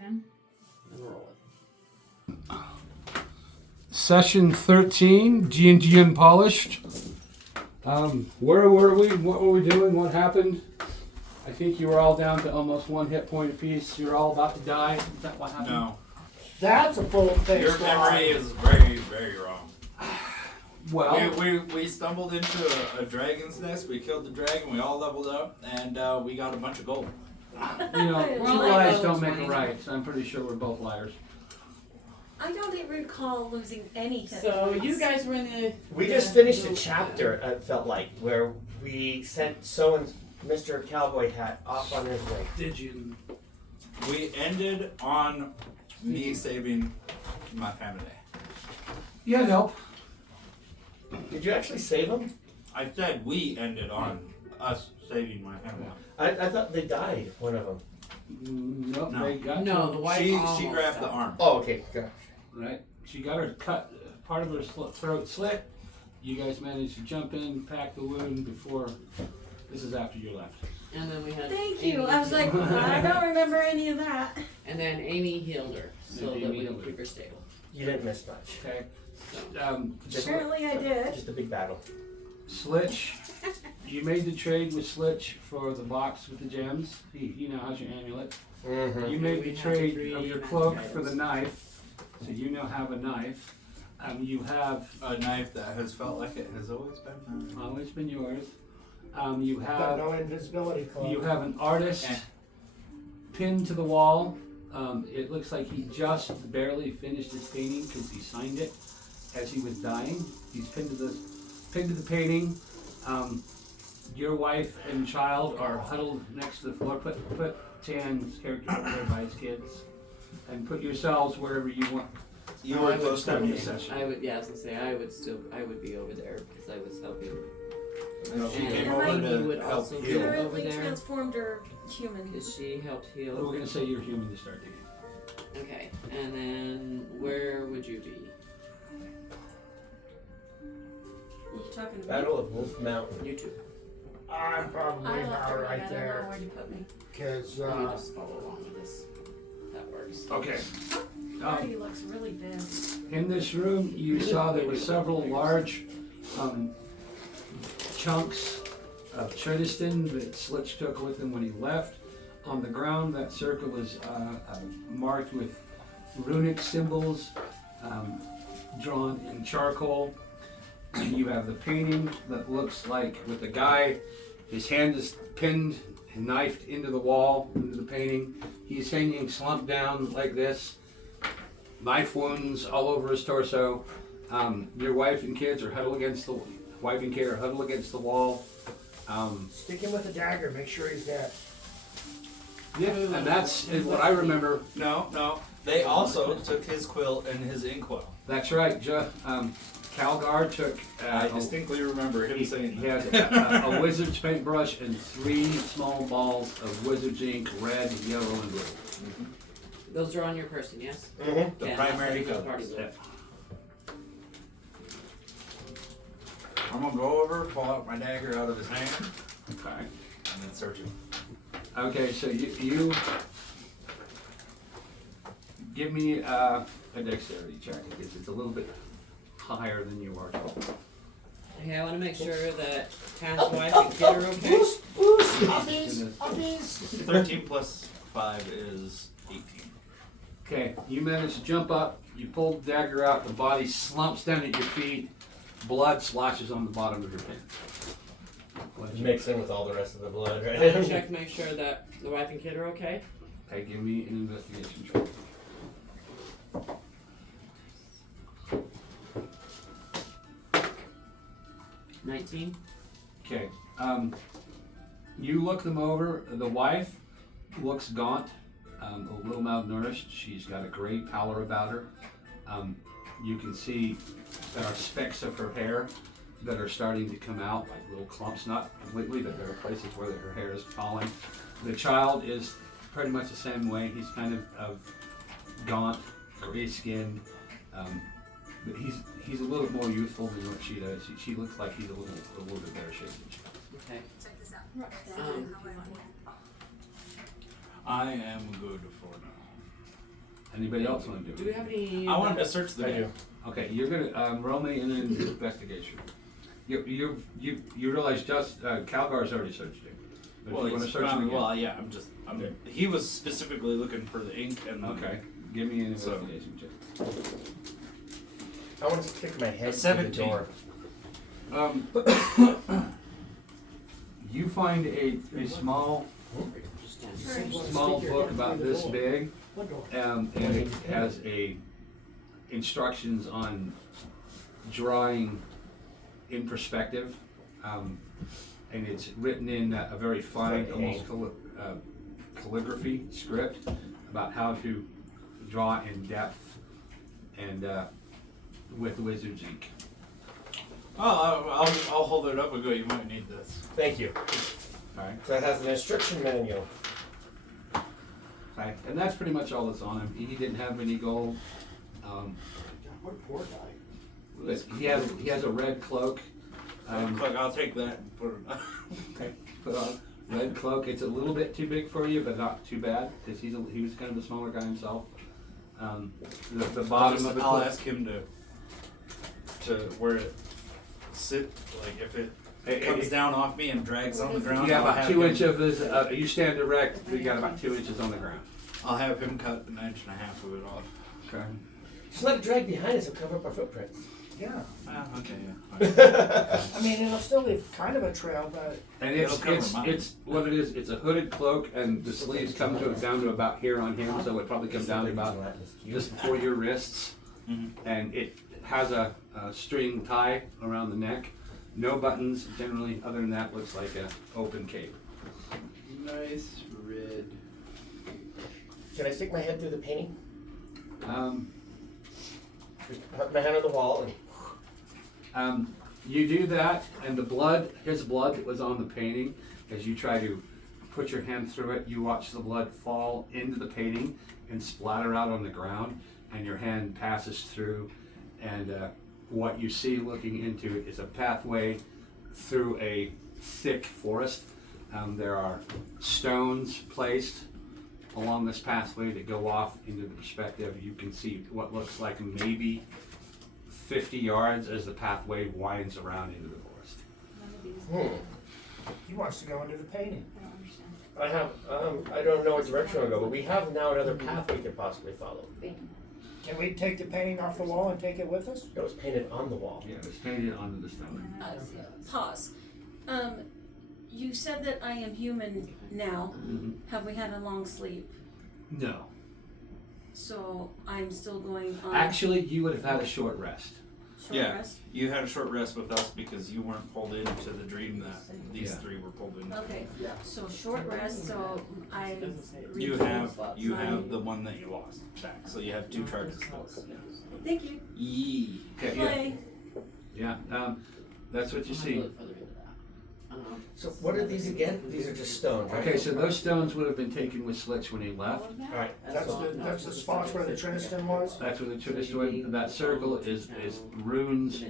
10. And roll it. Session 13, DnD Unpolished. Where were we? What were we doing? What happened? I think you were all down to almost 1 hit point apiece. You're all about to die. Is that what happened? No. That's a bold-faced Your lie. memory is very, very wrong. Well, We stumbled into a dragon's nest. We killed the dragon. We all leveled up, and we got a bunch of gold. you know, We're two all lies like don't make a 20. right, so I'm pretty sure we're both liars. I don't even recall losing any hit So points. you guys were in the. We just finished a chapter, it felt like, where we sent Mr. Cowboy Hat off on his way. Did you? We ended on me saving my family. You had help. Did you actually save him? I said we ended on us saving my family. I thought they died, one of them. Nope, No. they got No, you. the wife. She almost grabbed the died. arm. Oh, okay. Good. Right? She got her cut, part of her throat slit. You guys managed to jump in, pack the wound before. This is after you left. And then we had. Thank you. Amy I was like, heal her. I don't remember any of that. And then Amy healed her, so And that Amy we healed could her. keep her stable. You didn't miss much. Okay. Just, Apparently I did. just a big battle. Slitch, you made the trade with Slitch for the box with the gems. He now has your amulet. Mm-hmm. You made the We have trade three of your magic cloak items. for the knife, so you now have a knife. You have A knife that has felt like it has always been mine. always been yours. You Got have no invisibility cloak. you have an artist Eh. pinned to the wall. It looks like he just barely finished his painting because he signed it as he was dying. He's pinned to the painting. Your wife and child are huddled next to the floor. Put Tan's character up there by his kids, and put yourselves wherever you want. You No, were I would close to start me. the session. I would, yeah, I was gonna say I would be over there because I was helping. No, she And came Emily over would to help also heal. be- over Currently there. transformed her human. Because she helped We're heal. gonna say you're human to start the game. Okay, and then where would you be? You talking to me? Battle of Wolf Mountain. You two. I'm probably I left about her, right I don't know there. where you put me. Because, Let me just follow along with this. That works. Okay. Party looks really big. In this room, you saw there were several large chunks of Tridistan that Slitch took with him when he left. On the ground, that circle is marked with runic symbols drawn in charcoal. And you have the painting that looks like with the guy, his hand is pinned and knifed into the wall, into the painting. He's hanging slumped down like this. Knife wounds all over his torso. Your wife and kids are huddled against the wall. stick him with a dagger, make sure he's dead. Yeah, and that's what I remember. No. They also took his quill and his inkwell. That's right. Calgar took. I distinctly remember him saying He that. had a wizard's paintbrush and 3 small balls of wizard's ink, red, yellow, and blue. Those are on your person, yes? Mm-hmm. The Yeah, primary that's what the party colors. look. I'm gonna go over, pull out my dagger out of his hand, Okay. and then search him. Okay, so you give me a dexterity check because it's a little bit higher than you are. Okay, I want to make sure that Tan's wife and kid are okay. Boost! Uppies! Uppies! 13 plus 5 is 18. Okay, you manage to jump up, you pull the dagger out, the body slumps down at your feet, blood splashes on the bottom of your pen. Mix in with all the rest of the blood, I want to right? check to make sure that the wife and kid are okay. Okay, give me an investigation check. $19. Okay, you look them over. The wife looks gaunt, a little malnourished. She's got a gray pallor about her. You can see there are specks of her hair that are starting to come out, like little clumps, not completely, but there are places where her hair is falling. The child is pretty much the same way. He's kind of gaunt, gray skinned. But he's a little bit more youthful than what she does. She looks like he's a little bit better shape than she does. Okay. I am good for now. Anybody else want to Do do we it? have any? I wanted to search the I game. do. Okay, you're gonna roll me in an investigation. You realize just Calgar's already searched you. But Well, if you want he's to search him found, again. well, yeah. He was specifically looking for the ink and the. Okay, give me an So- investigation check. I want to stick my head A through 17. the door. You find a small book about this big, and it has instructions on drawing in perspective, and it's written in a very fine, almost calligraphy script about how to draw in depth and with wizard's ink. Oh, I'll hold it up and go. You might need this. Thank you. All right. So it has an instruction manual. Right, and that's pretty much all that's on him. He didn't have any gold. What a poor guy. But he has a red cloak. Look, I'll take that and put it. Okay, put on red cloak. It's a little bit too big for you, but not too bad because he was kind of a smaller guy himself. The bottom of the I'll cloak. ask him to where it sit. Like if it comes down off me and drags on the ground. You have I'll about have 2 him- inches of this. You stand erect. You got about 2 inches on the ground. I'll have him cut an inch and a half of it off. Okay. Just let it drag behind us and cover up our footprints. Yeah. Okay, yeah. I mean, it'll still leave kind of a trail, but And It'll cover mine. it's what it is. It's a hooded cloak, and the sleeves come down to about here on him, so it probably comes down to about just before your wrists. Mhm. And it has a string tie around the neck. No buttons generally. Other than that, looks like an open cape. Nice red. Can I stick my head through the painting? Um, Put my hand on the wall and you do that, and his blood that was on the painting, as you try to put your hand through it, you watch the blood fall into the painting and splatter out on the ground, and your hand passes through, and what you see looking into it is a pathway through a thick forest. There are stones placed along this pathway that go off into the perspective. You can see what looks like maybe 50 yards as the pathway winds around into the forest. he wants to go into the painting. I have, I don't know what direction I want to go, but we have now another path we could possibly follow. Can we take the painting off the wall and take it with us? It was painted on the wall. Yeah, it's painted onto the stone. Pause. You said that I am human now. Have we had a long sleep? No. So I'm still going on Actually, you would have had a short rest. short Yeah. rest? You had a short rest with us because you weren't pulled into the dream that these Yeah. three were pulled into. Okay, so short rest, so I You have the one that you lost back, so you have 2 charges still. Thank you. Yee. Okay, Bye. yeah. That's what you see. So what are these again? These are just stones, right? Okay, so those stones would have been taken with Slitch when he left. Alright. That's the spots where the Triniston was? That's what the tradition. That circle is runes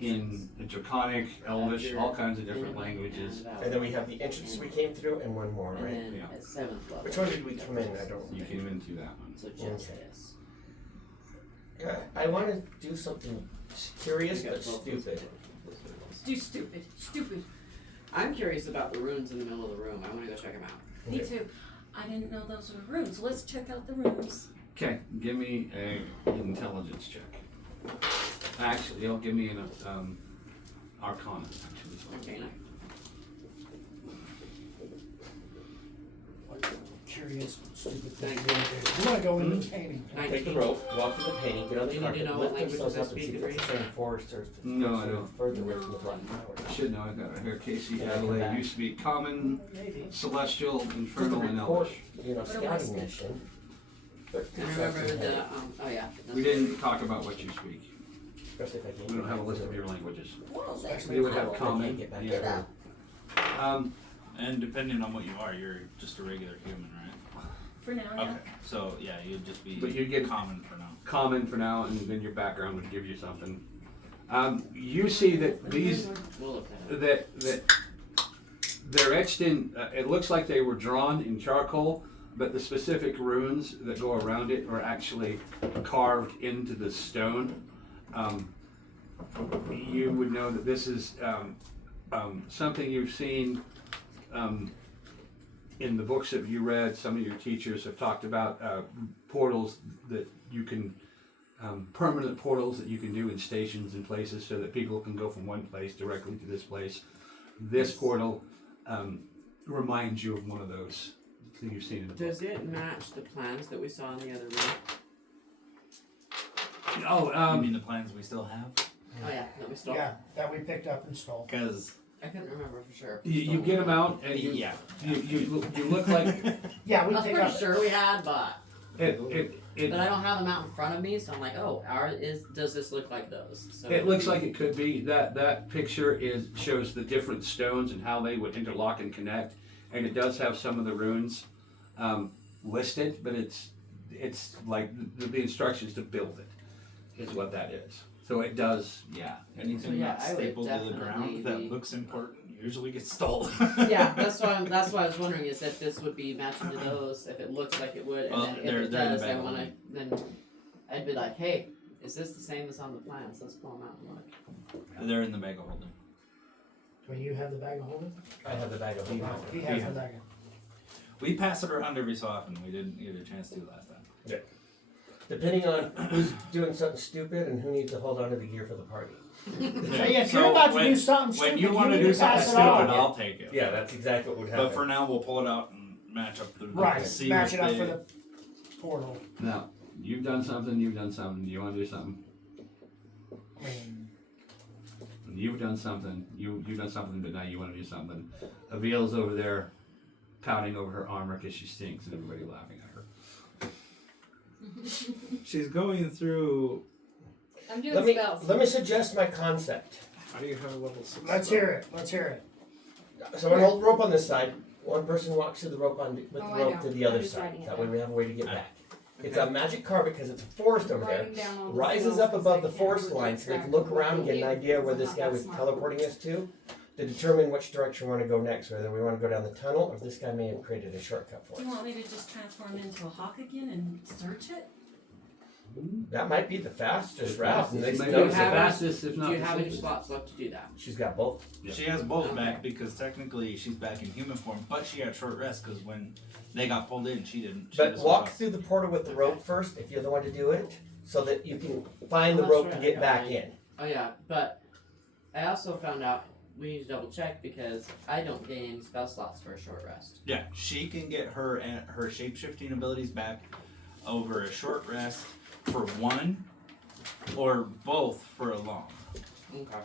in Draconic, Elvish, all kinds of different languages. And then we have the entrance we came through and one more, right? Yeah. At 7th level. Which one did we come in? I don't You remember. came into that one. So just Okay. this. I want to do something curious but stupid. Do stupid. Stupid. I'm curious about the runes in the middle of the room. I want to go check them out. Me too. I didn't know those were rooms. Let's check out the rooms. Okay, give me a intelligence check. Actually, you'll give me an Arcana. Actually, so. Okay. Curious, stupid thing. We want to go into the painting. Take the rope, walk to the painting, get on the You need to carpet, know lift what themselves languages up they and see speak if it's the in same forest or if it's No, I don't. further away from the Black Tower. I should know. I got it here. Casey Yeah, I come Adelaide. back. You speak Common, Maybe. Celestial, Just a Infernal, and report, Elvish. you know, What do I scouting speak? mission. But I remember the, oh yeah. We didn't talk about what you speak. Especially if I can't We don't get have a back list to of it. your languages. Whoa, that's We would I have can't Common. get back Yeah. to it. And depending on what you are, you're just a regular human, right? for now, yeah. Okay. So yeah, you'd just be But you'd get- common for now. Common for now, and then your background would give you something. You see that these We'll look at it. that they're etched in. It looks like they were drawn in charcoal, but the specific runes that go around it are actually carved into the stone. You would know that this is something you've seen in the books that you read. Some of your teachers have talked about portals that you can, permanent portals that you can do in stations and places so that people can go from one place directly to this place. This portal reminds you of one of those that you've seen in the book. Does it match the plans that we saw in the other room? Oh, You mean the plans we still have? Oh yeah, that we stole. Yeah, that we picked up and stole. Because I couldn't remember for sure. you get them out and you look like Yeah, we I was pick pretty up. sure we had, but it I don't have them out in front of me, so I'm like, oh, does this look like those? So It looks like it could be. That picture shows the different stones and how they would interlock and connect, and it does have some of the runes listed, but it's like the instructions to build it is what that is. So it does, yeah. anything So, yeah, that's I would stapled to the definitely ground that be- looks important usually gets stolen. yeah, that's why I was wondering is if this would be matching to those, if it looks like it would, Well, and then if they're it in the does, bag I of want to. holding. Then I'd be like, hey, is this the same as on the plans? Let's pull them out and look. They're in the bag of holding. Do you have the bag of holding? I have the bag of holding. He has the bag of. We pass it around every so often. We didn't get a chance to last time. Depending on who's doing something stupid and who needs to hold on to the gear for the party. Hey, if you're about to do something stupid, when you want to need do something pass it stupid, on. I'll take it. Yeah, that's exactly what would happen. But for now, we'll pull it out and match up the Right, see match what it up they- for the portal. Now, you've done something, you want to do something? I mean, You've done something, you've done something, but now you want to do something. Avila's over there pouting over her armor because she stinks and everybody laughing at her. She's going through. I'm doing let spells. me suggest my concept. How do you have a level 6? let's hear it. Let's hear it. So I'm gonna hold the rope on this side. One person walks through the rope with the Oh, I rope know. to the I'm other just side. writing it That way down. we have a way to get back. It's a magic carpet because it's a forest over there. Writing down all the Rises spells up 'cause above I the can't forest remember line so they can exactly look around and get an what idea where I'm this not guy that was smart. teleporting us to determine which direction we want to go next, whether we want to go down the tunnel or if this guy may have created a shortcut for Do you us. want me to just transform into a hawk again and search it? That might be the fastest route. And they Maybe know it's the have- fastest, if Do not you the have any safest. slots left to do that? she's got both. Yeah. She has both Okay. back because technically she's back in human form, but she had short rest because when they got pulled in, she didn't. She But was walk lost. through the portal with the rope first if you're the one to do it, so that you can find the I'm not rope sure to I get got back mine. in. Oh yeah, but I also found out we need to double check because I don't gain any spell slots for a short rest. Yeah, she can get her shape shifting abilities back over a short rest for one, or both for a long. Okay.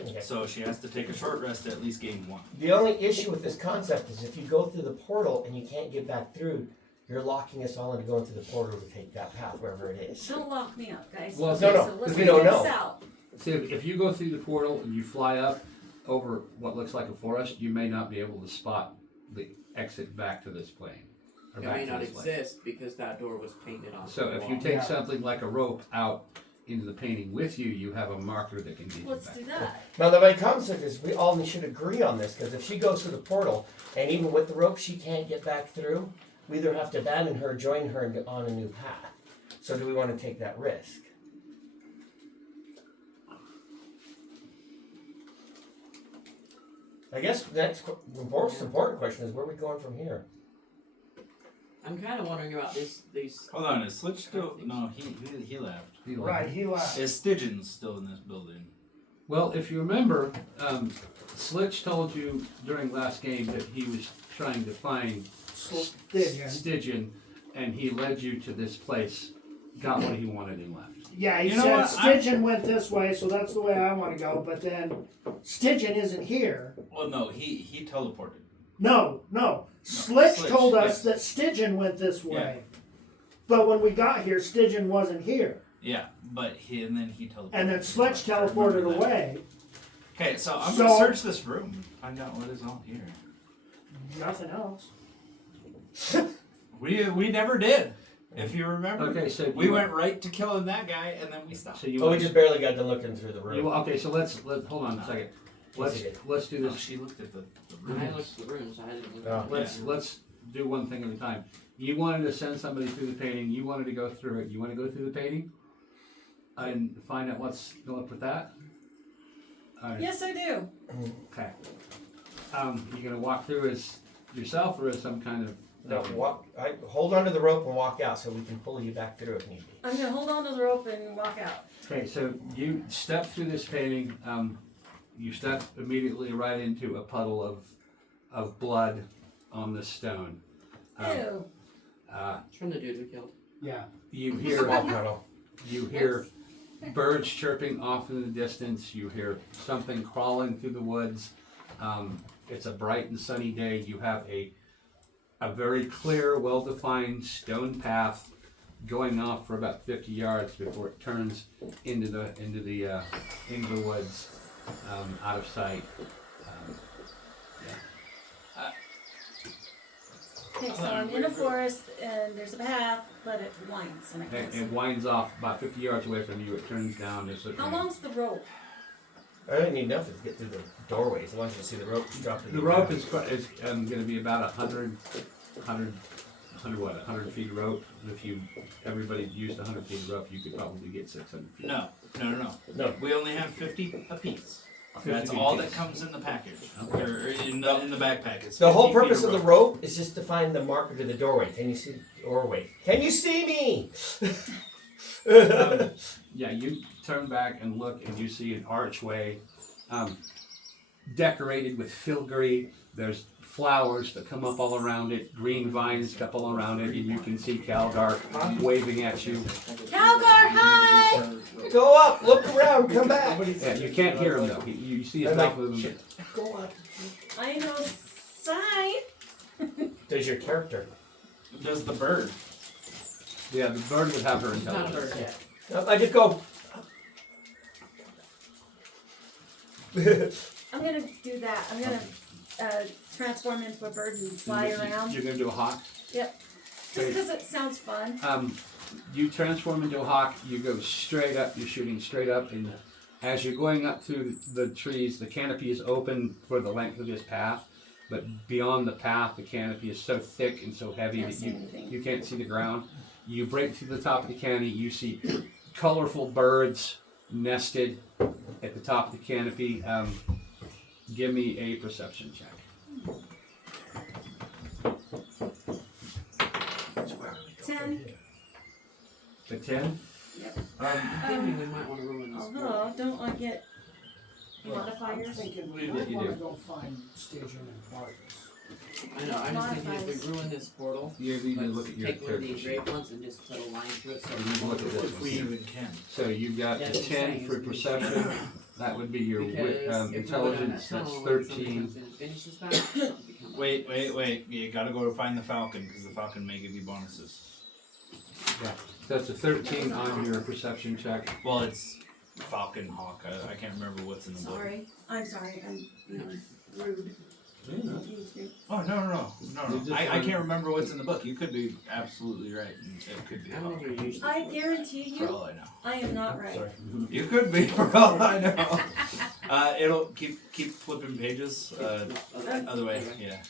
Okay. So she has to take a short rest to at least gain one. The only issue with this concept is if you go through the portal and you can't get back through, you're locking us all into going through the portal to take that path wherever it is. Don't lock me up, guys. Well, Okay, no, so let's we figure don't this know. out. See, if you go through the portal and you fly up over what looks like a forest, you may not be able to spot the exit back to this plane. Or It back may to not this plane. exist because that door was painted on. So the if you wall. take Yeah. something like a rope out into the painting with you, you have a marker that can get you Let's back. do that. Now the my concept is we all should agree on this because if she goes through the portal and even with the rope she can't get back through, we either have to abandon her, join her, and get on a new path. So do we want to take that risk? I guess the most important question is where are we going from here? I'm kind of wondering about these. Hold on, is Slitch still? No, he left. Right, he left. Is Stygian still in this building? Well, if you remember, Slitch told you during last game that he was trying to find Stygian. Stygian, and he led you to this place, got what he wanted and left. Yeah, he You know said what? Stygian went this way, so that's the way I want to go. But then Stygian isn't here. Well, no, he teleported. No. Slitch Slitch, told us yes. that Stygian went this way. But when we got here, Stygian wasn't here. Yeah, but then he teleported. And then Slitch I remember teleported that. away. Okay, so I'm So- gonna search this room, find out what is all here. Nothing else. We never did, if you remember. Okay, so We went right to killing that guy, and then we stopped. So you Oh, we want just barely got to looking through the room. okay, so let's hold on a second. Let's do No, this. she looked at the I rooms. looked at the rooms. I didn't look. Oh. at the Let's do one thing at a time. you wanted to send somebody through the painting. You wanted to go through it. You want to go through the painting and find out what's going up with that? All right. Yes, I do. Okay. You gonna walk through as yourself or as some kind of? No, hold onto the rope and walk out so we can pull you back through if need be. I'm gonna hold on to the rope and walk out. Okay, so you step through this painting. You step immediately right into a puddle of blood on the stone. Ew. It's from the dude we killed. Yeah. You hear Small puddle. you hear birds chirping off in the distance. You hear something crawling through the woods. It's a bright and sunny day. You have a very clear, well-defined stone path going off for about 50 yards before it turns into the woods, out of sight. Okay, so I'm in a forest and there's a path, but it winds and I can't see. It winds off about 50 yards away from you. It turns down. How long's the rope? I don't need nothing to get through the doorway as long as you see the rope drop to The rope is going to be about 100 feet of rope. If everybody used 100 feet of rope, you could probably get 600 feet. No. No. We only have 50 apiece. 50 That's feet all apiece. that comes in the package, Okay. or in the backpack. It's The whole 50 feet purpose of the rope. rope is just to find the marker to the doorway. Can you see the doorway? Can you see me? Yeah, you turn back and look, and you see an archway decorated with filigree. There's flowers that come up all around it, green vines up all around it, and you can see Calgar waving at you. Calgar, hi! Go up, look around, come back. Yeah, you can't hear him though. You see his I'm mouth like, moving. shit. Go up. I know sign. There's your character. Does the bird? Yeah, the bird would have her It's not a intelligence. bird. Nope, I just go. I'm gonna do that. I'm gonna transform into a bird and fly around. You're gonna do a hawk. Just because it sounds fun. You transform into a hawk. You go straight up. You're shooting straight up, and as you're going up through the trees, the canopy is open for the length of this path. But beyond the path, the canopy is so thick and so heavy Can't that see anything. you can't see the ground. You break through the top of the canopy. You see colorful birds nested at the top of the canopy. Give me a perception check. Ten. A 10? Yep. I think we might want to ruin this. Although, don't I get I'm modifiers? thinking we Yeah, might you want to do. go find staging and progress. I know. I'm just thinking if we ruin this portal, You need to let's look at your take one of character the sheet. engraved ones and just put a line through it. So You need to look at this If we one. even can. So you got Yeah, a that's 10 for insane. perception. That would be your Because if we go down intelligence. that That's tunnel and somebody 13. comes in and finishes that, something becomes- Wait. You gotta go to find the falcon because the falcon may give you bonuses. That's a 13 on your perception check. Well, it's falcon hawk. I can't remember what's in the book. Sorry. I'm sorry. I'm being rude. Excuse me. Oh no! You just I learned- can't remember what's in the book. You could be absolutely right. It could be. I don't think we usually. I guarantee For you, all I know. I am not right. Sorry. You could be for all I know. It'll keep flipping pages. Other way. Yeah.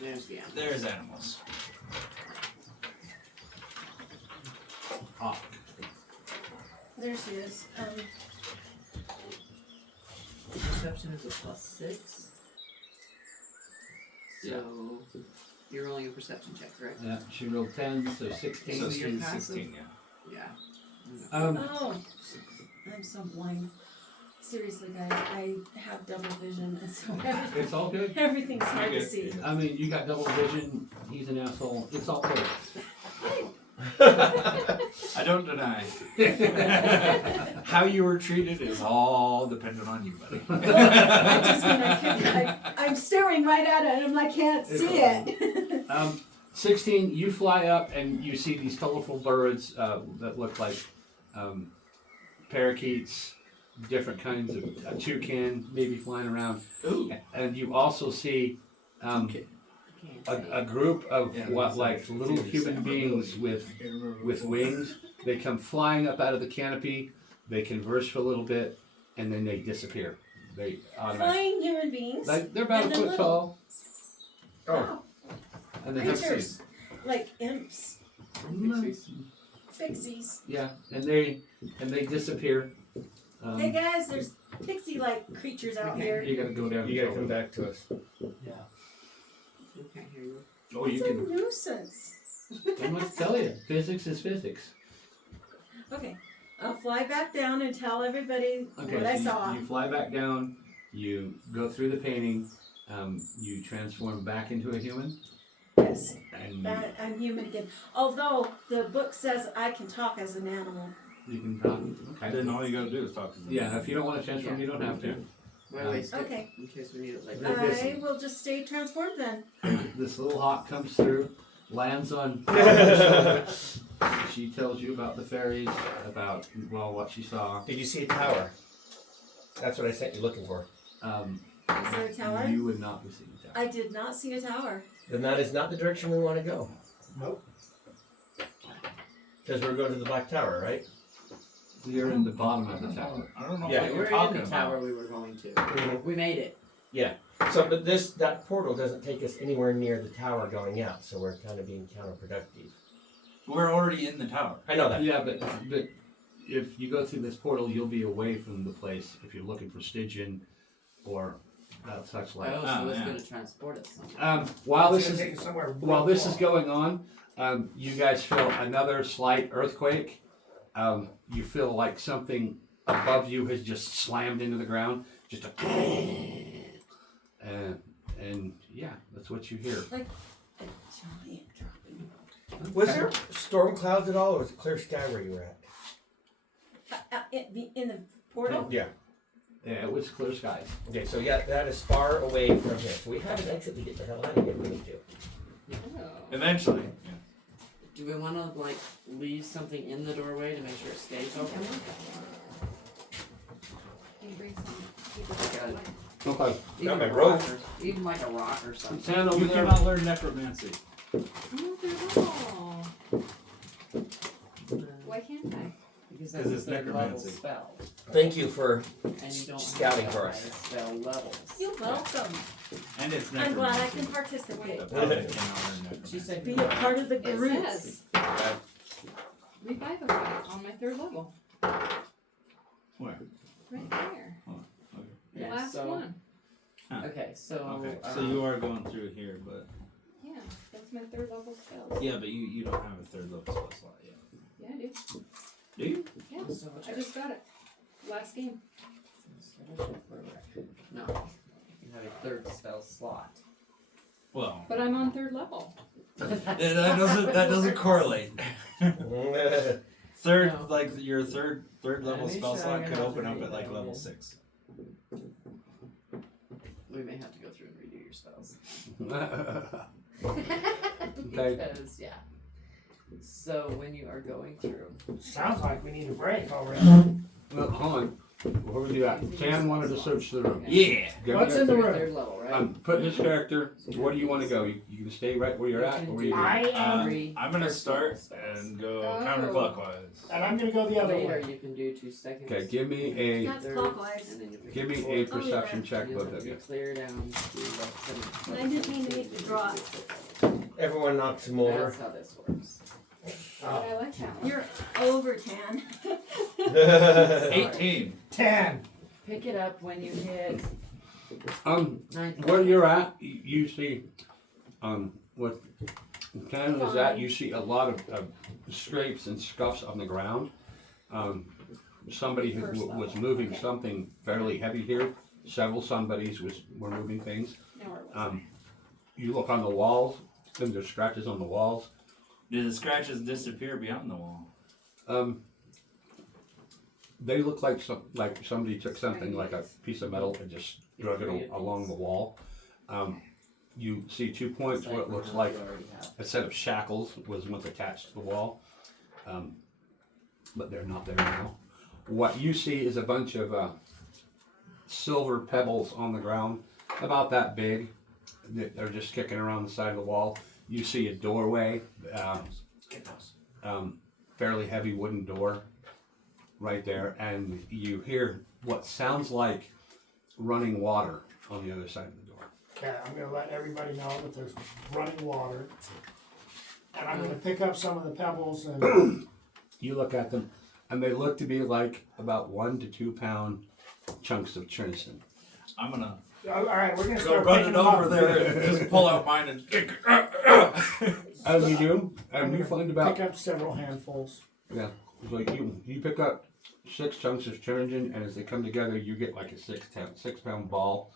There's the animal. There's animals. Hawk. There she is. Perception is a +6. So you're rolling a perception check, correct? Yeah, she rolled 10, so 16. So you're she's passive? 16. Yeah. Yeah. Oh, I'm so blind. Seriously, guys, I have double vision, and so It's all good. everything's hard to You're see. I mean, you got double vision. He's an asshole. It's all good. I don't deny. How you were treated is all dependent on you, buddy. I just mean I'm staring right at it, and I can't see it. 16, you fly up and you see these colorful birds that look like parakeets, different kinds of toucan maybe flying around. Ooh. And you also see a group of little human beings with wings. They come flying up out of the canopy, they converse for a little bit, and then they disappear. They automatically. Flying human beings. They're about a And they're foot little. tall. Oh. And the Creatures. Pixies. Like imps. Pixies. Pixies. Yeah, and they disappear. Hey guys, there's pixie-like creatures out here. You gotta go down. You gotta come back to us. Yeah. I can't hear you. Oh, It's you a can. nuisance. I must tell you, physics is physics. Okay, I'll fly back down and tell everybody Okay, what so I saw. you fly back down. You go through the painting. You transform back into a human, Yes, and I'm human again. Although the book says I can talk as an animal. you can talk. Okay. Then all you gotta do is talk to them. Yeah, if you don't want to transform, you don't have to. Wait, skip, Okay. in case we need it later. Okay. I will just stay transformed then. This little hawk comes through, lands on. She tells you about the fairies, about what she saw. Did you see a tower? That's what I sent you looking for. Is there a tower? You would not be seeing a tower. I did not see a tower. Then that is not the direction we want to go. Nope. Because we're going to the Black Tower, right? You're in the bottom of the tower. I don't know Yeah, what We're you're in talking the tower about. we were going to. We made it. So, but that portal doesn't take us anywhere near the tower going out, so we're kind of being counterproductive. We're already in the tower. I know that. Yeah, but if you go through this portal, you'll be away from the place if you're looking for Stygian or such like. Oh, so Oh, it's yeah. going to transport us somewhere. While It's this gonna is take us somewhere while real this is far. going on, you guys feel another slight earthquake. You feel like something above you has just slammed into the ground. Just a and yeah, that's what you hear. Like a giant dropping. Was there storm clouds at all, or was it clear sky where you were at? In the portal? Yeah. Yeah, it was clear skies. Okay, so yeah, that is far away from here. So we have an exit to get the hell out of here if we need to. Eventually. Do we want to like leave something in the doorway to make sure it stays open? Can you bring some? Got it. Okay. Even my a rope. rock or, even like a rock or something. Stand over You there. cannot learn necromancy. Oh, why can't I? Because 'Cause that's it's a third level necromancy. spell. Thank you for And you don't Scouting have for that us. high spell levels. You're welcome. And it's I'm glad I necromancy. can participate. The paladin cannot learn necromancy. She said Be a part of the It group. says revivify on my third level. Where? Right there. Okay. The Yeah, last so, one. Okay, so Okay. So you are going through here, but Yeah, that's my third level spell. yeah, but you don't have a third level spell slot yet. Yeah, I do. Do you? Yeah, I just got it. Last game. No, you have a third spell slot. Well, But I'm on third level. that doesn't correlate. Third, No. like your third level Let me spell show slot you could how open to up read at like that level again. 6. We may have to go through and redo your spells. Okay. Because, yeah. So when you are going through, Sounds like we need a break already. Well, hold on. Where were you at? Tan wanted to search the room. Yeah. Go What's back in the to- room? third level, right? Put this character. Where do you want to go? You can stay right where you're at, or where you I am, Three I'm gonna first start level spells. and go Oh. counterclockwise. and I'm gonna go the other Later way. you can do 2 seconds. Okay, give me a That's thirds, clockwise. and then you pick give me four. a perception check, And both then of you you. clear down to like 7. I didn't mean to make you draw. everyone knocks him over. That's how this works. But I like that one. You're over, Tan. 18. 10. Pick it up when you hit 9. Where you're at, you see, what Tan is at, you see a lot of scrapes and scuffs on the ground. Somebody who First was level, moving okay. something fairly heavy here. Several somebodies were moving things. Now where was You look on the walls, and there's scratches on the walls. Do the scratches disappear beyond the wall? They look like somebody took something like a piece of metal and just drug it along the wall. You see 2 points where it looks like a set of shackles was once attached to the wall, but they're not there now. What you see is a bunch of silver pebbles on the ground, about that big. They're just kicking around the side of the wall. You see a doorway, Get those. fairly heavy wooden door right there, and you hear what sounds like running water on the other side of the door. Okay, I'm gonna let everybody know that there's running water. And I'm gonna pick up some of the pebbles and You look at them, and they look to be like about 1 to 2 pound chunks of Trinity. I'm gonna alright, we're gonna go start picking running them over up. there and just pull out mine and As you do, I'm and you gonna find about pick up several handfuls. it's like you pick up 6 chunks of Trinity, and as they come together, you get like a 6 pound ball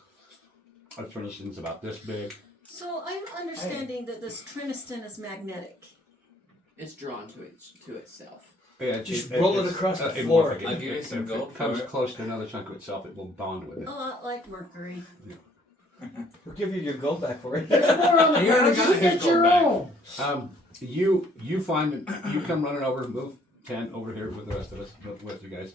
of Trinity. It's about this big. So I'm understanding that this Triniston is magnetic. It's drawn to itself. Yeah, Just roll it it's, across the it floor. won't. I'll give you If some it gold comes for it. close to another chunk of itself, it will bond with it. A lot like Mercury. We'll give you your gold back for it. There's more on the You already ground, got you his get your gold back. own. You find you come running over, move 10 over here with the rest of us, with you guys.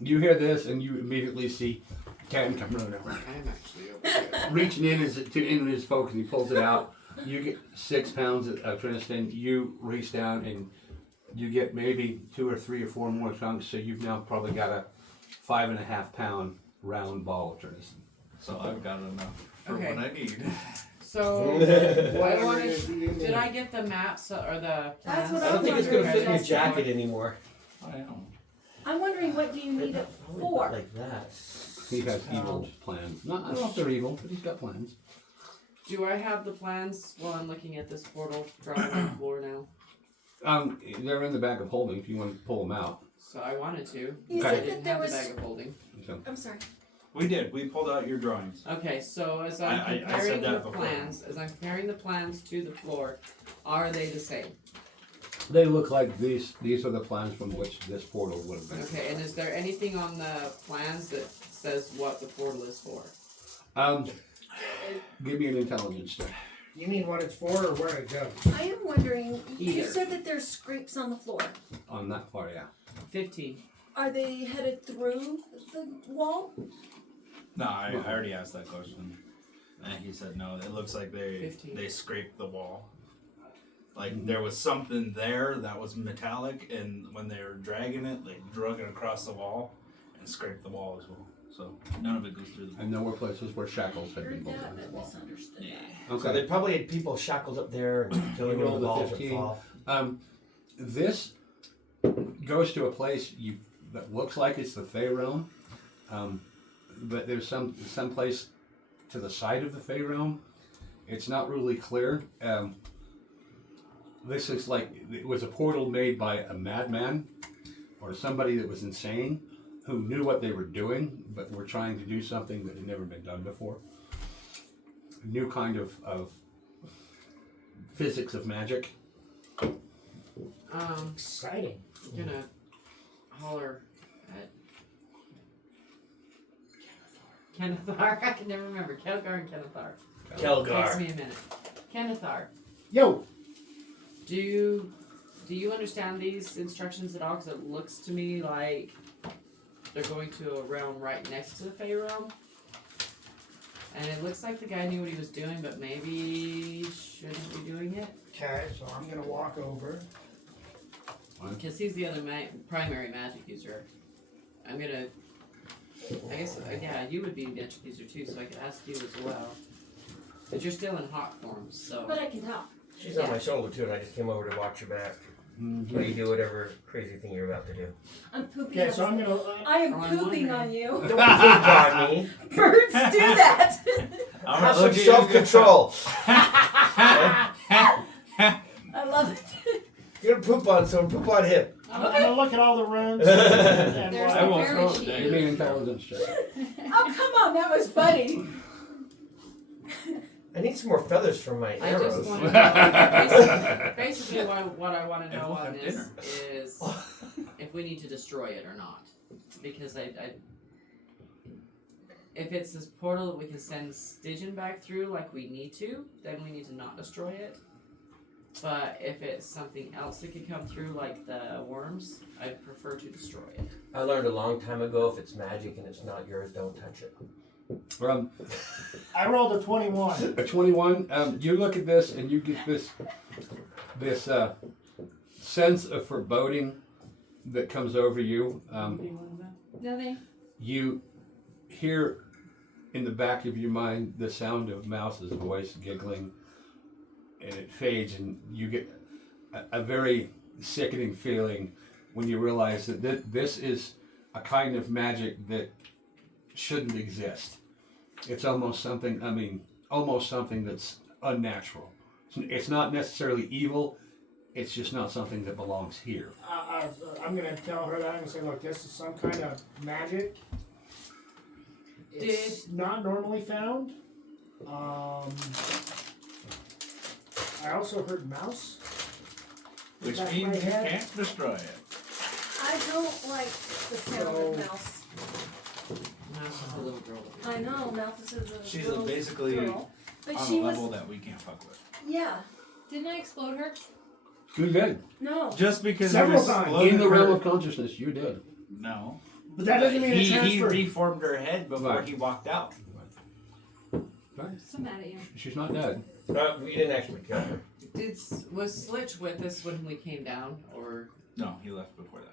You hear this, and you immediately see Ken come running over, I am actually over here. reaching in into his poke, and he pulls it out. You get 6 pounds of Trinity. You reach down and you get maybe 2 or 3 or 4 more chunks. So you've now probably got a 5.5 pound round ball of Trinity. So I've got enough for Okay. what I need. So, Whatever I wanted, it is you did need. I get the maps or the That's plans? what I don't think it's gonna fit in your jacket anymore. I am. I'm wondering, what do you need it for? Like that. He has evil plans. Not, I don't know if they're evil, but he's got plans. Do I have the plans while I'm looking at this portal drawn on the floor now? They're in the bag of holding if you want to pull them out. So I wanted to. You but I said that didn't there have was. the bag of holding. So, I'm sorry. We did. We pulled out your drawings. Okay, so as I I'm said comparing that the before. plans, to the floor, are they the same? they look like these are the plans from which this portal would have been. Okay, and is there anything on the plans that says what the portal is for? Give me an intelligence check. You mean what it's for or where it goes? I am wondering, you Either. said that there's scrapes on the floor. On that far, yeah. 15. Are they headed through the wall? No, I already asked that question. And he said no. It looks like 15. they scraped the wall. Like there was something there that was metallic, and when they were dragging it, they drug it across the wall and scraped the wall as well. So none of it goes through the wall. And there were places where shackles had been Heard bolted that, on the but wall. misunderstood that. So Okay. they probably had people shackled up there and killing You all rolled the a balls would 15. fall. This goes to a place that looks like it's the Fey realm, but there's some place to the side of the Fey realm. It's not really clear. This is like it was a portal made by a madman or somebody that was insane who knew what they were doing, but were trying to do something that had never been done before. A new kind of physics of magic. Exciting. I'm gonna holler at Kenethar. I can never remember. Kelgar and Kenethar. Takes Kelgar. me a minute. Kenethar, Yo, do you understand these instructions at all? Because it looks to me like they're going to a realm right next to the Fey realm. And it looks like the guy knew what he was doing, but maybe shouldn't be doing it. okay, so I'm gonna walk over. Because he's the other primary magic user. I'm gonna. I guess, yeah, you would be a magic user too, so I could ask you as well. But you're still in hot form, so. But I can talk. She's on my shoulder too, and I just came over to watch your back. While you do whatever crazy thing you're about to do. I'm pooping Okay, on so I'm you. gonna. I am Oh, I'm pooping wondering. on you. Don't poop on me. Birds do that. I'm Have gonna some look at you. self-control. I love it. You're gonna poop on someone, poop on him. I'm gonna look at all the runes. And There's I a won't fairy throw it sheet. down. Give me an intelligence check. Oh, come on, that was funny. I need some more feathers from my I arrows. just want to know. Basically, what I want to know we'll on have this dinner. is if we need to destroy it or not. Because if it's this portal that we can send Stygian back through like we need to, then we need to not destroy it. But if it's something else that could come through, like the worms, I'd prefer to destroy it. I learned a long time ago, if it's magic and it's not yours, don't touch it. I rolled a 21. A 21. You look at this and you get this sense of foreboding that comes over you. Nothing. You hear in the back of your mind the sound of Mouse's voice giggling, and it fades, and you get a very sickening feeling when you realize that this is a kind of magic that shouldn't exist. It's almost something, almost something that's unnatural. It's not necessarily evil, it's just not something that belongs here. I'm gonna tell her that. I'm gonna say, look, this is some kind of magic. It's not normally found. I also heard mouse. Which That's means my you head. can't destroy it. I don't like the sound of mouse. Mouse is a little girl. I know, Malthus is a She's little basically girl. But On she a was, level that we can't fuck with. yeah, Didn't I explode her? You did. no. Just because Several you times. exploded In the her- realm of consciousness, you did. No. But that doesn't mean it he transferred. reformed her head before Right. he walked out. Right. So mad at you. She's not dead. We didn't actually kill her. Was Slitch with us when we came down, or No, he left before that.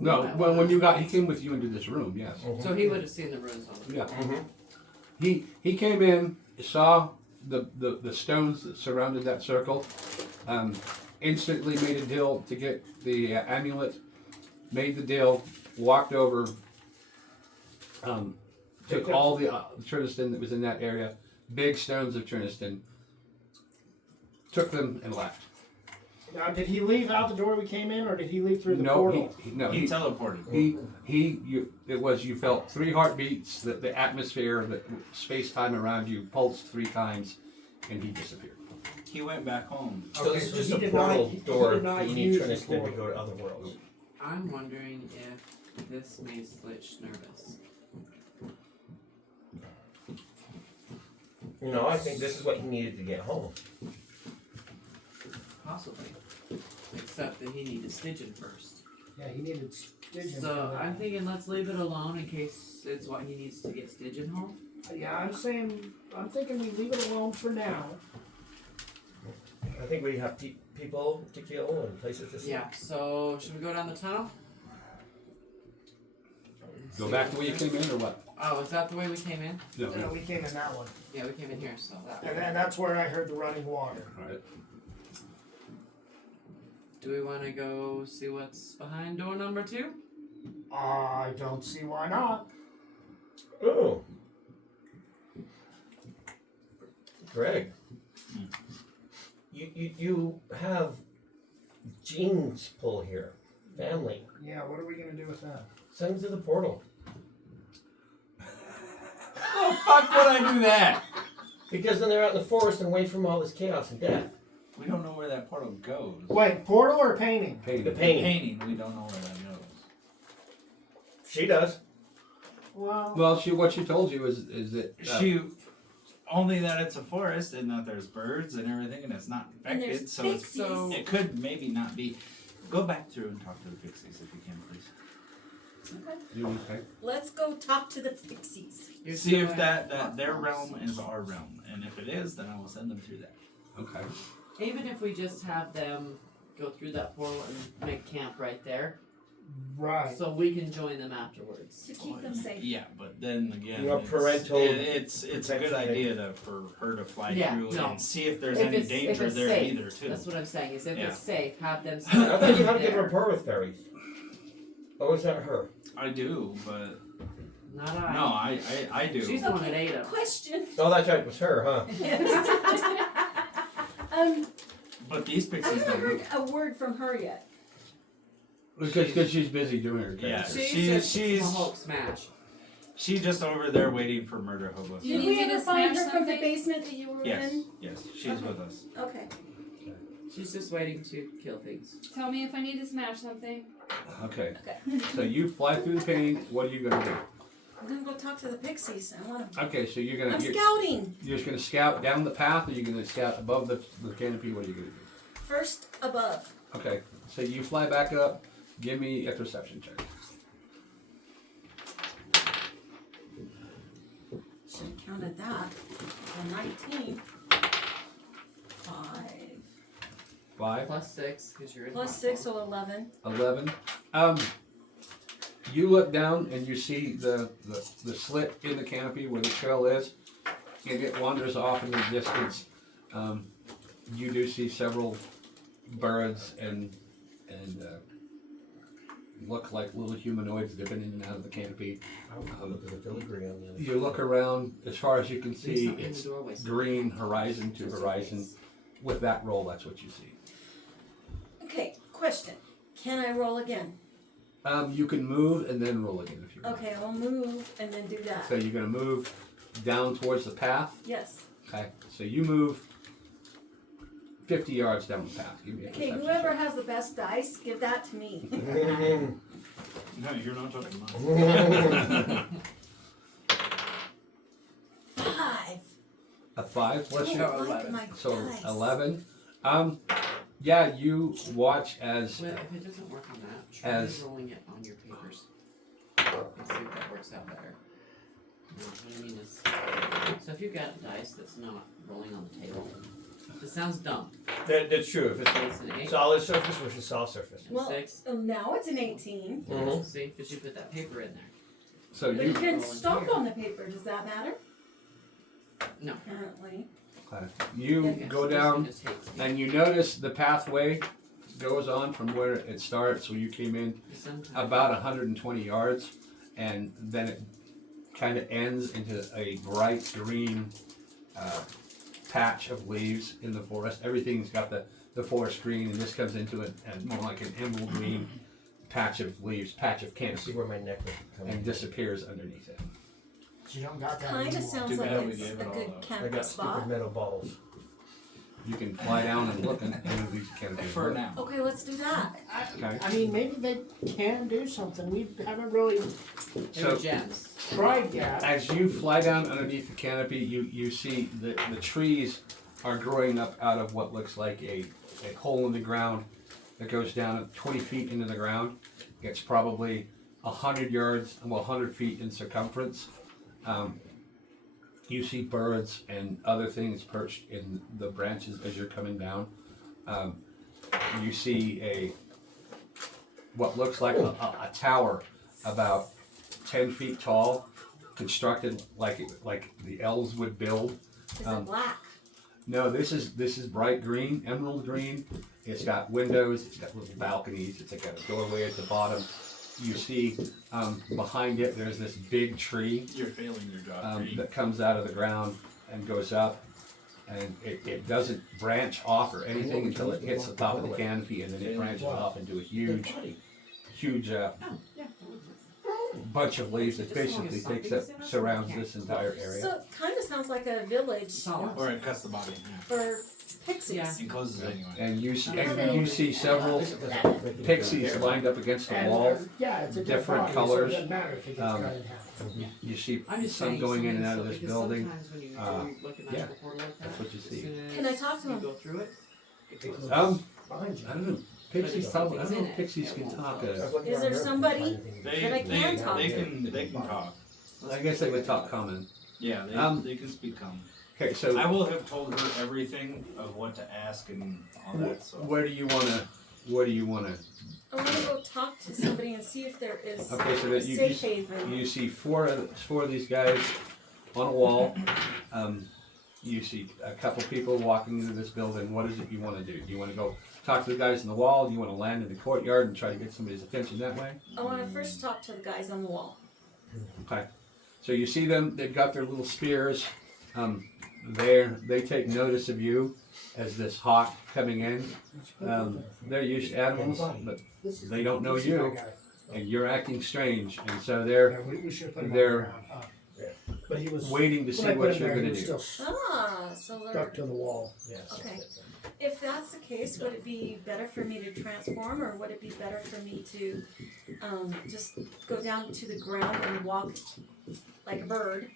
No, well, when he came with you into this room, yes. So he would have seen the ruins on it. Yeah. Mm-hmm. He came in, saw the stones that surrounded that circle, instantly made a deal to get the amulet, made the deal, walked over, took all the Triniston that was in that area, big stones of Triniston, took them and left. Now, did he leave out the door we came in, or did he leave through the No, portal? He teleported. you felt 3 heartbeats, the atmosphere, the space-time around you pulsed 3 times, and he disappeared. He went back home. So this is so just he a did portal not- he door did not that you need use the Triniston to portal. go to other worlds. I'm wondering if this made Slitch nervous. No, I think this is what he needed to get home. Possibly. Except that he needed Stygian first. Yeah, he needed Stygian. So for that. I'm thinking let's leave it alone in case it's what he needs to get Stygian home. Yeah, I'm thinking we leave it alone for now. I think we have people to kill and places to sleep. Yeah, so should we go down the tunnel? Go back the way you came in, or what? Oh, is that the way we came in? No. No, we came in that one, Yeah, we came in here, so that and then that's where I heard the running water. All right. Do we want to go see what's behind door number 2? I don't see why not. Oh. Greg. You have genes pull here. Family. Yeah, what are we gonna do with that? Send them to the portal. Oh, fuck would I do that? Because then they're out in the forest and away from all this chaos and death. We don't know where that portal goes. Wait, portal or painting? Hey, The painting. Painting, we don't know where that goes. She does. Well, well, what she told you is that She only that it's a forest and that there's birds and everything and it's not And infected, there's so it's, pixies. so- it could maybe not be. Go back through and talk to the pixies if you can, please. Okay. Let's go talk to the pixies. You're See still if in- that their realm is our realm, and if it is, then I will send them through that. okay. Even if we just have them go through that portal and make camp right there, right. so we can join them afterwards. To keep them safe. Yeah, but then again, You know, it's, parental it's a good protection. idea for her to fly Yeah, through no. and see if there's If any it's danger there safe, either too. That's what I'm saying. Is if Yeah. it's safe, have them. I thought you had to give there. rapport with fairies. Or was that her? I do, but Not I. no, I do. She's the one that ate him. Question. Oh, that's right. It was her, huh? But these I pixies haven't don't. heard a word from her yet. Because she's busy doing her Yeah, character. she's Hulk smash. she's just over there waiting for Murder Hobo. Do you Did need we me ever to find smash her from the something? basement that you were Yes, in? yes, she's Okay. with us. Okay. She's just waiting to kill things. Tell me if I need to smash something. Okay. Okay. So you fly through the painting. What are you gonna do? I'm gonna go talk to the pixies. I want to. Okay, so you're I'm gonna scouting. you're just gonna scout down the path, or you're gonna scout above the canopy. What are you gonna do? First above. Okay, so you fly back up. Give me a perception check. Should have counted that. A 19. 5. 5, Plus 6, because you're in Plus hot 6, form. so 11. 11. You look down and you see the slit in the canopy where the trail is, and it wanders off in the distance. You do see several birds and look like little humanoids dipping in and out of the canopy. Look at the filigree on the other You look around, as far as you can see, something in it's the doorway. green horizon to horizon. With that roll, that's what you see. Okay, question. Can I roll again? You can move and then roll again if you want. Okay, I'll move and then do that. So you're gonna move down towards the path. Yes. Okay. So you move 50 yards down the path. Give me a Okay, perception whoever check. has the best dice, give that to me. No, you're not talking about. 5. A 5. What's I your don't like 11. my so dice. 11? Yeah, you watch as Well, if it doesn't work on that, try As- rolling it on your papers. Let's see if that works out better. No, what I mean is, so if you've got a dice that's not rolling on the table, it sounds dumb. That's true. If So it's an 8, it's solid surface versus soft surface. and Well, 6. Now it's an 18. Mhm. See, because you put that paper in there. so But you you can roll in stop here. on the paper. Does that matter? No. Apparently. you Okay, go so this down one just hates me. and you notice the pathway goes on from where it starts, where you came in, Sometimes- about 120 yards, and then it kind of ends into a bright green patch of leaves in the forest. Everything's got the forest green, and this comes into it and more like an emerald green patch of leaves, patch of See canopy, where my neck would come and in. disappears underneath it. You don't got that Kind of anymore. sounds Too like bad we it's gave a it all good up. I camping got stupid spot. metal balls. You can fly down and look into these canopies. For now. Okay, let's do that. Okay. I mean, maybe they can do something. We haven't really They were So gems. tried yet. as you fly down underneath the canopy, you see the trees are growing up out of what looks like a hole in the ground that goes down 20 feet into the ground. It's probably 100 feet in circumference. You see birds and other things perched in the branches as you're coming down. You see what looks like a tower about 10 feet tall, constructed like the elves would build. Is Um, it black? No, this is bright green, emerald green. It's got windows. It's got little balconies. It's got a doorway at the bottom. You see behind it, there's this big tree You're failing your job. Reed. that comes out of the ground and goes up, and it doesn't branch off or anything until it hits the top of the canopy, and then it branches off into a huge Oh, yeah. bunch of leaves that basically takes up surrounds this entire area. So it kind of sounds like a village Solid. Or it cuts the body. for pixies. Yeah. It closes anyway. And you see several pixies lined up against the And, wall. yeah, it's a different dead body, colors. So it doesn't matter if it gets Um, cut in half. You see I'm just some saying, going in and so out of this because building. sometimes when you look at yeah, the portal like that, that's what you as see. soon as Can I talk to you him? go through it, it closes. Behind you. I don't know. Pixies probably. I don't know if pixies can talk. Is there somebody that I can talk they to? can talk. I guess they would talk common. Yeah, they, Um, they can speak common. Okay, so I will have told her everything of what to ask and all that. So where do you wanna? What do you wanna? I want to go talk to somebody and see if there is Okay, so a that safe haven. you see four of these guys on a wall. You see a couple people walking into this building. What is it you want to do? Do you want to go talk to the guys on the wall? Do you want to land in the courtyard and try to get somebody's attention that way? I want to first talk to the guys on the wall. Okay. So you see them. They've got their little spears. They take notice of you as this hawk coming in. They're used to animals, but This is- they don't know this is you. that guy. and you're acting strange, and so they're Yeah, we should put him on they're- the ground, huh? But he was. waiting to see when I put what him you're there, he gonna was do. still Ah, so stuck they're, to the wall. okay. If that's the case, would it be better for me to transform, or would it be better for me to just go down to the ground and walk like a bird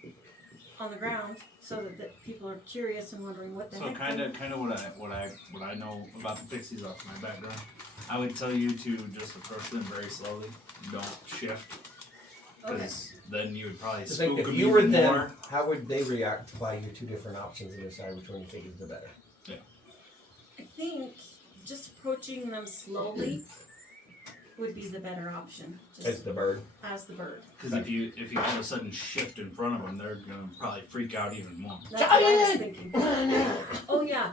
on the ground, so that people are curious and wondering what the So heck? kind of what I know about the Pixies off my background, I would tell you to just approach them very slowly. Don't shift, Okay. because then you would probably It's spook like them if you were even them, more. how would they react by your two different options and decide which one you think is the better? I think just approaching them slowly would be the better option, It's just the bird. as the bird. Because if you all of a sudden shift in front of them, they're gonna probably freak out even more. That's what I was thinking. Oh yeah,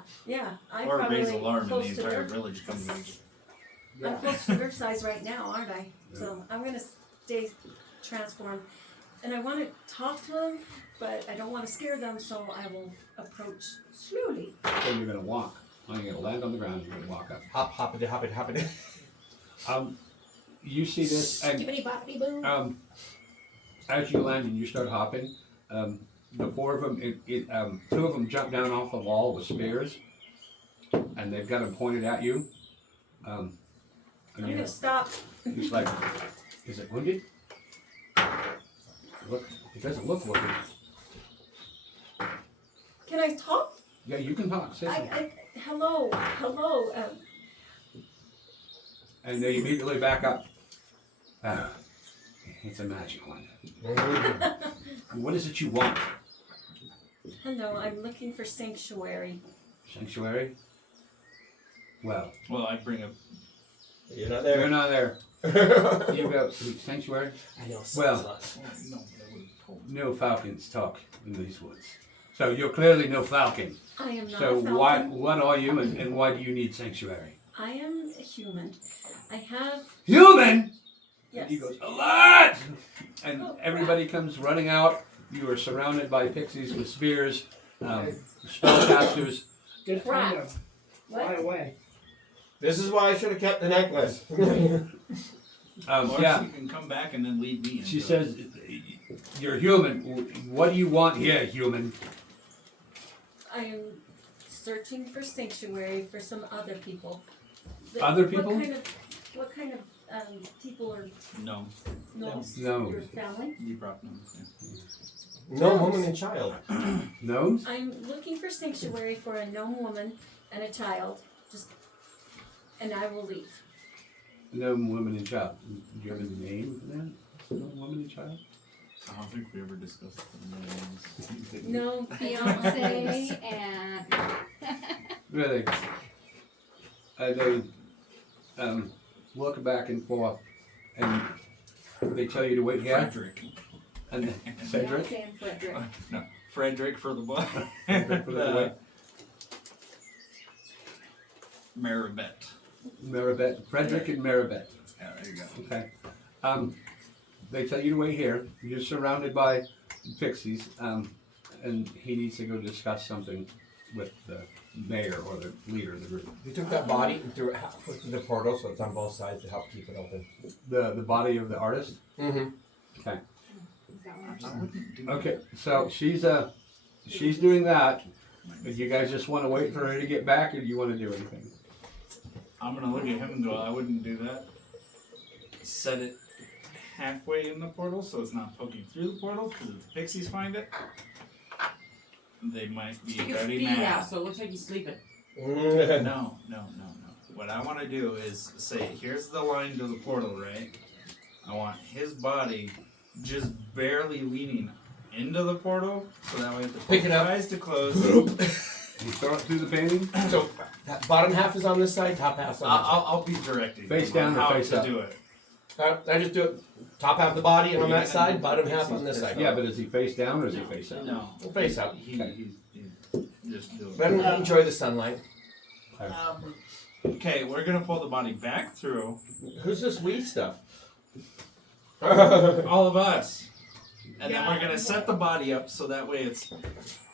I Or probably raise alarm and the close to entire their, village comes in. I'm close to their size right now, aren't I? So I'm gonna stay transformed, and I want to talk to them, but I don't want to scare them, so I will approach slowly. So you're gonna walk. You're gonna land on the ground. You're gonna walk up. Hop it. You see this, and Skippity-boppity-boo. as you land and you start hopping, the four of them, two of them jump down off the wall with spears, and they've got them pointed at you. And I'm you gonna stop. he's like, is it wounded? Look, it doesn't look wounded. Can I talk? Yeah, you can talk. Say something. Hello. And they immediately back up. It's a magic one. What is it you want? Hello, I'm looking for sanctuary. Sanctuary? Well, Well, I bring up. You're not you're there. not there. You go sanctuary? I know. Well, No, that would have told me. no falcons talk in these woods. So you're clearly no falcon. I am not So a falcon. what are you and why do you need sanctuary? I am a human. I have Human! yes. He goes, alert! And everybody comes running out. You are surrounded by pixies with spears, spellcasters. Good Crap. time to fly away. This is why I should have kept the necklace. Or Yeah, she can come back and then lead me. she into says, you're human. What do you want here, human? I am searching for sanctuary for some other people. Other people? What kind of people are it. No, gnomes? No. Your family? you brought them. No woman and child. Gnomes? I'm looking for sanctuary for a gnome woman and a child. And I will leave. Gnome, woman, and child. Do you have a name for that? Gnome, woman, and child? I don't think we ever discussed the names. No, Beyonce and Really? They look back and forth, and they tell you to wait here. Frederick. And Cedric? Beyonce and Frederick. No, Frederick for the boy. Frederick for the boy. Maribet. Maribet. Frederick and Maribet. Yeah, there you go. Okay. They tell you to wait here. You're surrounded by pixies, and he needs to go discuss something with the mayor or the leader of the group. You took that body and threw it halfway through the portal, so it's on both sides to help keep it open. The body of the artist. Mm-hmm. Okay. Is that one? I wouldn't do Okay. So she's doing that. But you guys just want to wait for her to get back, or do you want to do anything? I'm gonna look at him and go, I wouldn't do that. Set it halfway in the portal so it's not poking through the portal, because if the pixies find it, they might be Stick his very feet mad. out so it looks like he's sleeping. No. What I want to do is say, here's the line to the portal, right? I want his body just barely leaning into the portal, so that way the Pick it up. eyes to close. You throw it through the painting. So that bottom half is on this side, top half's on this side. I'll be directing Face him on down or how face to up? do it. I just do it top half the body and on that side, bottom half on this side. Yeah, but is he face down or is he face up? No, We'll face up. he just do it. Let him enjoy the sunlight. Okay, we're gonna pull the body back through. Who's this weed stuff? All of us. And then we're gonna set the body up so that way it's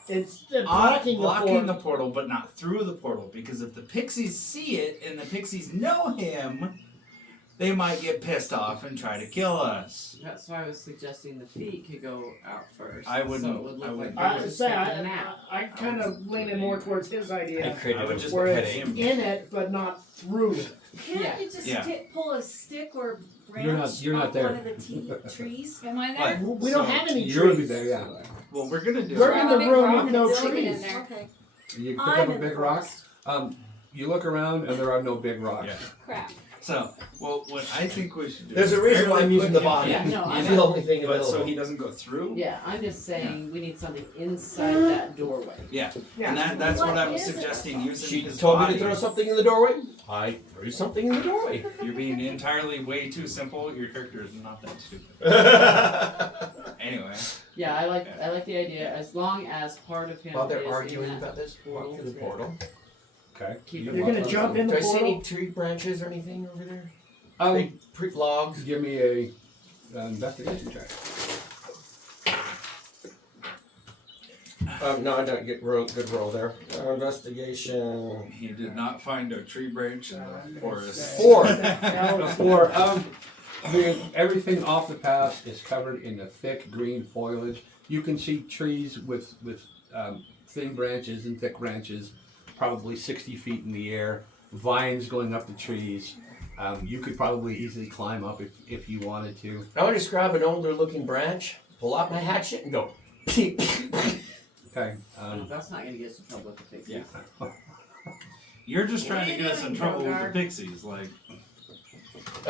It's blocking blocking the portal, but not through the portal. Because if the pixies see it and the pixies know him, they might get pissed off and try to kill us. That's why I was suggesting the feet could go out first. I wouldn't- So it would look I like wouldn't. they I were say taking a nap. I kind of leaning more towards his I idea, I created would a just where pet it's him. in it but not through it. Can't Yeah. you just Yeah. pull a stick or branch You're not off there. one of the trees? Am I there? What? We don't So, have any trees. You'll be there, yeah. Well, we're gonna do We're it. in the Big room rock with no and building in trees. there. Okay. You pick I'm up a big rock. impressed. You look around and there are no big rocks. Yeah. Crap. So, well, what I think we should do. There's a reason why I'm using the body. Yeah, no, It's I the only thing But available. so he doesn't go through. Yeah, I'm just saying we need something inside that doorway. Yeah. Yeah. And that's what What I'm is it? suggesting using She his told body. me to throw something in the doorway. I threw something in the doorway. You're being entirely way too simple. Your character is not that stupid. Anyway. Yeah, I like the idea as long as part of him While they're is arguing in that about this, walk through the portal. Okay. Keep You're it gonna locked. jump in Do the I see portal? any tree branches or anything over there? Um, Big logs. give me a investigation check. No, I don't get good roll there. Investigation. He did not find a tree branch in the forest. 4. For everything off the path is covered in a thick green foliage. You can see trees with thin branches and thick branches, probably 60 feet in the air. Vines going up the trees. You could probably easily climb up if you wanted to. I want to just grab an older looking branch, pull out my hatchet, and go. Okay. That's not gonna get us in trouble with the Pixies. Yeah. You're just trying to What are get you us in doing, trouble with Drogar? the Pixies. Like,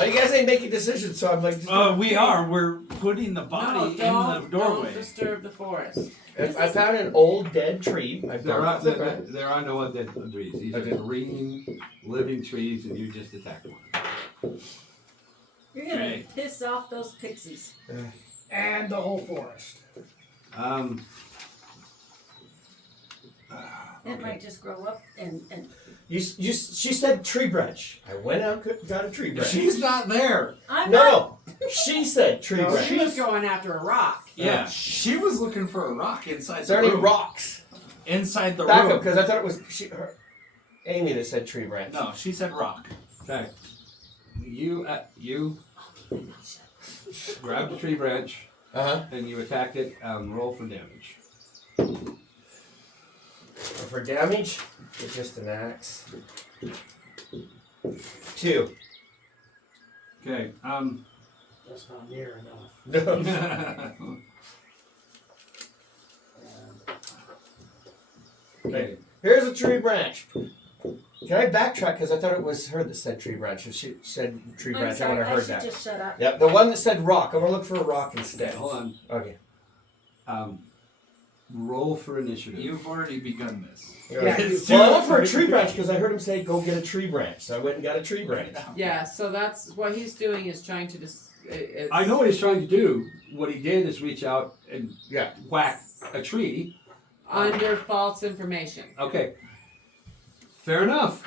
You guys ain't making decisions, so I'm like. Just we are. We're putting the body in the doorway. Don't disturb the forest. If I found an old dead tree. I There are barked the ground. there are no undead trees. These are Okay. green, living trees, and you just attacked one. You're gonna Okay. piss off those pixies. And the whole forest. It Okay. might just grow up and She said tree branch. I went out, got a tree branch. She's not there. I'm not. No, she said tree No, branch. She was going after a rock. Yeah, she was looking for a rock inside Is the there any room. rocks? Inside the Back room. up, because I thought it was Amy that said tree branch. No, she said rock. Okay. You grabbed a tree branch Uh-huh. and you attacked it. Roll for damage. For damage, it's just an axe. 2. Okay. That's not near enough. Okay. Here's a tree branch. Can I backtrack? Because I thought it was her that said tree branch. If she said tree I'm branch, I sorry, would have I heard should that. just shut up. Yep, the one that said rock. I'm going to look for a rock instead. Hold on. Okay. Roll for initiative. You've already begun this. Well, I went for a tree branch because I heard him say, go get a tree branch. So I went and got a tree branch. Yeah, so that's what he's doing is trying to I know what he's trying to do. What he did is reach out and Yeah. whack a tree. under false information. Okay. Fair enough.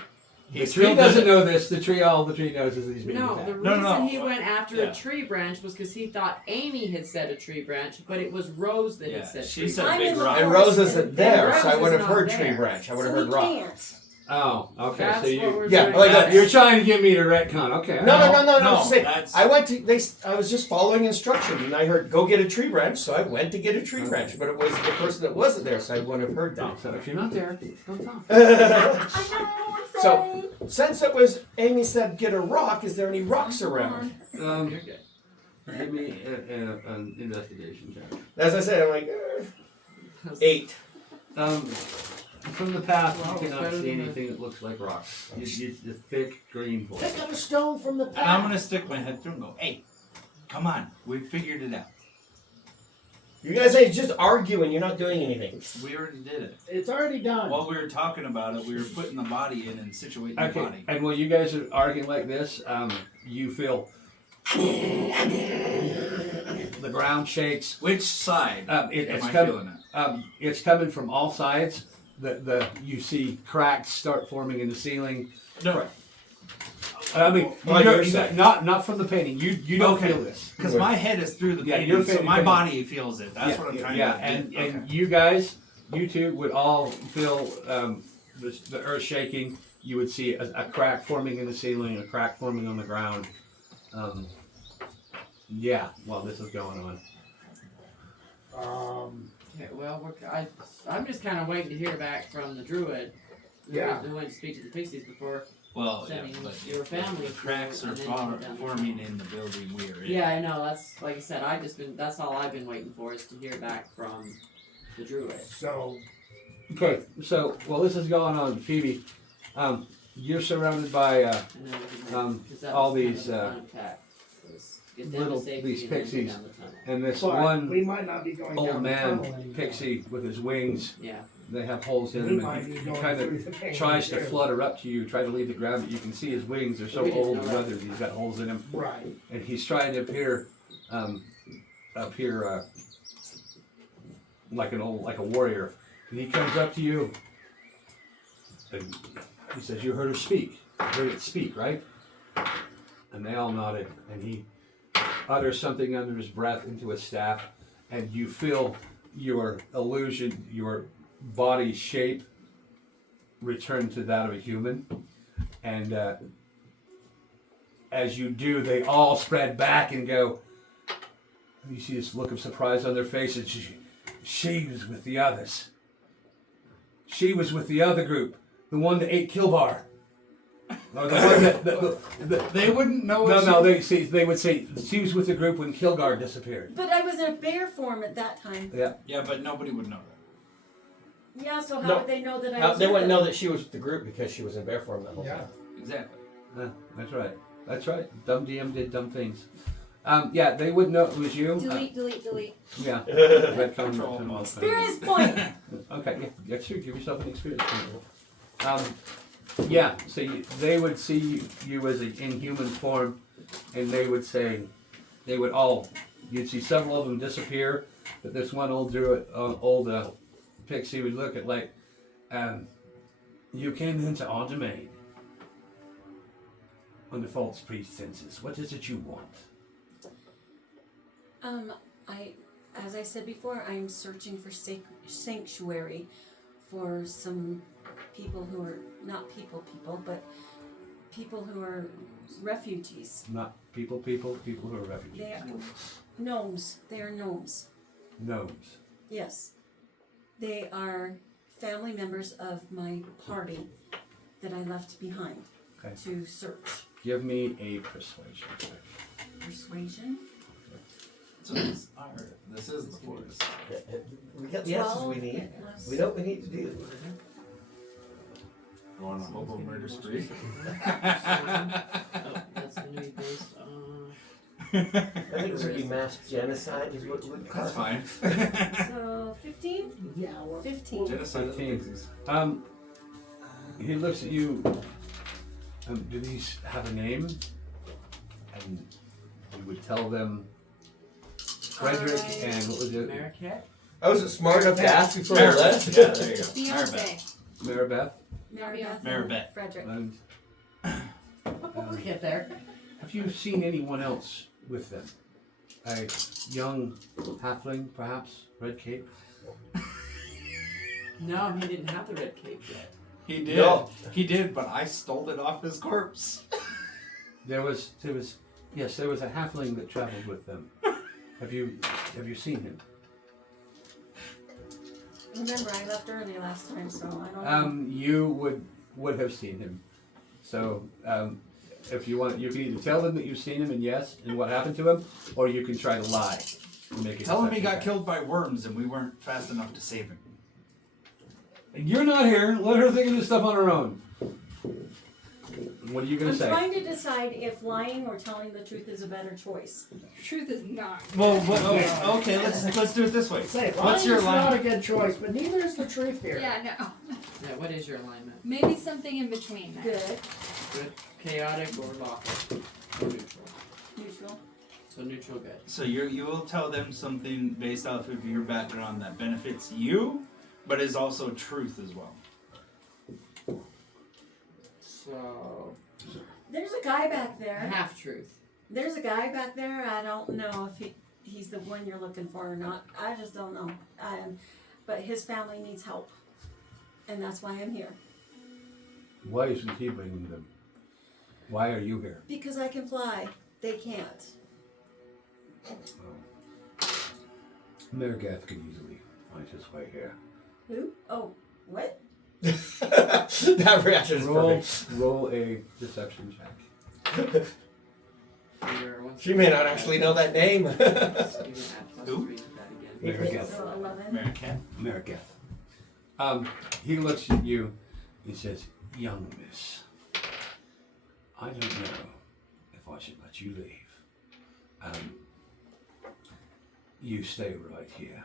He The still tree doesn't did know this. All the tree knows is that he's being No, attacked. the No, reason no. he went after Yeah. a tree branch was because he thought Amy had said a tree branch, but it was Rose that Yeah, had said she tree said branch. I'm big in the rock. And forest Rose isn't and there, Rose so I is would have not heard there. tree branch. I would have So heard we rock. can't. Oh, okay. That's so you, what we're Yeah, doing. like you're trying to get me to retcon. Okay. No, No, just say, that's- I went to, I was just following instructions and I heard, go get a tree branch, so I went to get a tree branch, but it was the person that wasn't there, so I wouldn't have heard Oh, that. so if you're not there, don't talk. So, since it was, Amy said get a rock, is there any rocks around? You're good. Give me an investigation check. As I said, I'm like, 8. From the path, Well, you it's cannot better see than the- anything that looks like rocks. It's the thick green Pick foliage. up a stone from the And I'm path. gonna stick my head through and go, hey, come on, we figured it out. You guys ain't just arguing, you're not doing anything. We already did it. It's already done. While we were talking about it, we were putting the body in and situating the Okay, body. and while you guys are arguing like this, you feel the ground shakes. Which side It's am I coming. feeling it? It's coming from all sides. You see cracks start forming in the ceiling. No, I mean, On your side. not from the painting. You don't Okay. feel this. because my head is through the Yeah, painting, you're so feeling my painting. body feels it. That's what I'm trying yeah, to and do. and you guys, you two would all feel the earth shaking. You would see a crack forming in the ceiling, a crack forming on the ground. Yeah, while this is going on. Okay, well, I'm just kind of waiting to hear back from the druid. Yeah. Who went to speak to the Pixies before. Well, yeah, sending but your family the cracks through, are and then you go down the forming in the building we are in. Yeah, I know. That's like I said. That's all I've been waiting for is to hear back from the druid. So, Okay, so while this is going on, Phoebe, you're surrounded by I know we can- Um, 'cause that all was kind these, of the fun of TAC, was get down little- to safety these and then go pixies. down the tunnel. and this But one we might not be going old down the tunnel man anymore. pixie with his wings. Yeah. They have holes in We them, might and be he going kind through of the pain tries to too. flutter up to you, try to leave the ground, but you can see his wings. They're so We didn't old know and that. weathered. He's got holes in him, Right. and he's trying to appear like a warrior. And he comes up to you, and he says, "You heard her speak. You heard it speak, right?" And they all nodded, and he utters something under his breath into his staff, and you feel your illusion, your body shape return to that of a human. And as you do, they all spread back and go, you see this look of surprise on their faces. She was with the others. She was with the other group, the one that ate Kilbar. Or the one that They wouldn't know no, what no, they would say she was with the group when Kilgar disappeared. But I was in a bear form at that time. Yeah. Yeah, but nobody would know that. Yeah, so how No. would they know that I How, was they with wouldn't them? know that she was with the group because she was in bear form that whole Yeah. time. Exactly. That's right. That's right. Dumb DM did dumb things. Yeah, they would know it was you. Delete. Yeah. Red cone, Control. red cone. Experience point. Okay, yeah, sure. Give yourself an experience point. Yeah, so they would see you as an inhuman form, and they would say, you'd see several of them disappear, but this one old druid, pixie would look at like, you came into our domain under false pretenses. What is it you want? As I said before, I'm searching for sanctuary for some people who are not people, but people who are refugees. Not people who are refugees. They are gnomes. They are gnomes. Gnomes. Yes. They are family members of my party that I left behind Okay. to search. Give me a persuasion check. Persuasion? So this is the forest. We got the answers we need. We know what we need to do. Go on a hobo murder spree. Oh, that's gonna be based on. I think this would be mass genocide is what would That's fine. So 15? Yeah, well, 15. Genocide of the 15. Pixies. He looks at you. Do these have a name? And you would tell them Frederick and what was it? Marquette? I wasn't smart enough to ask before I left. Yeah, there you go. Beyonce. Maribeth. Maribeth. Maribeth. Frederick. And We'll get there. have you seen anyone else with them? A young halfling, perhaps, red cape? No, he didn't have the red cape yet. He did. No. He did, but I stole it off his corpse. There was a halfling that traveled with them. Have you seen him? Remember, I left early last time, so I don't know. You would have seen him. So, if you want, you can either tell them that you've seen him and yes, and what happened to him, or you can try to lie. And make a Tell him he deception got check. killed by worms and we weren't fast enough to save him. You're not here. Let her think of this stuff on her own. What are you gonna I'm say? trying to decide if lying or telling the truth is a better choice. Truth is not. Well, okay, let's do it this way. say, What's your lying is not line? a good choice, but neither is the truth here. Yeah, no. Yeah, what is your alignment? Maybe something in between that. Good. Good, chaotic, or lawful? Or neutral? Neutral. So neutral, good. So you will tell them something based off of your background that benefits you, but is also truth as well. So, There's a guy back there. half truth. There's a guy back there. I don't know if he's the one you're looking for or not. I just don't know. But his family needs help, and that's why I'm here. Why isn't he bringing them? Why are you here? Because I can fly. They can't. Mergath could easily find his way here. Who? Oh, what? That reaction is perfect. Roll a deception check. She may not actually know that name. Who? Mergath. So 11. American. Mergath. He looks at you. He says, "Young miss, I don't know if I should let you leave. You stay right here.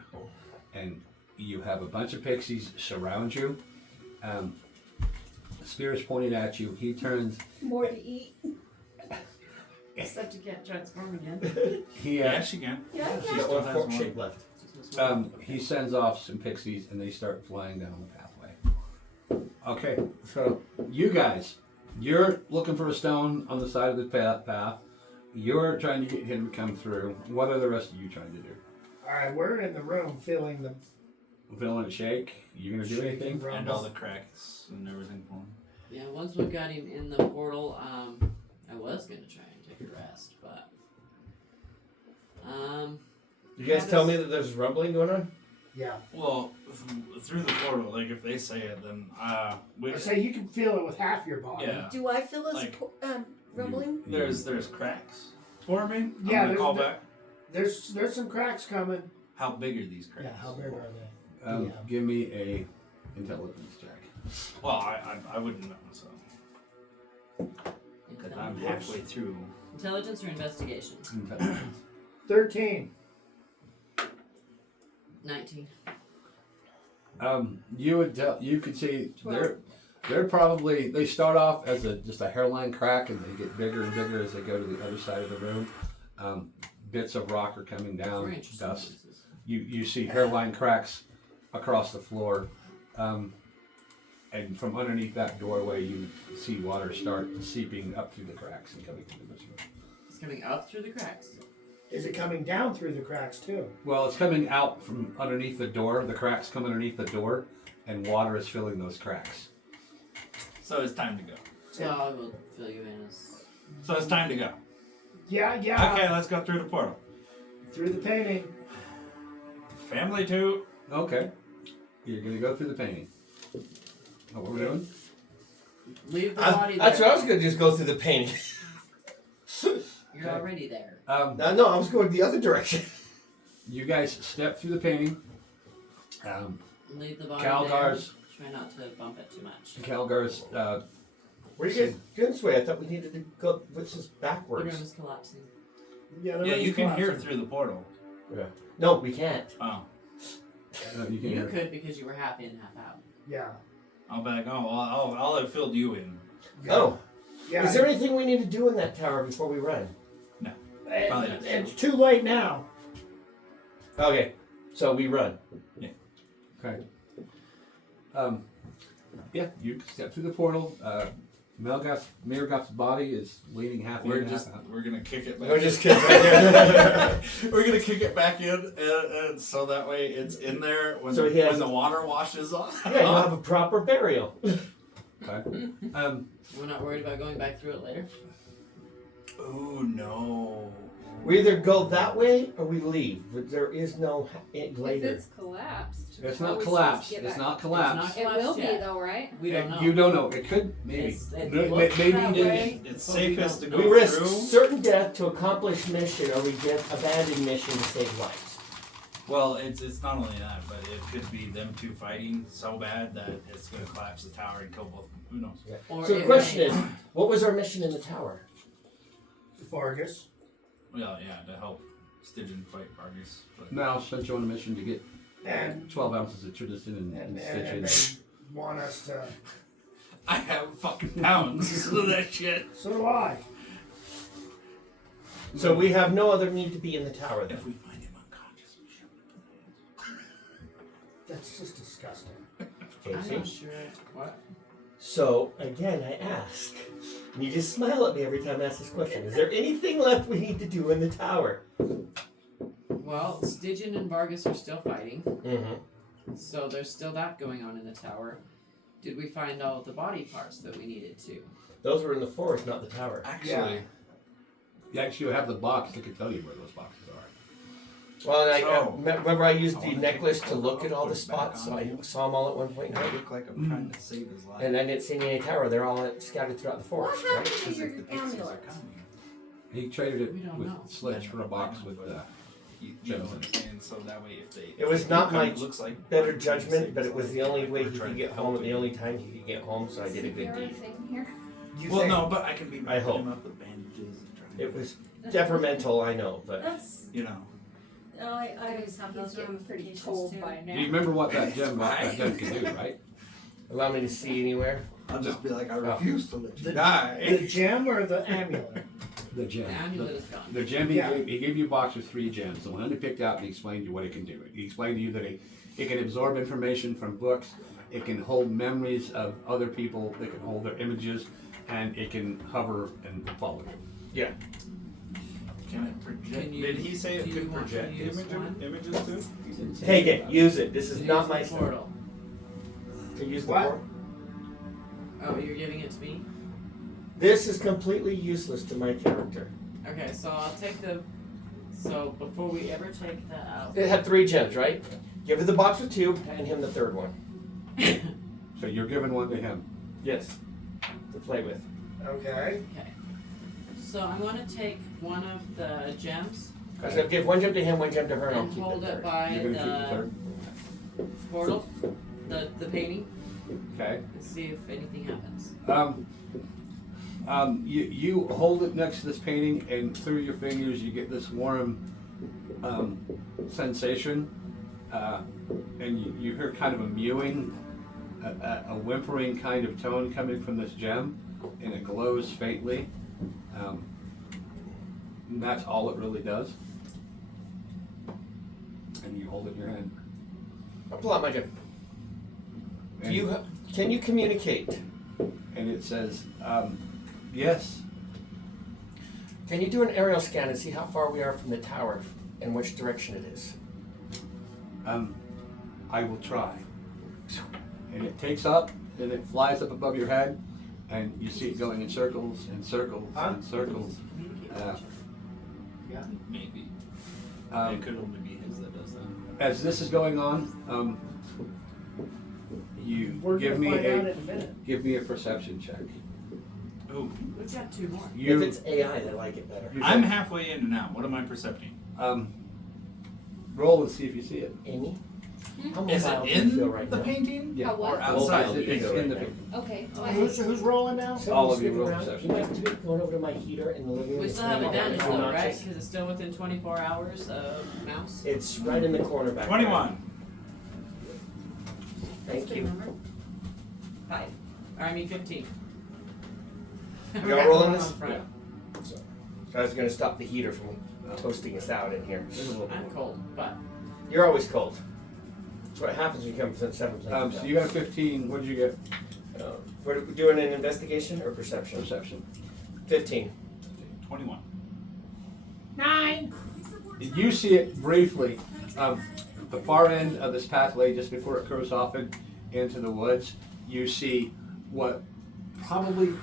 And you have a bunch of pixies surround you. Spear's pointed at you. He turns. More to eat. Except you can't transform again. He Yeah, she can. Yeah, She's yeah. got one has fork one. shape left. He sends off some pixies and they start flying down the pathway. Okay, so you guys, you're looking for a stone on the side of the path. You're trying to get him to come through. What are the rest of you trying to do? Alright, we're in the room feeling the Feeling a shake? You gonna do anything? And rumble. all the cracks and everything for him. Yeah, once we got him in the portal, I was gonna try and take a rest, but You guys tell me that there's rumbling going on? Yeah. Well, through the portal, like if they say it, then we I say you can feel it with half your body. yeah. Do I feel this Like- rumbling? There's cracks forming. Yeah, I'm gonna call there's- back. There's some cracks coming. How big are these cracks? Yeah, how big are they? Yeah. Give me a intelligence check. Well, I wouldn't know, so because I'm halfway through. Intelligence or investigation? Intelligence. 13. 19. You could see they're probably, they start off as just a hairline crack and they get bigger and bigger as they go to the other side of the room. Bits of rock are coming Very down, interesting. dust. You see hairline cracks across the floor, and from underneath that doorway you see water start seeping up through the cracks and coming into this room. It's coming up through the cracks. Is it coming down through the cracks too? Well, it's coming out from underneath the door. The cracks come underneath the door, and water is filling those cracks. So it's time to go. So I will fill you in as. So it's time to go. Yeah. Okay, let's go through the portal. Through the painting. Family two. Okay, you're gonna go through the painting. Oh, what we're doing? Leave the body there. That's what I was going to just go through the painting. You're already there. No, I was going the other direction. You guys step through the painting. Leave the body Calgar's there. Try not to bump it too much. Calgar's Where you guys going this way? I thought we needed to go which is The backwards. room is collapsing. Yeah, the Yeah, room's you can hear collapsing. through the portal. No, we can't. Oh, you can You hear. could because you were half in, half out. Yeah. I'll be like, I'll have filled you in. Oh. Yeah. Is there anything we need to do in that tower before we run? Probably not. It's too late now. Okay. So we run. Okay. Yeah, you step through the portal. Mirgoth's body is leaning half We're in, just half out. we're gonna kick it back. We're just kidding right there. We're gonna kick it back in, and so that way it's in there when, So he has- when the water washes off. Yeah, you'll have a proper burial. Okay. We're not worried about going back through it later. Oh no. We either go that way or we leave. But there is no If later. it's collapsed. It's how are not we collapsed. supposed to get It's back? not collapsed. It will be yet. though, right? We don't know. You don't know. It could maybe. It Maybe. looks that way. It's But we safest to don't- go We risk through. certain death to accomplish mission, or we get abandoned mission to save lives. Well, it's not only that, but it could be them two fighting so bad that it's gonna collapse the tower and kill both of them. Who knows? Or So the it question may- is, what was our mission in the tower? Vargas. Well, yeah, to help Stygian fight Vargas. But Now sent you on a mission to get And 12 ounces of tradition and and stitches. they want us to. I have fucking pounds of that shit. So do I. So we have no other need to be in the tower then. If we find him unconscious, we should. That's just disgusting. Okay, I'm see? not sure. What? So again, I ask, and you just smile at me every time I ask this question. Is there anything left we need to do in the tower? Well, Stygian and Vargas are still fighting, Mm-hmm. so there's still that going on in the tower. Did we find all the body parts that we needed to? Those were in the forest, not the tower. Actually, You actually have the box that could tell you where those boxes are. Well, and So- remember I used I the wanna necklace take to those look off, at all put the it back spots, so on. I saw them all at one point in I time. look like I'm trying to save his life. And I didn't see any tower. They're all scattered throughout the What forest, happened right? to Because your if the Pixies are amulet? coming, He traded it We don't with know. Sledge for a box with. you know what I'm saying? So that way, if they It was if not they my come, it looks like Better I'm trying to judgment, save but his it was life. the only way We're he trying could to get help home and the him. only time he could get home, so I did a good deed. Everything here. You Well, think no, but I can be I hope. him up with bandages and trying it was detrimental, I know, but That's, you know. oh, I I just have he's those getting pretty ramifications cold too. by now. Do you remember what that gem can do, right? allow me to see anywhere. I'll just be like, I Oh. refuse to let you The die. gem or the amulet? The gem. The amulet is gone. The gem Yeah. he gave you a box with 3 gems. The one he picked out and he explained to you what it can do. He explained to you that it can absorb information from books, it can hold memories of other people, it can hold their images, and it can hover and follow you. Yeah. Can it project? Can you- Did he say it do you could want to project use one? images too? He didn't say Take anything it, about use it. This is Use not my the stuff. portal. To use the What? portal. Oh, you're giving it to me? This is completely useless to my character. Okay, so I'll take the. So before we ever take that out. It had 3 gems, right? Give her the box with 2 and him the 3rd one. So you're giving one to him. Yes. To play with. Okay. Okay. So I'm going to take one of the gems So give 1 gem to him, 1 gem to her, and I'll and keep hold the it 3rd. by You're gonna keep the third. portal, the painting, Okay. and see if anything happens. You hold it next to this painting, and through your fingers you get this warm sensation, and you hear kind of a mewing, a whimpering kind of tone coming from this gem, and it glows faintly. And that's all it really does. And you hold it in your hand. I'll pull out my gem. And, Can you communicate? and it says, yes. Can you do an aerial scan and see how far we are from the tower and which direction it is? I will try. And it takes up, and it flies up above your head, and you see it going in circles and circles and circles. Maybe. Um, it could only be his that does that. as this is going on, you We're give gonna me find out in a a minute. give me a perception check. Ooh. We've got 2 more. If You it's AI, I like it better. you I'm said, halfway in now. What am I percepting? roll and see if you see it. Amy? How Is mobile it do you in feel right the now? painting? Yeah. How what? Or outside? Mobile do you It's feel in right the now? painting. Okay. Who's rolling now? All of you Snooping roll around. perception. You might be going over to my heater in the living room. We and still haven't cleaning done it out though, the right? notches. Because it's still within 24 hours of mouse. It's right in the corner back 21. there. Thank you. Remember? 5. Or I mean 15. You all rolling One this? on front. Yeah. So I was going to stop the heater from toasting us out in here. I'm cold, but You're always cold. That's what happens when you come from 7 places. So you got a 15. What did you get? We're doing an investigation or perception? Perception. 15. 21. 9. You see it briefly. The far end of this pathway, just before it curves off into the woods, you see what probably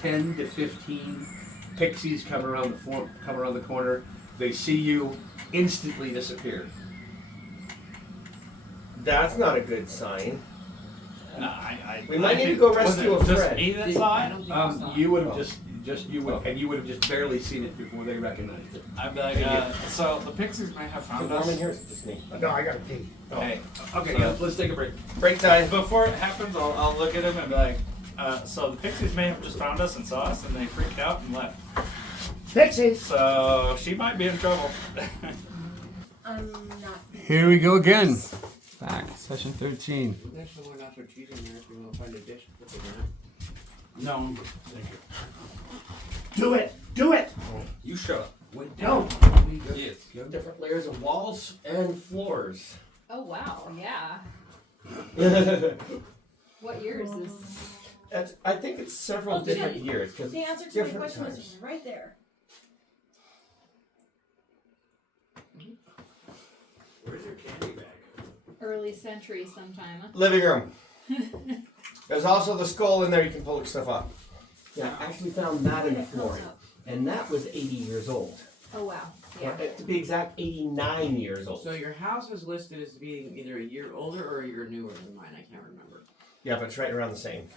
10 to 15 pixies come around the corner. They see you, instantly disappear. That's not a good sign. No, I We might I need to think- go was rescue it a just friend. me that I saw it? don't think I saw You would have Oh. and you would have just barely seen it before they recognized it. I'd be like, so the Pixies may have Is found it warm in us. here? It's just me. No, I gotta pee. Hey, Okay, So- yeah, let's take a break. Break time. before it happens, I'll look at him and be like, so the Pixies may have just found us and saw us and they freaked out and left. Pixies! So she might be in trouble. I'm not. Here we go again. Back, session 13. There's some more nacho cheese in there if you want to find a dish to put it in. No, thank you. Do it! Do it! You shut up. No! Yes. Different layers of walls and floors. Oh wow, yeah. What year is this? I think it's several Oh, different Jen, years. Cause The answer to my different question was times. right there. Where's your candy bag? Early century sometime. Huh? Living room. There's also the skull in there. You can pull stuff off. Yeah, I actually found that in the flooring, and that was 80 years old. Oh wow. Or, Yeah. to be exact, 89 years old. So your house is listed as being either a year older or a year newer than mine. I can't remember. Yeah, but it's right around the same.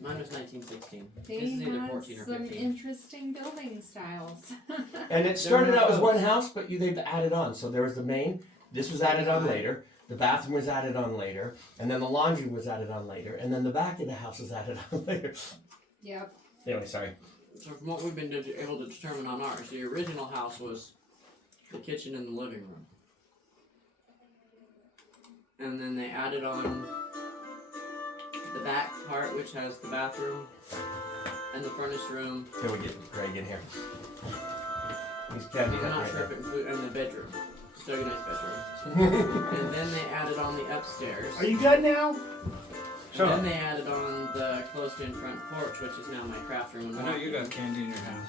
Mine was 1916. They This is either had 14 or some 15. interesting building styles. And it started were out as those. one house, but they've added on. So there was the main. This was added on later. The bathroom was added on later, and then the laundry was added on later, and then the back of the house was added on later. Yep. Anyway, sorry. So from what we've been able to determine on ours, the original house was the kitchen and the living room. And then they added on the back part, which has the bathroom and the furnace room. Till we get Greg in here. He's candy I'm hut not right sure now. if it includes, and the bedroom. Still a nice bedroom. And then they added on the upstairs. Are you good now? And then they added on the closed-in front porch, which is now my craft room. And I know you got candy in your house.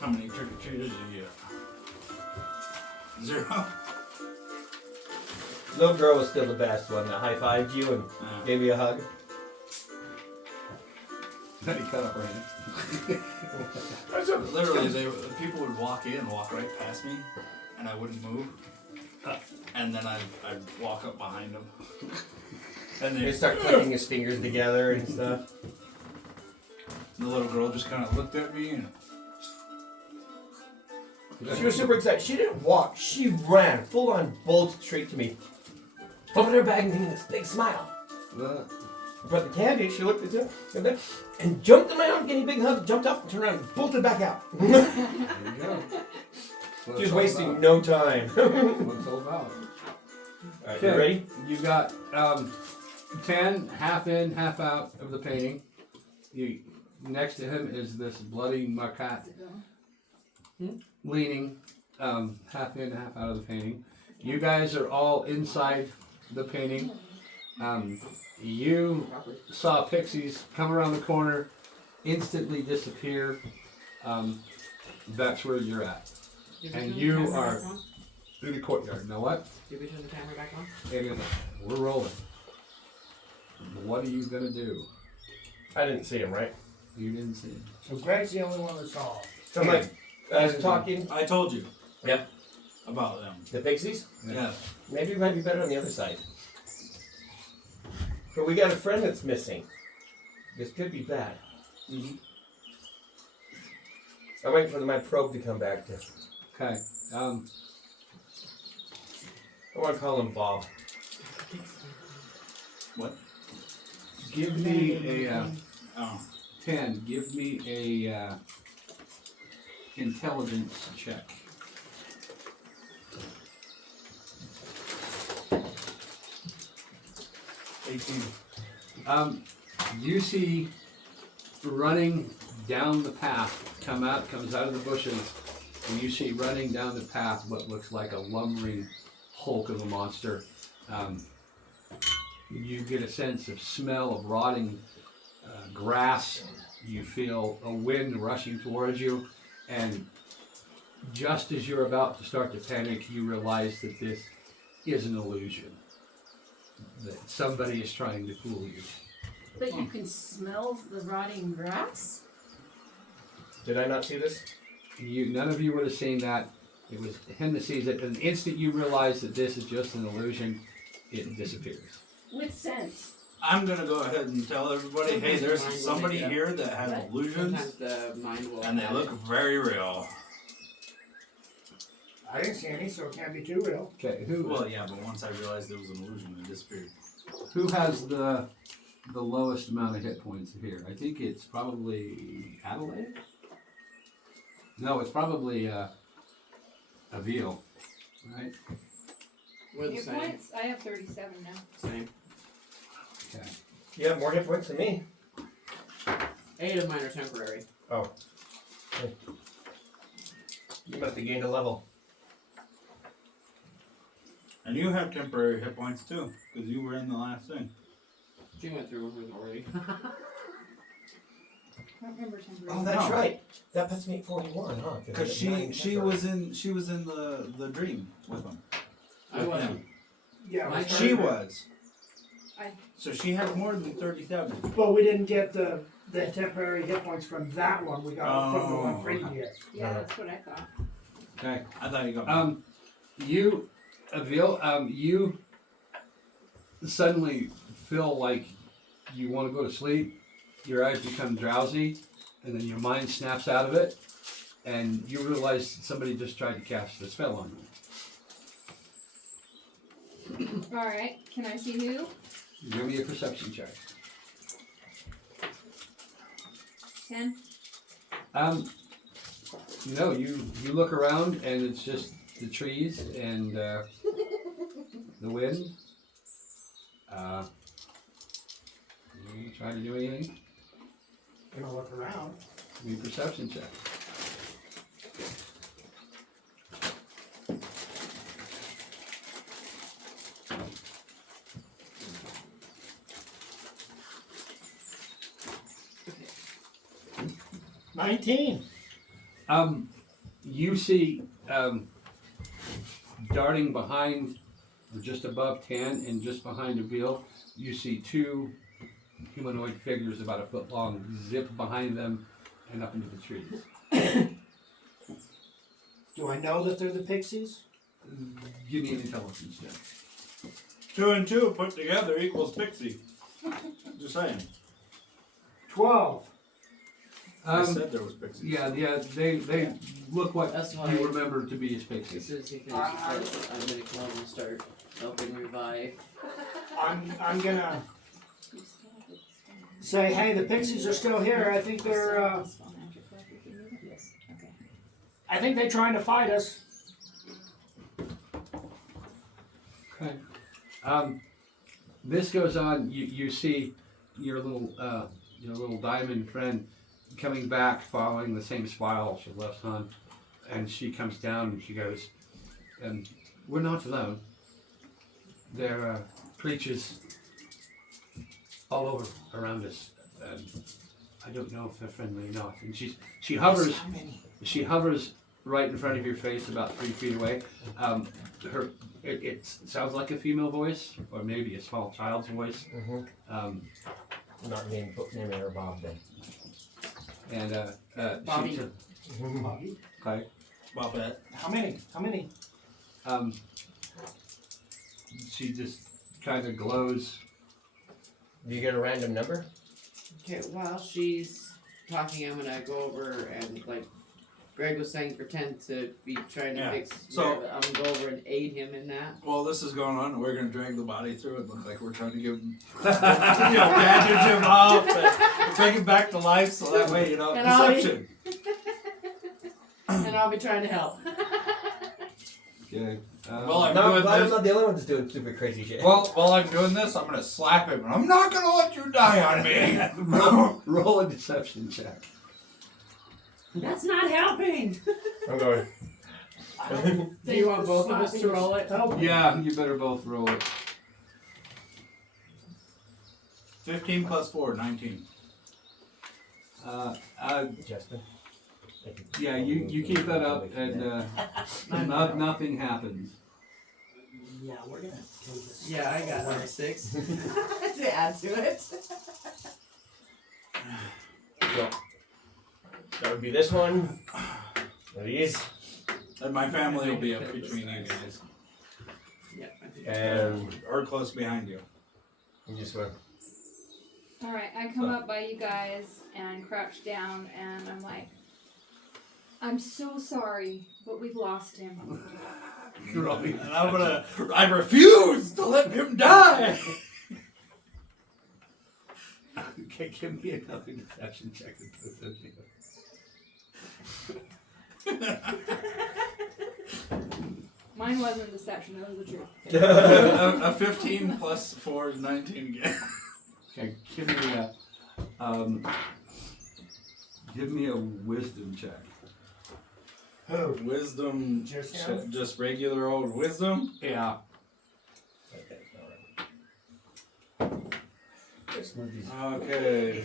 How many trick-or-treaters did you get? 0? Little girl was still the best one that high-fived you and gave you a hug. Then he cut up her hand. Literally, people would walk in and walk right past me, and I wouldn't move. And then I'd walk up behind them. And He'd they start clicking his fingers together and stuff. the little girl just kind of looked at me and She was super excited. She didn't walk. She ran, full on, bolted straight to me. Opened her bag and gave me this big smile. But the candy, she looked at it and jumped in my arm, getting a big hug, jumped up, and turned around and bolted back out. There you go. She was wasting no time. What it's all about. Alright, you ready? You got 10 half in, half out of the painting. Next to him is this bloody marcat leaning half in, half out of the painting. You guys are all inside the painting. You saw Pixies come around the corner, instantly disappear. That's where you're at. And you are through the courtyard. Know what? Did we turn the camera back on? And we're rolling. What are you gonna do? I didn't see him, right? You didn't see it. So Greg's the only one that saw it. So I'm like, I was talking. I told you. Yeah. About them. The Pixies? Yeah. Maybe it might be better on the other side. But we got a friend that's missing. This could be bad. Mm-hmm. I'm waiting for my probe to come back to. Okay. I want to call him Bob. What? Give me a Oh. 10. Give me a intelligence check. You see running down the path, comes out of the bushes, and you see running down the path what looks like a lumbering hulk of a monster. You get a sense of smell of rotting grass. You feel a wind rushing towards you, and just as you're about to start to panic, you realize that this is an illusion. That somebody is trying to fool you. But you can smell the rotting grass? Did I not see this? None of you would have seen that. It was him that sees it. And the instant you realize that this is just an illusion, it disappears. With sense. I'm gonna go ahead and tell everybody, hey, there's somebody here that has illusions, Sometimes the mind will. and they look very real. I didn't see any, so it can't be too real. Okay, Well, yeah, but once I realized it was an illusion, it disappeared. who has the lowest amount of hit points here? I think it's probably Adelaide. No, it's probably Avil, right? We're the Hit same. points? I have 37 now. Same. Okay. You have more hit points than me. 8 of mine are temporary. Oh. Okay. You must have gained a level. And you have temporary hit points too, because you were in the last thing. She went through hers already. I don't remember temporary. Oh, that's No. right. That puts me at 41, huh? Because she was in the dream with him. I wasn't. Yeah, My we turn. She started- was. I- So she had more than 37. Well, we didn't get the temporary hit points from that one. We got it from the one Oh. previous. Yeah, that's what I thought. Okay. I thought you got You, Avil, you suddenly feel like you want to go to sleep. Your eyes become drowsy, and then your mind snaps out of it, and you realize somebody just tried to cast a spell on you. Alright, can I see who? Give me a perception check. 10? No, you look around and it's just the trees and the wind. You try to do anything? Gonna look around. Give me a perception check. Okay. 19. You see darting behind, or just above Tan, and just behind Avil, you see two humanoid figures about a foot long zip behind them and up into the trees. Do I know that they're the Pixies? Give me an intelligence check. 2 and 2 put together equals Pixie. Just saying. 12. I said there was Pixies. Yeah, they look what That's why you remember to be as As pixies. soon as he finishes, I'm gonna come over and start helping revive. I'm gonna say, hey, the Pixies are still here. I think they're, Yes. Okay. I think they're trying to fight us. Okay. This goes on. You see your little diamond friend coming back, following the same spiral she left on, and she comes down and she goes, "We're not alone. There are creatures all over around us. I don't know if they're friendly or not." And she hovers. How many? She hovers right in front of your face, about 3 feet away. It sounds like a female voice, or maybe a small child's voice. Not naming her Bob then. And Bobby. Bobby? Okay. Bobette. How many? How many? She just kind of glows. Do you get a random number? Okay, while she's talking, I'm gonna go over and, like Greg was saying, pretend to be trying to Yeah. fix. So- I'm gonna go over and aid him in that. While this is going on, we're gonna drag the body through and look like we're trying to give him, bandage him up and bring him back to life, so that way, And I'll be- deception. And I'll be trying to help. Okay. Well, I'm No, I'm doing glad I'm this. not the only one that's doing stupid crazy shit. Well, while I'm doing this, I'm gonna slap him, and I'm not gonna let you die on me. Roll a deception check. That's not helping. I'm going. Do you want both of us to roll it? Yeah, you better both roll it. 15 plus 4, 19. Justin. Yeah, you keep that up, and nothing happens. Yeah, we're gonna take this. Yeah, I got number 6 to add to it. So, that would be this one. These. And my family will be up between you guys. Yeah, I think. And Or close behind you. you just went. Alright, I come up by you guys and crouch down and I'm like, I'm so sorry, but we've lost him. And I refuse to let him die! Okay, give me another deception check to put this in. Mine wasn't deception, that was the truth. a 15 plus 4 is 19 again. Okay, give me a wisdom check. Who? Wisdom, Just him? just regular old wisdom. Yeah. Let's move these. Okay,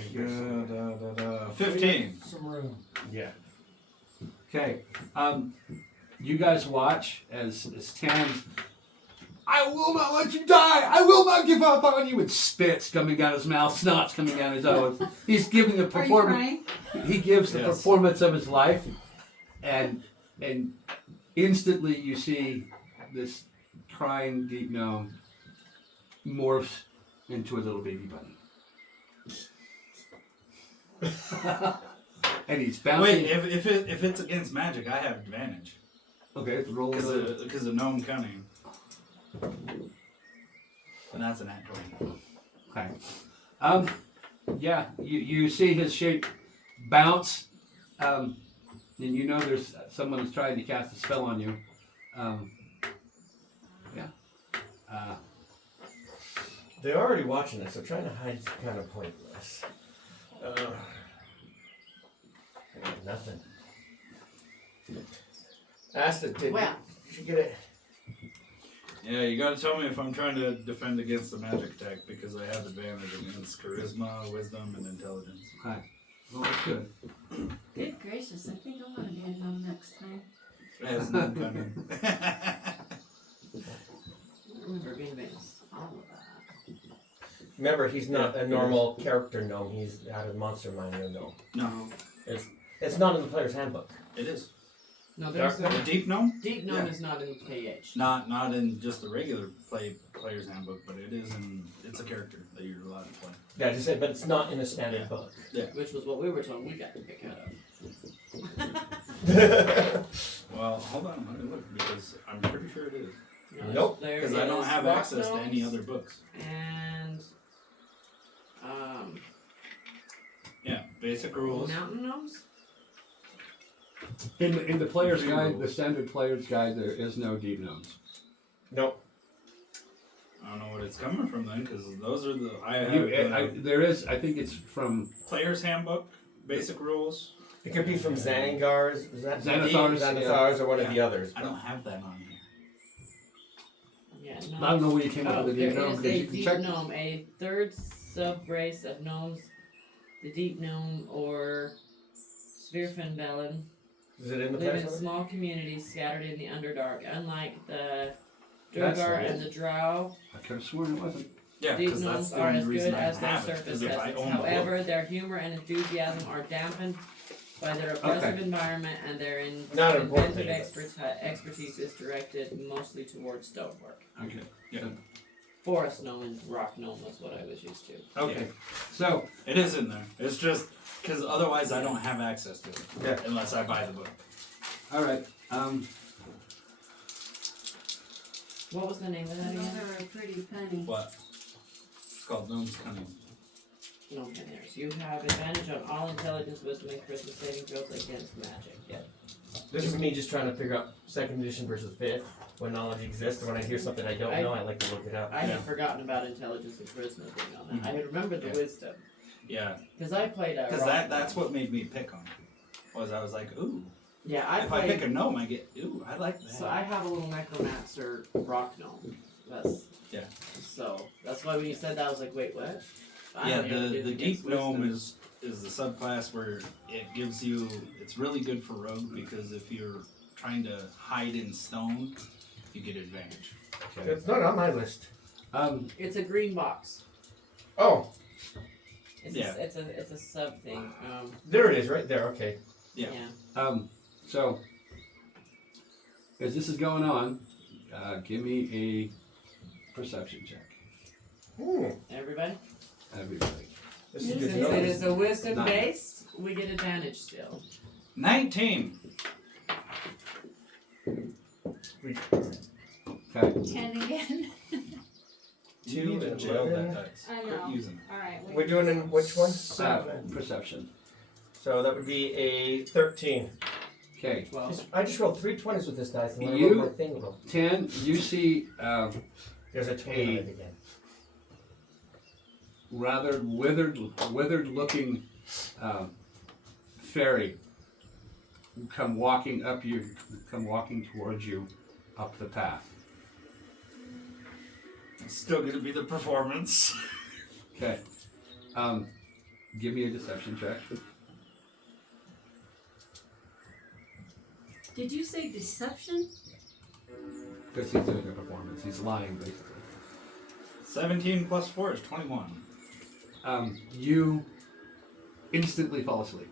15. Some room. Yeah. Okay. You guys watch as Tan. I will not let you die. I will not give up on you. And spits coming out his mouth, snot's coming down his nose. He's giving the Are you performance. crying? He gives the Yes. performance of his life, and instantly you see this crying deep gnome morphs into a little baby bunny. And he's bouncing. Wait, if it's against magic, I have advantage. Okay, roll it. Because of gnome cunning. And that's an nat 20. Okay. Yeah, you see his shape bounce, and you know there's someone who's trying to cast a spell on you. Yeah. They're already watching us, so trying to hide is kind of pointless. Nothing. Asta, did you get it? Yeah, you gotta tell me if I'm trying to defend against the magic attack because I have advantage against charisma, wisdom, and intelligence. Hi. Well, that's good. Good gracious, I think I want to be a gnome next time. It has none coming. I remember being all of that. Remember, he's not a normal character gnome. He's out of Monster Miner gnome. No, It's not in the player's handbook. it is. No, there's The deep gnome? deep gnome Yeah. is not in PH. Not in just the regular player's handbook, but it is in. It's a character that you're allowed to play. Yeah, I just said, but it's not in the standard Yeah. book. Which was what we were told we got to pick out of. Well, hold on, let me look because I'm pretty sure it is. No, Nope. there Because I don't is have rock access to any gnomes other books. And Yeah, basic rules. mountain gnomes. In the player's guide, the standard player's guide, there is no deep gnomes. Nope. I don't know what it's coming from then, because those are the There is, I think it's from player's handbook, basic rules. It could be from Xangar's. Is that Xanathars, Xanathars or one of Yeah. the others. I don't have that on here. Yeah, I don't know where you came up with the there deep gnome is because a you can deep check. gnome, a third sub-race of gnomes, the deep gnome or Svirfenbellen, Is it in the live player's in handbook? small communities scattered in the Underdark. Unlike the That's Durgar right. and the Drow, I could have sworn it wasn't. Yeah, deep because that's gnomes the are only as reason good I as their have it. surface Is if I peasants. own However, their humor and enthusiasm are dampened by their oppressive Okay. environment, and their Not important, inventive is expertise is directed mostly towards stonework. Okay. Forest gnome and rock gnome was what I was used to. Okay. So it is in there. It's just because otherwise I don't have access to it. Yeah. Unless I buy the book. all right. What was the name of that Those again? are a pretty penny. What? It's called Gnome's Cunning. Gnome Caners. You have advantage on all intelligence, wisdom, and charisma saving throws against magic. Yep. This is me just trying to figure out second edition versus fifth when knowledge exists. And when I hear something I don't know, I like to look it up. I had forgotten about intelligence and charisma being on that. I had remembered the Yeah. wisdom. Yeah. Because I played a Because rock that's gnome. what made me pick on it. Was I was like, ooh. Yeah, I If I pick played. a gnome, I get, ooh, I like that. So I have a little necromancer rock gnome. That's Yeah. So that's why when you said that, I was like, wait, what? I Yeah, don't even do the against deep gnome wisdom. is the subclass where it gives you. It's really good for rogue because if you're trying to hide in stone, you get advantage. Okay. It's not on my list. It's a green box. Oh, It's Yeah. it's a sub thing. there it is, right there. Okay. Yeah. So as this is going on, give me a perception check, Everybody. everybody. This is Yes, good to it know. If it is a wisdom Nine. based, we get advantage still. 19. Okay. 10 again. You need to Two, jail that 11. dice. I Quit know. using it. Alright, We're doing in which one? Perception. So that would be a 13. Okay. 12. I just rolled 3 20s with this dice, and when I You- rolled my thing, roll. 10. You see There's a 20 on it again. rather withered looking fairy come walking towards you up the path. It's still gonna be the performance. Okay. Give me a deception check. Did you say deception? Because he's doing a performance. He's lying, basically. 17 plus 4 is 21. You instantly fall asleep.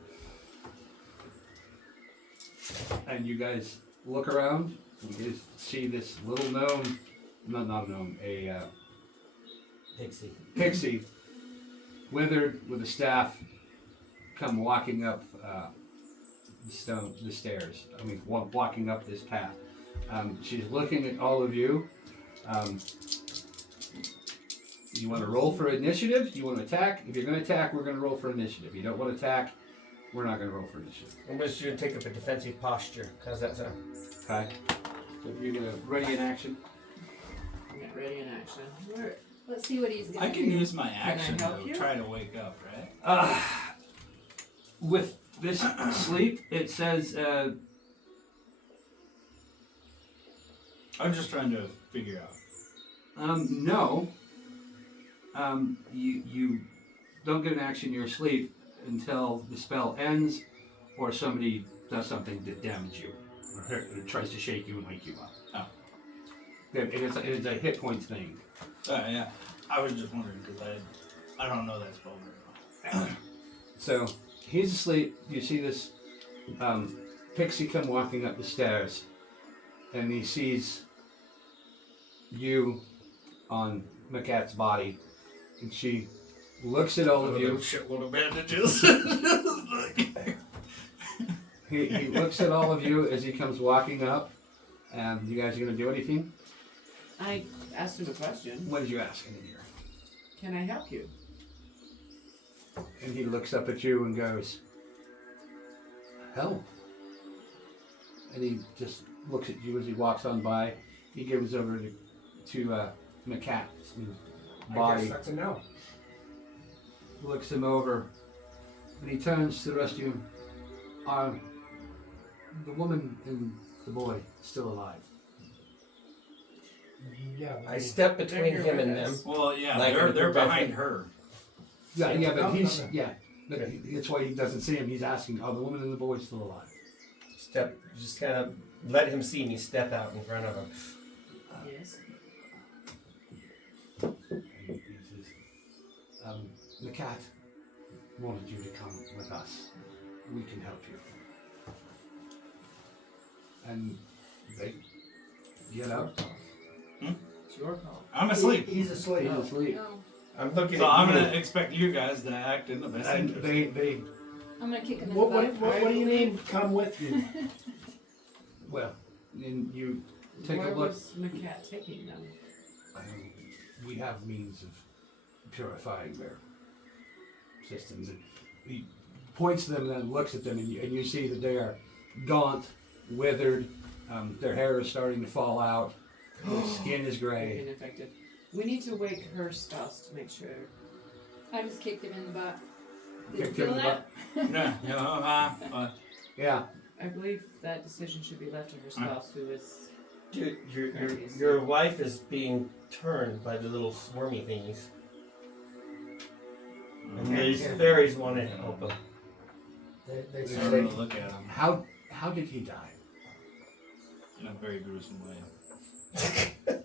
And you guys look around. You guys see this little gnome. Not a gnome. A pixie. Withered with a staff. Come walking up the stairs. I mean, walking up this path. She's looking at all of you. You want to roll for initiative? You want to attack? If you're going to attack, we're going to roll for initiative. You don't want to attack, We're not gonna roll for initiative. I'm just gonna take up a defensive posture. How's that sound? Okay. So if you're gonna ready in action. Get ready in action. Where? Let's see what he's gonna I can do. use my action help to you? try to wake up, right? With this sleep, it says I'm just trying to figure out. no. You don't get an action in your sleep until the spell ends, or somebody does something to damage you, or tries to shake you and wake you up. Oh. It's a hit points thing. Yeah. I was just wondering because I don't know that spell very well. So he's asleep. You see this pixie come walking up the stairs, and he sees you on McCat's body, and she looks at all of you. Shitload of bandages. He looks at all of you as he comes walking up, and you guys are gonna do anything? I asked him a question. What did you ask in here? Can I help you? And he looks up at you and goes, "Help!" And he just looks at you as he walks on by. He goes over to McCat's I body. guess that's a no. Looks him over, and he turns to the rest of you. Are the woman and the boy still alive? Yeah. I step between here him with and us. them. Well, yeah, Like they're a behind benefit. her. Yeah, but No, he's no. but that's why he doesn't see him. He's asking, "Are the woman and the boy still alive?" Step, just kind of let him see me step out in front of him. Yes. He says, "The cat wanted you to come with us. We can help you." And they get up. It's your call. I'm asleep. He's asleep. He's asleep. No. I'm looking So at I'm you. gonna expect you guys to act in the best And interest. they I'm gonna kick him in What, the what, butt. what do you mean, come with you? well, then you take Where a look. was McCat taking them? We have means of purifying their systems. And he points to them and then looks at them, and you see that they are gaunt, withered. Their hair is starting to fall out. Their skin is gray. Ineffective. We need to wake her spouse to make sure. I just kicked him in the butt. Did you Kicked him feel in the that? Yeah, Yeah. I believe that decision should be left to her spouse, who is. Dude, your wife is being turned by the little swarmy thingies. And these fairies want to help him. They I'm say, gonna look at him How did he die? in a very gruesome way.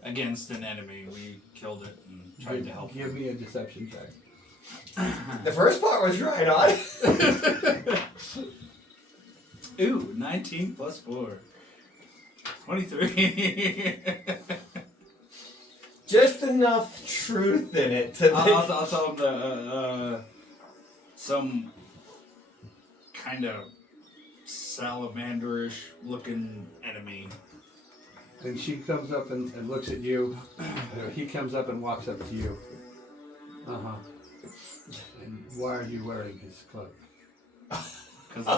Against an enemy, we killed it and tried to help. Give me a deception check. The first part was right on. Ooh, 19 plus 4. 23. Just enough truth in it to I'll tell him some kind of salamanderish looking enemy. And she comes up and looks at you. He comes up and walks up to you. And why are you wearing his cloak?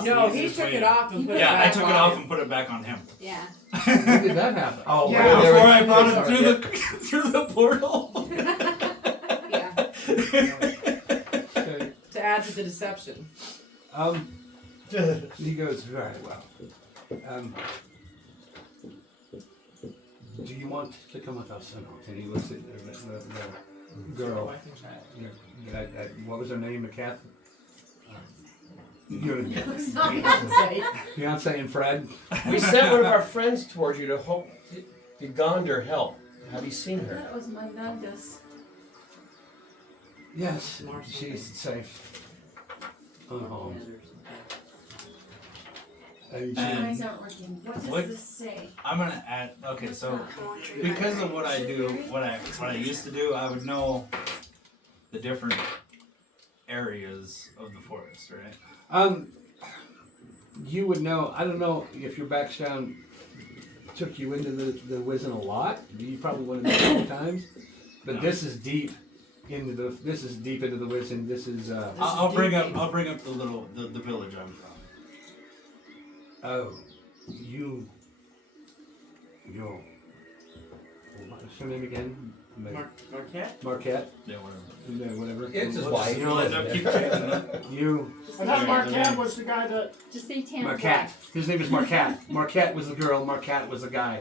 No, he took it off and put it Yeah, back I took it on. off and put it back on him. Yeah. When did that happen? Oh, Yeah, well, there Before were I two brought things him on through it. the through the portal. Yeah. Okay. To add to the deception. He goes, very well. Do you want to come with us or not? And he looks at the girl. Wife and child. What was her name? McCath? Your Say. fiance and Fred? We sent one of our friends towards you to hope to Gonder help. Have you seen her? That was my Nundas. Yes, Marcy. she's safe. Unharmed. And she, And- Eyes aren't working. What does What? this say? I'm gonna add. Okay, so because of what I do, what I used to do, I would know the different areas of the forest, right? you would know. I don't know if your background took you into the Wizen a lot. You probably would have known many times, but this is deep into the. This is deep into the woods, and this is. I'll bring up the village I'm from. Oh, you're. What's your name again? Marquette? Marquette. Yeah, whatever. Yeah, whatever. It's his We'll wife. just- we'll end up keep changing it. You. Just I thought say, Marquette was the guy that. just say Tam's Marquette. wife. His name is Marquette. Marquette was the girl. Marquette was the guy.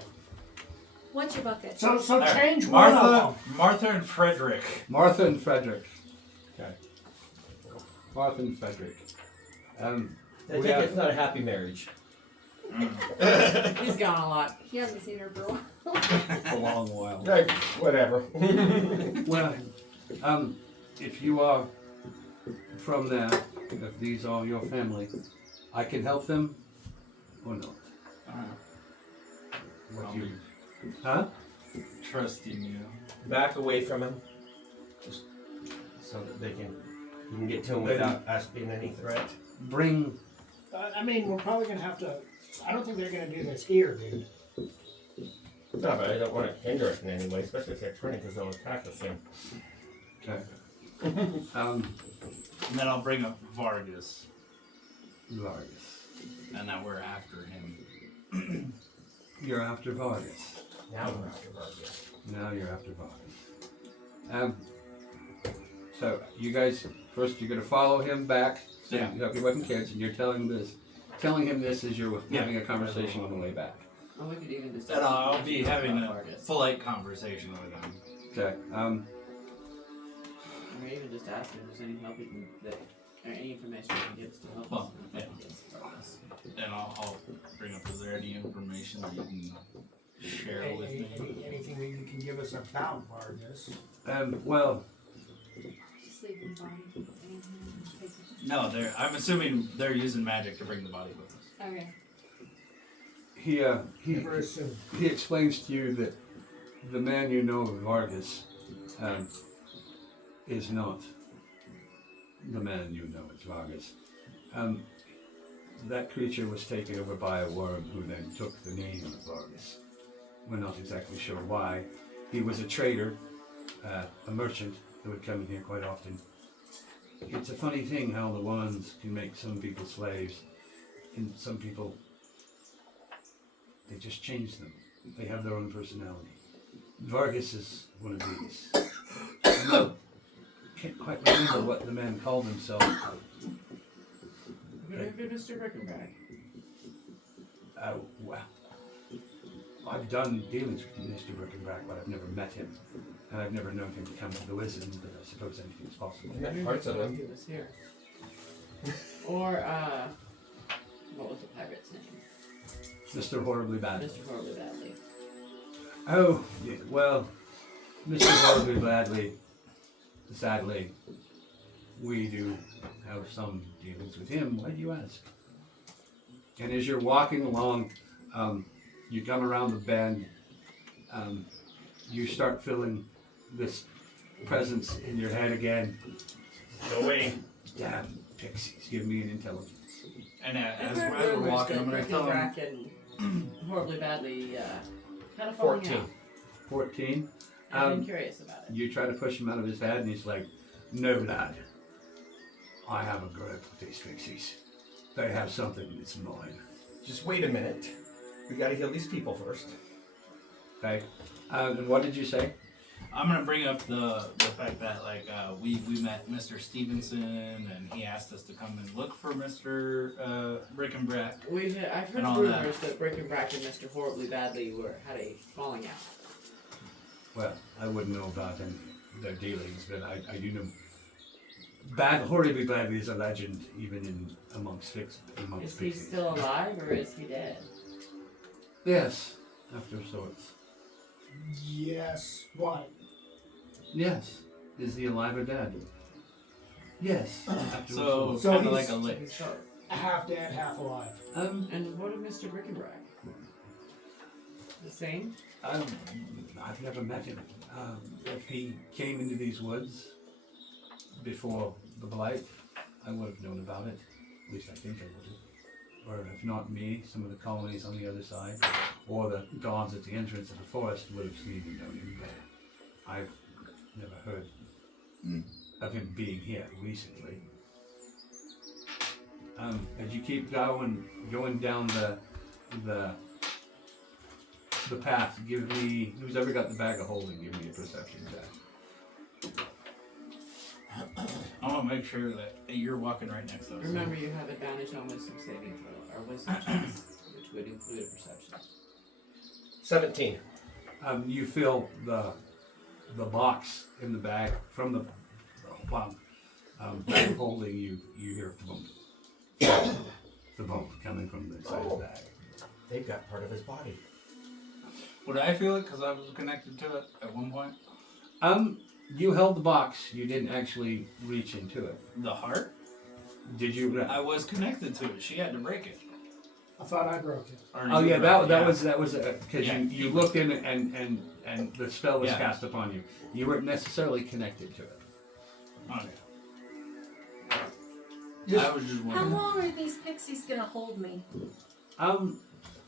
What's your bucket? So All right. change one of them. Martha and Frederick. Martha and Frederick. Okay. Martha and Frederick. I we think have- it's not a happy marriage. He's gone a lot. He hasn't seen her for a while. a long while. Like, whatever. Well, if you are from there, if these are your family, I can help them or not. What you? Huh? Trusting you. Back away from him. Just so that you can get to him without us being any threat. Bring. I mean, we're probably gonna have to. I don't think they're gonna do this here, dude. No, but I don't want to hinder it in any way, especially if they're turning, because they'll attack us soon. Okay. And then I'll bring up Vargas, Vargas. and that we're after him. You're after Vargas. Now we're after Vargas. Now you're after Vargas. So you guys first you're gonna follow him back. So Yeah. you have your wife and kids, and you're telling him this as you're having a conversation on the way back. Oh, we could even just. And I'll be having a Vargas. polite conversation with him. Okay. Or even just ask if there's any help we can, or any information we can give us to help us. Yeah. And I'll bring up, is there any information that you can share with me? Anything that you can give us about Vargas. Well, Just leave the body. No, I'm assuming they're using magic to bring the body with us. Okay. he Never assume. he explains to you that the man you know, Vargas, is not the man you know as Vargas. That creature was taken over by a worm who then took the name of Vargas. We're not exactly sure why. He was a trader, a merchant who would come in here quite often. It's a funny thing how the wands can make some people slaves, and some people, they just change them. They have their own personality. Vargas is one of these. I can't quite remember what the man called himself. Maybe Mr. Rickenback. Well, I've done dealings with Mr. Rickenback, but I've never met him. And I've never known him to come to the Wizards, but I suppose anything is possible. Met parts of him. He was here. Or, what was the pirate's name? Mr. Horribly Bad. Mr. Horribly Badly. Oh, yeah, well, Mr. Horribly Badly, sadly, we do have some dealings with him. Why do you ask? And as you're walking along, you come around the bend, you start feeling this presence in your head again. Go away. Damn, Pixies, give me an intelligence. And as I've heard we're rumors walking, that I'm going to tell him. Rickenback and Horribly Badly, kind of falling 14. out. 14. I'm curious about it. You try to push him out of his head, and he's like, "No, lad. I have a grip with these Pixies. They have something that's mine." Just wait a minute. We gotta heal these people first. Okay. And what did you say? I'm gonna bring up the fact that we met Mr. Stevenson and he asked us to come and look for Mr. Rickenback. I've heard And all rumors that Rickenback and Mr. Horribly Badly had a falling out. Well, I wouldn't know about their dealings, but I do know. Horribly Badly is a legend, even amongst Is Pixies. he still alive or is he dead? Yes, after sorts. Yes. Why? Yes. Is he alive or dead? Yes. After So, sorts. kind of he's- like a lick. He's short. Half dead, half alive. And what of Mr. Rickenback? The same? I've never met him. If he came into these woods before the blight, I would have known about it. At least I think I would have. Or if not me, some of the colonies on the other side, or the gods at the entrance of the forest would have seen and known him. But I've never heard of him being hit recently. As you keep going down the path, give me, who's ever got the bag of holding, give me a perception check. I want to make sure that you're walking right next to us. Remember, you have advantage on wisdom saving throw, or wisdom checks, which would include a perception. 17. You feel the box in the bag from the bag of holding. You hear boom, the boom coming from the inside of the bag. They've got part of his body. Would I feel it because I was connected to it at one point? You held the box. You didn't actually reach into it. The heart? Did you? I was connected to it. She had to break it. I thought I broke it. Or Oh you yeah, broke that it, was because Yeah. you looked in and the spell was Yeah. cast upon you. You weren't necessarily connected to it. Okay. Just- I was just How wondering. long are these pixies gonna hold me?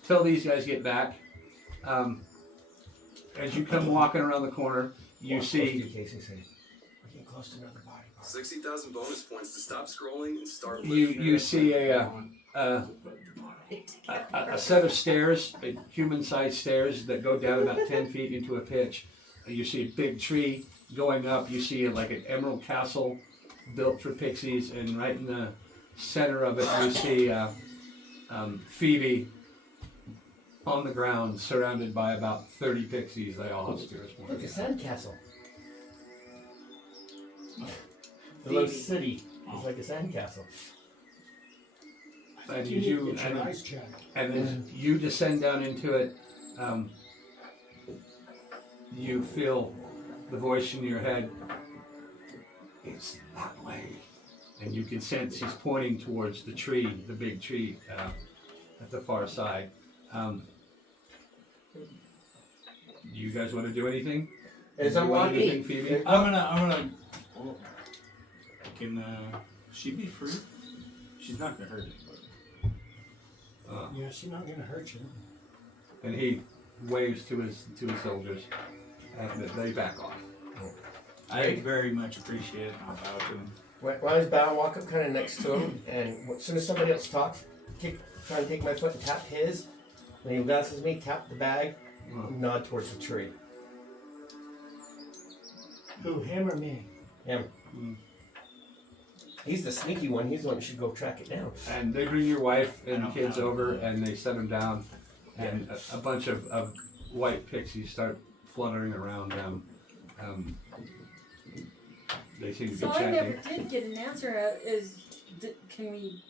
Till these guys get back. As you come walking around the corner, you Walk see. close to Casey, say, we're getting close to another body part. 60,000 bonus points to stop scrolling and start You see a set of stairs, human-sized stairs that go down about 10 feet into a pitch. You see a big tree going up. You see like an emerald castle built for pixies, and right in the center of it, you see Phoebe on the ground, surrounded by about 30 pixies. They all have spears. Look, a sandcastle. The little city is like a sandcastle. I And think you need to you- get your and- eyes checked. And as you descend down into it, you feel the voice in your head. It's that way. And you can sense he's pointing towards the tree, the big tree at the far side. You guys want to do anything? As Do I'm you want walking, anything, Phoebe? I'm gonna. Oh, can she be free? She's not gonna hurt anybody. Yeah, she's not gonna hurt you. And he waves to his soldiers, and they back off. I very much appreciate it. I'll bow to him. when I was bound, walk up kind of next to him, and as soon as somebody else talks, try and take my foot and tap his. When he glances me, tap the bag, nod towards the tree. Who, him or me? Him. He's the sneaky one. He's the one that should go track it down. And they bring your wife I and don't kids know. over, and they set them down, and a bunch of white pixies start fluttering around them. They seem to be So I never chatting. did get an answer. Can we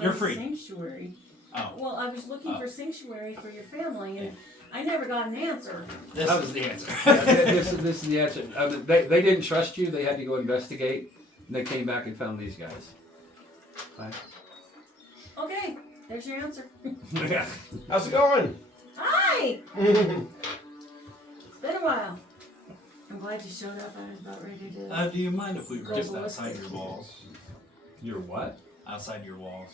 You're claim free. sanctuary? Oh, Well, I was looking for sanctuary for your family, and I never got an answer. this is the answer. this is the answer. They didn't trust you. They had to go investigate, and they came back and found these guys. Fine. Okay, there's your answer. Yeah. How's it going? Hi! It's been a while. I'm glad you showed up. I was about ready to. Do you mind if we rest ballistic. outside your walls? You're what? Outside your walls.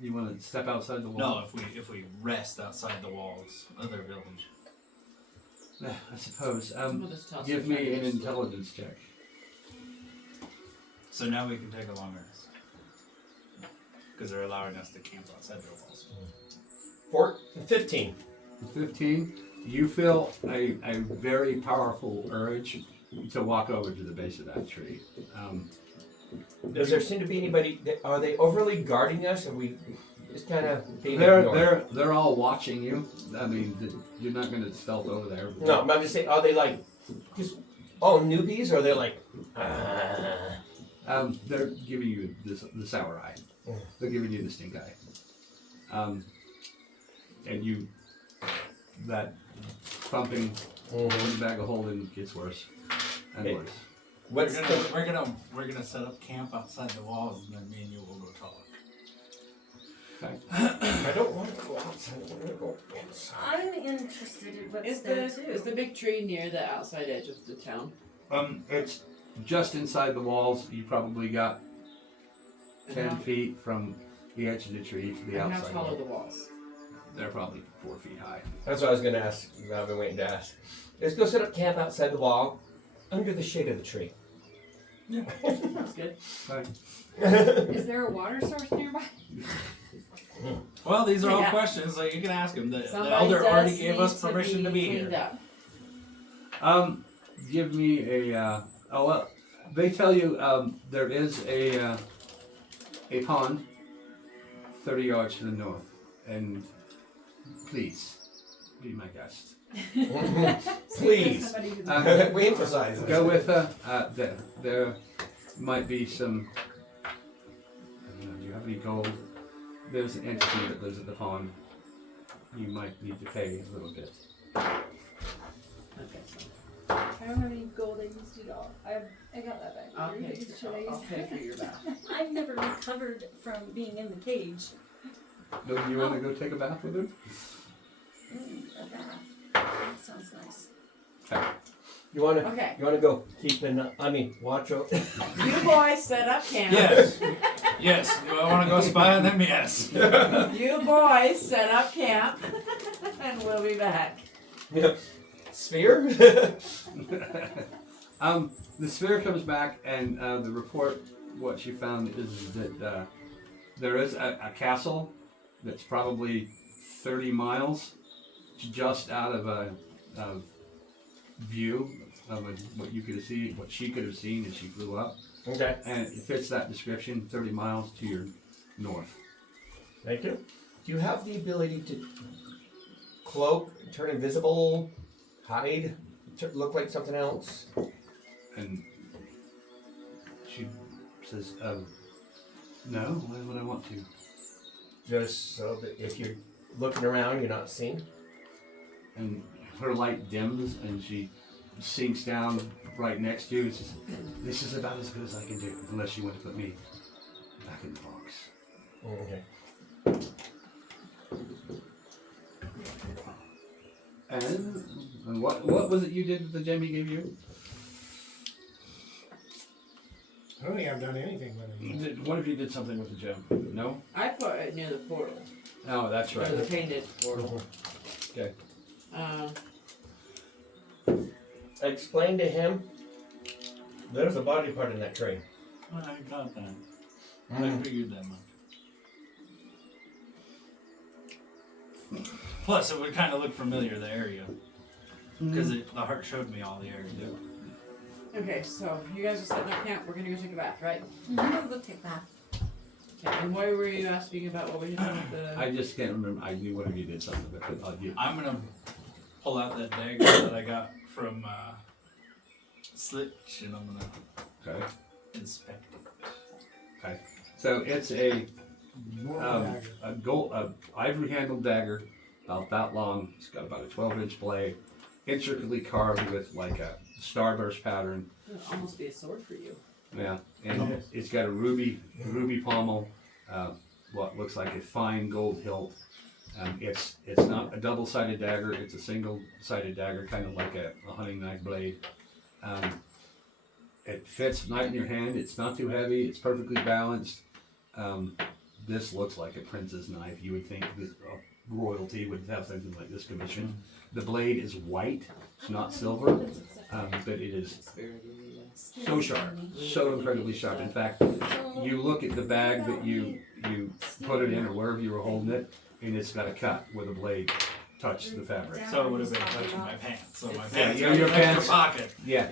You want to step outside the wall? No, if we rest outside the walls of their village. I suppose. We'll just toss Give your me an fingers. intelligence check. So now we can take a long rest. Because they're allowing us to camp outside their walls. 15. 15. You feel a very powerful urge to walk over to the base of that tree. Does there seem to be anybody? Are they overly guarding us? Are we just kind of being ignored? They're all watching you. I mean, you're not going to stealth over there. No, but I'm just saying, are they like just all newbies, or are they like? They're giving you the sour eye. They're giving you the stink eye. And you, that thumping in the bag of holding gets worse and Okay. worse. What's the, We're gonna set up camp outside the walls, and then me and you will go talk. Okay. I don't want to go outside. I want to go inside. I'm interested in what's Is there the too. big tree near the outside edge of the town? It's just inside the walls. You probably got 10 And feet from the edge of the tree to the how outside tall are wall. the walls? They're probably 4 feet high. That's what I was going to ask. I've been waiting to ask. Let's go set up camp outside the wall, under the shade of the tree. That's good. Fine. Is there a water source nearby? Well, these are all Yeah. questions like you can ask him. The Somebody elder does already gave need us permission to be cleaned here. up. Give me a. Oh well, they tell you there is a pond 30 yards to the north, and please be my guest. Please. Somebody who's We emphasize Go this. with her. There might be some. I don't know, do you have any gold? There's an entity that lives at the pond. You might need to pay a little bit. Okay, so I don't have any gold. I used it all. I got that back. I'll Should I I'll use pay that? for your bath. I've never recovered from being in the cage. Don't you want to go take a bath with her? A bath. That sounds nice. You wanna Okay. go watch out. You boys set up camp. Yes. Yes. Do I want to go spy on them? Yes. You boys set up camp, and we'll be back. Sphere? The sphere comes back, and the report, what she found is that there is a castle that's probably 30 miles just out of view of what you could see, what she could have seen as she flew up, Okay. and it fits that description. 30 miles to your north. Thank you. Do you have the ability to cloak, turn invisible, hide, look like something else? And she says, "No, why would I want to?" Just so that if you're looking around, you're not seen? And her light dims, and she sinks down right next to you. And says, "This is about as good as I can do, unless you want to put me back in the box." Okay. And what was it you did with the gem he gave you? I don't think I've done anything with it. What if you did something with the gem? No? I put it near the portal. Oh, that's Or right. the painted portal. Okay. Explain to him, there's a body part in that train. I got that. I figured that much. Plus, it would kind of look familiar, the area. Because the heart showed me all the area. Okay, so you guys are setting up camp. We're gonna go take a bath, right? I'm gonna go take a bath. Okay. And what were you asking about? What were you doing with the? I just can't remember. I knew whatever you did something with it. I'll give. I'm going to pull out that dagger that I got from Slitch, and I'm going to Okay. inspect it. So it's a Normal dagger. a ivory handled dagger, about that long. It's got about a 12-inch blade, intricately carved with like a starburst pattern. It'll almost be a sword for you. Yeah, and it's got a ruby pommel, what looks like a fine gold hilt. It's not a double-sided dagger; it's a single-sided dagger, kind of like a hunting knife blade. It fits right in your hand. It's not too heavy. It's perfectly balanced. This looks like a prince's knife. You would think that royalty would have something like this commissioned. The blade is white; it's not silver, but it is so sharp, so incredibly sharp. In fact, you look at the bag that you put it in, or wherever you were holding it, and it's got a cut where the blade touched the fabric. So it would have been touching my pants. So my Yeah, pants your got an pants- extra pocket. Yeah,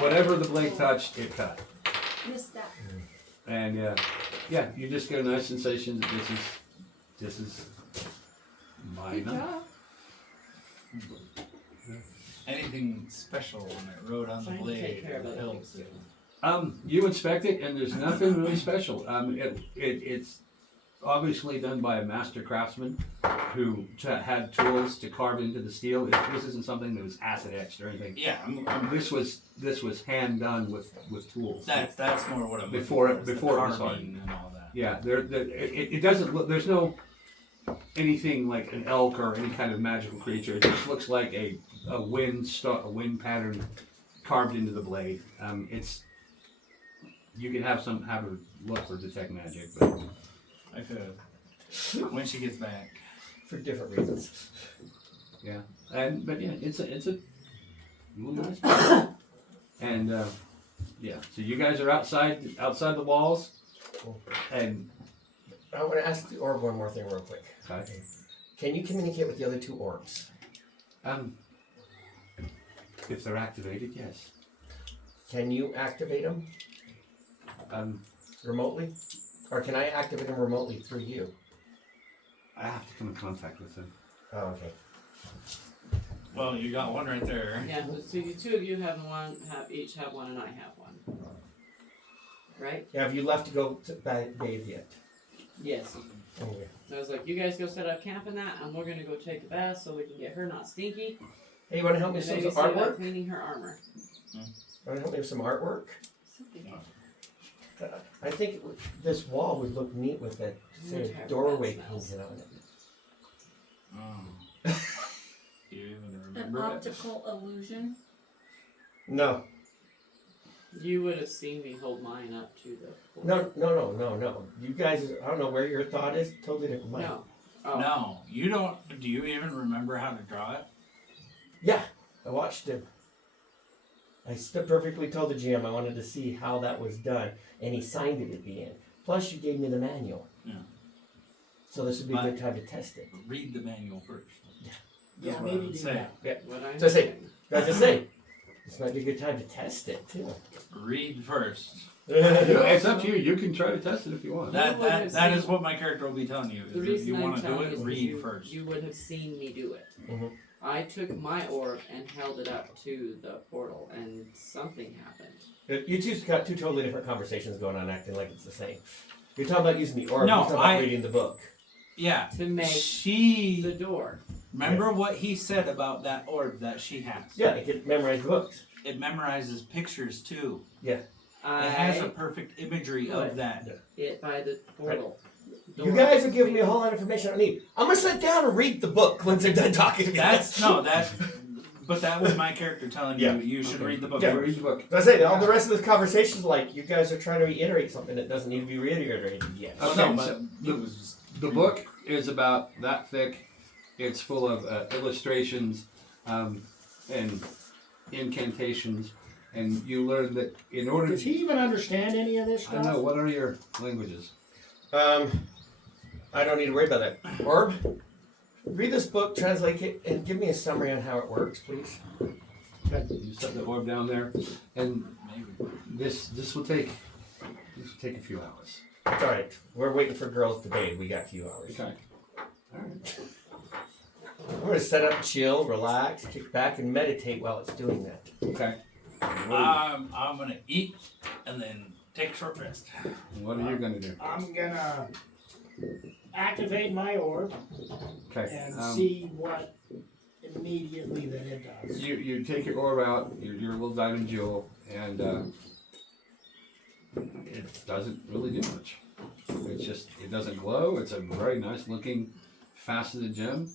whatever the blade touched, it cut. Missed that. And yeah, you just get a nice sensation that this is my Good knife. job. Anything special when it rode on the Trying to take blade care or of the other hilt? things too. You inspect it, and there's nothing really special. It's obviously done by a master craftsman who had tools to carve into the steel. This isn't something that was acid etched or anything. Yeah, This was hand done with tools. that's more what I'm Before looking for, is it the was carving and all that. Yeah, it doesn't look. There's no anything like an elk or any kind of magical creature. It just looks like a wind pattern carved into the blade. You can have a look for detect magic, but I could. When she gets back. For different reasons. yeah, but yeah, it's a little nice. And Yeah. So you guys are outside the walls, and I want to ask the orb one more thing real quick. okay. Can you communicate with the other two orbs? If they're activated, yes. Can you activate them remotely? Or can I activate them remotely through you? I have to come in contact with them. Oh, okay. Well, you got one right there. Yeah, so you two of you each have one, and I have one. Right? Yeah, have you left to go to bathe yet? Yes. Okay. I was like, you guys go set up camp in that, and we're gonna go take a bath so we can get her not stinky. Hey, you want to help me And with maybe some see about artwork? cleaning her armor. You want to help me with some artwork? I think this wall would look neat with a, say, Wonder how a doorway that smells. painted on it. Oh. Do you even An remember it? optical illusion. No. You would have seen me hold mine up to the portal. No. You guys, I don't know where your thought is. Totally different mind. No. Oh. No, you don't. Do you even remember how to draw it? Yeah, I watched him. I perfectly told the GM I wanted to see how that was done, and he signed it at the end. Plus, you gave me the manual. Yeah. So this would be a good time to test it. Read the manual first. Yeah, That's what I maybe would do say. that. What I So I say, saying. guys, just say, this might be a good time to test it too. Read first. It's up to you. You can try to test it if you want. That would have that is seen- what my character will be telling you. The Is if reason you I'm want to do telling it, you is read you, first. you would have seen me do it. Mhm. I took my orb and held it up to the portal, and something happened. You two's got two totally different conversations going on, acting like it's the same. You're talking about using the orb. No, you're talking about reading the book. Yeah. To make She. the door. Remember what he said about that orb that she has? Yeah, I could memorize books. It memorizes pictures too. I It has a perfect imagery Good. of that. it by the portal. You guys are giving me a whole lot of information I don't need. I'm gonna sit down and read the book once they're done talking to me. But that was my character telling Yeah. you you should read the book Yeah, first. Read the book. I say all the rest of this conversation is like you guys are trying to reiterate something that doesn't need to be reiterated yet. Well, Okay, no, but so it was just, the book is about that thick. It's full of illustrations and incantations, and you learn that in order Does he even understand any of this I stuff? know. What are your languages? I don't need to worry about that. Orb, read this book, translate it, and give me a summary on how it works, please. Okay, you set the orb down there, and maybe. this will take a few hours. It's all right. We're waiting for girls to bathe. We got a few hours. Okay. All right. I'm gonna set up, chill, relax, kick back, and meditate while it's doing that. Okay. I'm gonna eat and then take a short rest. What are you gonna do? I'm gonna activate my orb Okay. and see what immediately that it does. You take your orb out, your little diamond jewel, and it doesn't really do much. It's just, it doesn't glow. It's a very nice looking faceted gem.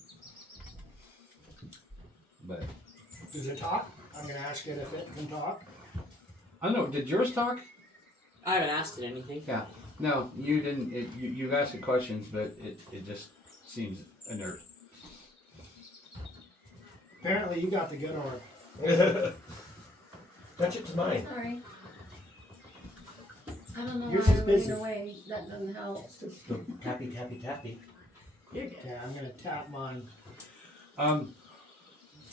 But, Does it talk? I'm gonna ask it if it can talk. I don't know, did yours talk? I haven't asked it anything. Yeah. No, you didn't. You've asked it questions, but it just seems inert. Apparently you got the good orb. Touch it to mine. Sorry. I don't know Yours how is to busy. read away. That doesn't help. Tappy, tappy, tappy. Okay, I'm gonna tap mine.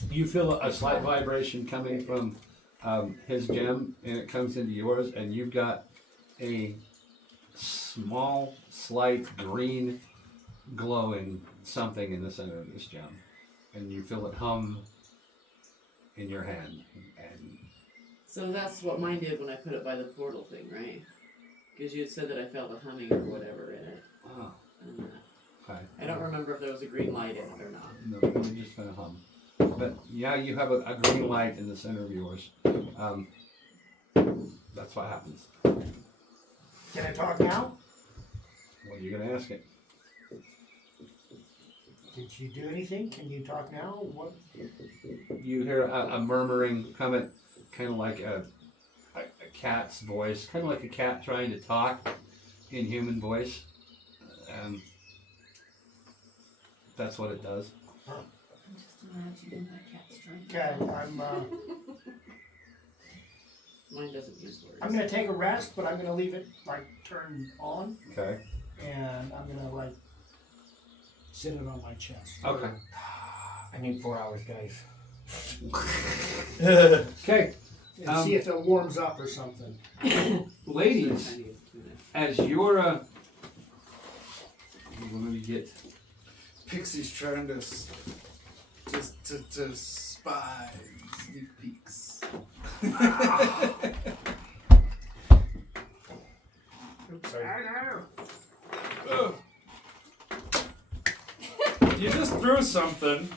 You feel a slight vibration coming from his gem, and it comes into yours, and you've got a small, slight green glowing something in the center of this gem, and you feel it hum in your hand. And So that's what mine did when I put it by the portal thing, right? Because you had said that I felt a humming or whatever in it. oh, And, okay. I don't remember if there was a green light in it or not. No, you're just gonna hum. But yeah, you have a green light in the center of yours. That's what happens. Can it talk now? What are you gonna ask it? Did you do anything? Can you talk now? What? You hear a murmuring coming, kind of like a cat's voice, kind of like a cat trying to talk in human voice. That's what it does. I'm just imagining that cat's trying to Okay, I'm Mine doesn't use words. I'm gonna take a rest, but I'm gonna leave it like turned on, Okay. and I'm gonna like sit it on my chest. Okay. I need 4 hours, guys. Okay. And see if it warms up or something. Ladies, as you're let me get. Pixies trying to spy sneak peeks. Oops, sorry. Ugh. You just threw something.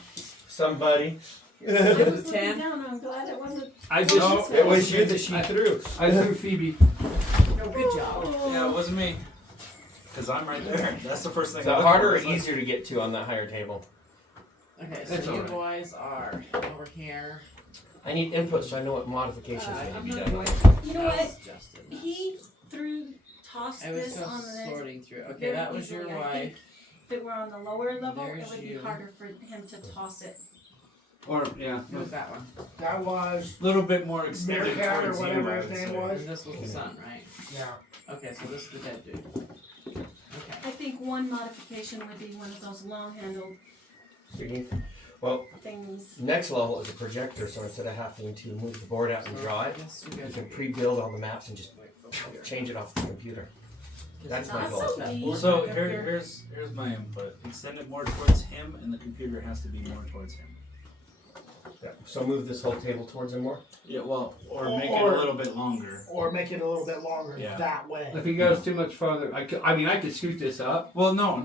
Somebody. I was looking 10? down, I'm glad it wasn't. I just. No, It was you that she threw. I threw Phoebe. No, good job. Yeah, it wasn't me. Cause I'm right there. That's the first thing. Is it I look harder for. or It's like- easier to get to on that higher table? Okay, so That's you alright. boys are over here. I need input so I know what modifications need to I'm be not done. going. You know That what? was Justin. He tossed I was this still on the sorting through. Okay, very that was your easily. I wife. think if it were on the lower level, There's it would you. be harder for him to toss it. Or yeah. Who was that one? That was A little bit more extended Meerkat or towards you, whatever I his would name say. was. And this was the son, right? Yeah. Okay, so this is the dead dude. Okay. I think one modification would be one of those long-handled Well, things. next level is a projector, so instead of having to move the board out and draw it, Yes, you you guys can are pre-build all the maps and just over here. change it off the computer. That's my That's goal. so neat. So Up here. here's my input. Extend it more towards him, and the computer has to be more towards him. Yeah. So move this whole table towards him more. Yeah, well, or make it Or- a little bit longer. Or make it a little bit longer Yeah. that way. If he goes too much farther, I mean, I could scoot this up. Well, no.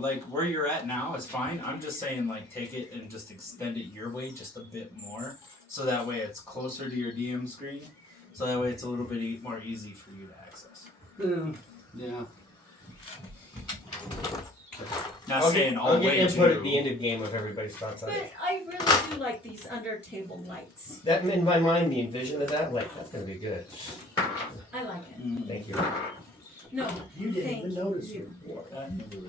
Like where you're at now is fine. I'm just saying, like, take it and just extend it your way just a bit more, so that way it's closer to your DM screen. So that way it's a little bit more easy for you to access. Yeah. Not I'll saying get, all I'll the get way input to. at the end of game of everybody's thoughts on But it. I really do like these under-table lights. That in my mind, the envision of that, like that's gonna be good. I like it. Mm. Thank you. No, You didn't thank even notice you. it. I knew we were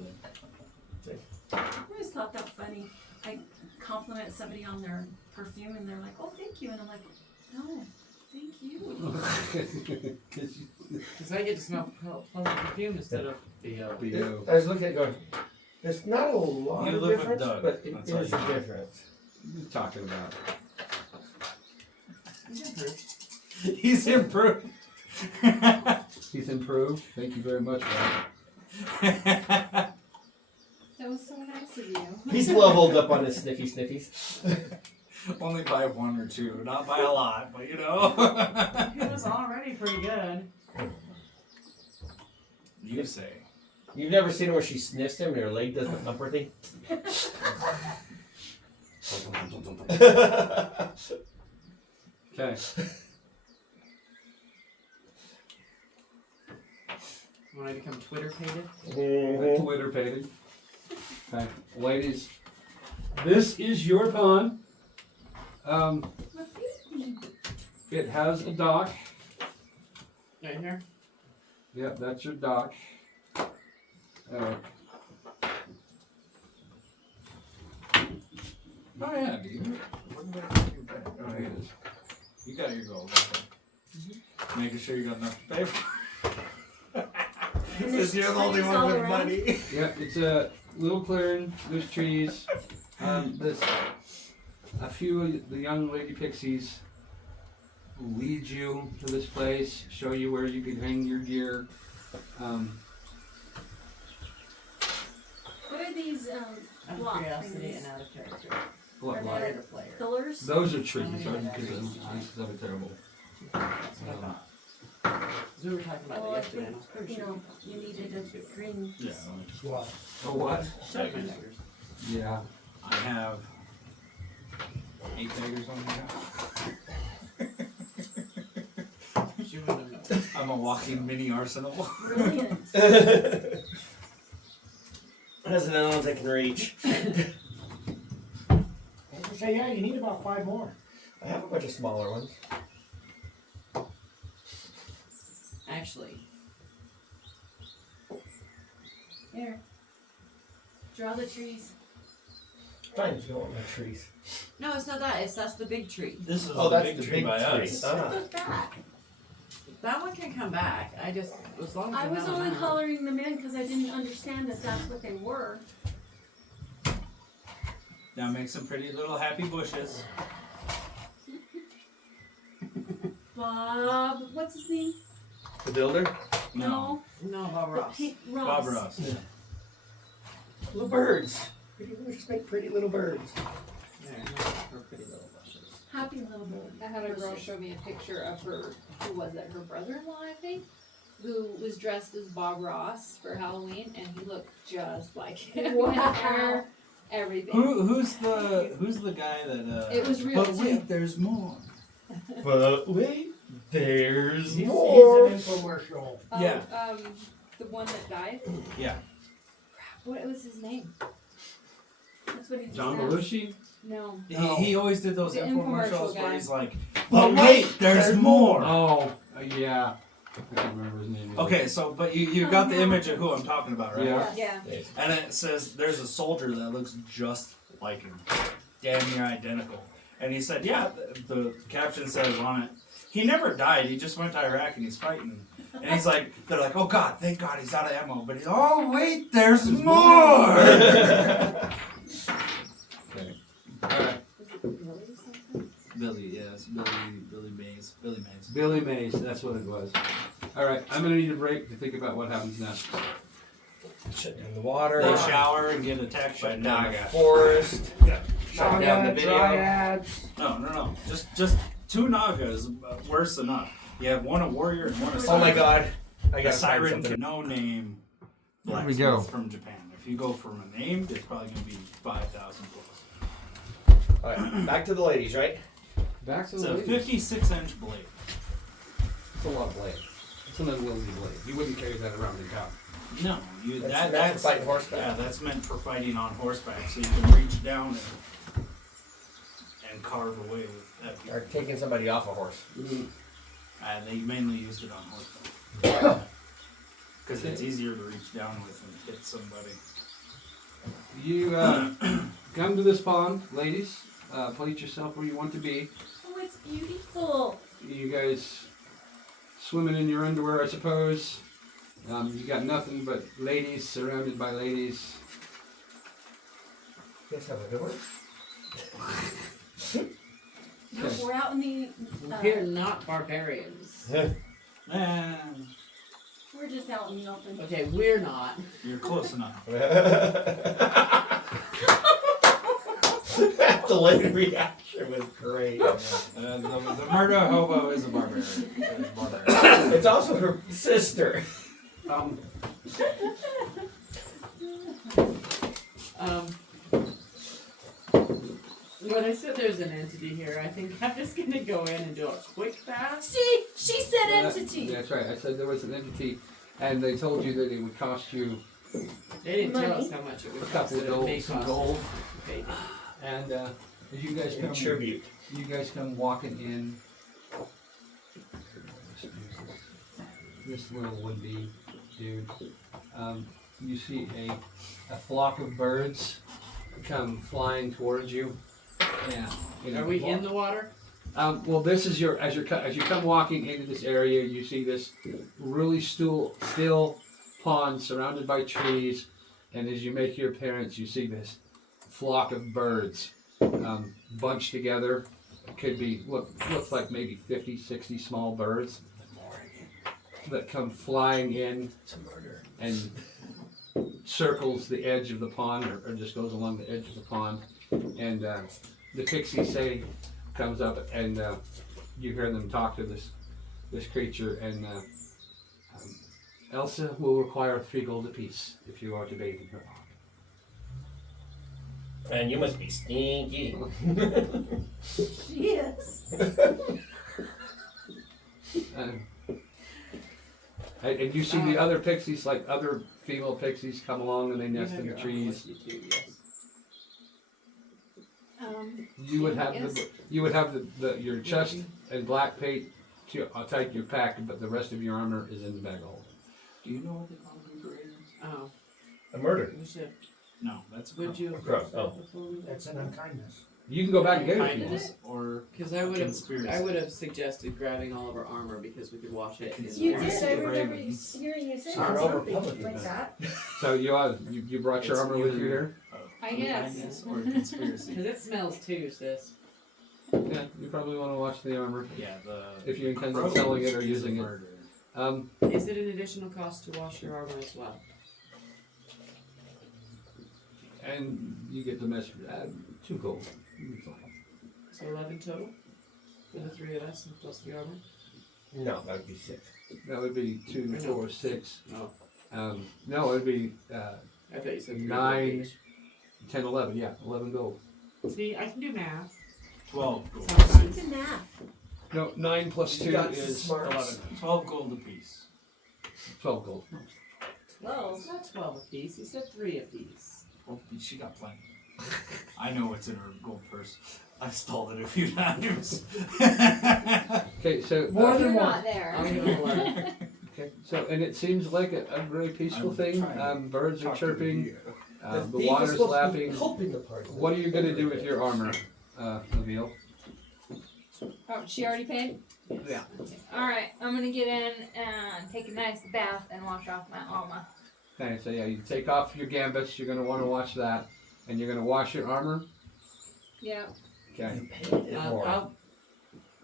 there. I always thought that funny. I compliment somebody on their perfume and they're like, "Oh, thank you," and I'm like, "No, thank you." Because I get to smell pleasant perfume instead of the. I was looking at it going, there's not a lot You of live with difference, Doug, but it that's all is you a know. difference. What are you talking about? He's improved. He's improved. Thank you very much, man. That was so nice of you. He's leveled up on his sniffies. Only by one or two, not by a lot, but you know. He was already pretty good. You say. You've never seen her where she sniffs him and her leg does the thumper thing? Okay. When I become Twitter pated. Mhm. Twitter painting. Okay, ladies, this is your pond. It has a dock. Right here. Yep, that's your dock. Oh yeah, dude. Oh, it is. You got your gold. Okay. Making sure you got enough to pay for. Since you're the only one with money. Yeah, it's a little clearing. There's trees. This, a few of the young lady pixies will lead you to this place, show you where you can hang your gear. What are these Out of block curiosity things? and out of character. What, Are what? they- Player to player. Pillars? Those are trees. Aren't you? These are terrible. That's what I thought. 'Cause we were talking about Well, that I yesterday. think, and I was pretty you sure know, we you needed a green. Yeah. What? Oh, what? Shut my daggers. Yeah. I have 8 daggers on me She wouldn't have known. now. I'm a walking mini arsenal. Brilliant. That's the only ones I can reach. I was gonna say, yeah, you need about 5 more. I have a bunch of smaller ones. Actually, Here. Draw the trees. Fine, if you don't want my trees. no, it's not that. That's the big tree. This is Oh, the that's big the tree big by tree. us. Ah. Put those back. That one can come back. I just, as long as I we was know only them out. coloring them in because I didn't understand that that's what they were. Now make some pretty little happy bushes. Bob, what's his name? The builder? No. No, Bob The Ross. pink Ross. Bob Ross. Yeah. Little birds. Pretty, just make pretty little birds. There, her pretty little bushes. Happy little boy. I had a girl show me a picture of her, who was it, her brother-in-law, I think, who was dressed as Bob Ross for Halloween, and he looked just like him. Wow. Everything. Who's the guy that? It was real, But too. wait, there's more. But wait, there's He's more. an infomercial. Yeah. The one that died. Yeah. What was his name? That's what he just John asked. Belushi? No. He always did those The infomercials infomercial where guy. he's like, but wait, there's more. Oh, yeah. I can't remember his name. either. Okay, so but you got the image of who I'm talking about, right? Yeah. Yeah. And it says there's a soldier that looks just like him, damn near identical. And he said, yeah, the caption says on it, he never died. He just went to Iraq and he's fighting. And he's like, they're like, oh God, thank God he's out of ammo. But he's, oh wait, there's more. Okay. Alright. Billy, yes, Billy Mays. Billy Mays, that's what it was. Alright, I'm gonna need a break to think about what happens next. Shut down the water. They shower and get attacked by Shut down the Naga. forest. Shut down the video. Dryads. No. Just 2 Nagas, worse enough. You have one a warrior and one a Oh my God! I A got siren something. no name There we blacksmith go. from Japan. If you go from a named, it's probably going to be 5,000 plus. All right, back to the ladies, right? Back to It's the a ladies. 56-inch blade. It's a lot of blade. It's an unwieldy blade. You wouldn't carry that around in town. No, That's meant for fighting horseback. Yeah, that's meant for fighting on horseback, so you can reach down and carve away with that. Or taking somebody off a horse. They mainly used it on horseback because it's easier to reach down with and hit somebody. You come to this pond, ladies. Place yourself where you want to be. Oh, it's beautiful. You guys swimming in your underwear, I suppose. You got nothing but ladies surrounded by ladies. You guys have a good one? No, Okay. we're out in the. We're not barbarians. We're just out in the open. Okay, we're not. You're close enough. The lady reaction was great. The murder hobo is a barbarian. It's also her sister. Um, when I said there's an entity here, I think I'm just gonna go in and do a quick bath. See, she said entity. That's right. I said there was an entity, and they told you that it would cost you They didn't tell Money. us how much it a would cost. couple It of gold, may some cost gold. us. Okay. And as you guys In come, tribute. you guys come walking in. This little would-be dude. You see a flock of birds come flying towards you. Yeah. Are we in the water? Well, this is your as you come walking into this area, you see this really still pond surrounded by trees, and as you make your appearance, you see this flock of birds bunched together. It could be looks like maybe 50, 60 small birds that come flying in and circles the edge of the pond, or just goes along the edge of the pond, and the Pixies say comes up, and you hear them talk to this creature, and Elsa will require 3 gold apiece if you are to bathe in her pond. Man, you must be stinky. She is. And you see the other pixies, like other female pixies, come along and they nest in the trees. You would have yes. your chest and black plate tied to your pack, but the rest of your armor is in the bag of holding. Do you know what they call Gregorians? Oh, A murder. we should. No, that's Would you? Cross. Oh. Before we- That's an unkindness. You can go back and get it if you want. Kindness or Because I would have, conspiracy? I would have suggested grabbing all of our armor because we could wash it. in You the- did, I remember Ravens. hearing you say Our own something Republican like does. that. So you brought your It's armor with you either- here? I guess. Kindness or conspiracy? Because it smells too, sis. Yeah, you probably want to watch the armor Yeah, the. if you intend on Rose selling it or is a using it. murder. Is it an additional cost to wash your armor as well? And you get the message. 2 gold. You'll be fine. So 11 total for the 3 of us and plus the armor. No, that would be 6. That would be 2, 4, 6. Oh, No, it would be I thought you said 3 9, each. 10, 11. Yeah, 11 gold. See, I can do math. 12 gold. You Sometimes. can math. No, 9 plus 2 got is smarts. 11. 12 gold apiece. 12 gold. 12. It's not 12 apiece. He said 3 apiece. 12 apiece. She got plenty. I know what's in her gold purse. I stole it a few times. Okay, so More You're than not one. there. I'm gonna learn. okay, so and it seems like a very peaceful I'm thing. trying to Birds are Talk to chirping. you. The thief is water's supposed to be lapping. helping the party. What are you gonna do with your armor, Nabil? Oh, she already paid? Yeah. Alright, I'm gonna get in and take a nice bath and wash off my armor. Okay, so yeah, you take off your gambits. You're gonna want to wash that, and you're gonna wash your armor. Yeah. Okay. You paid it more.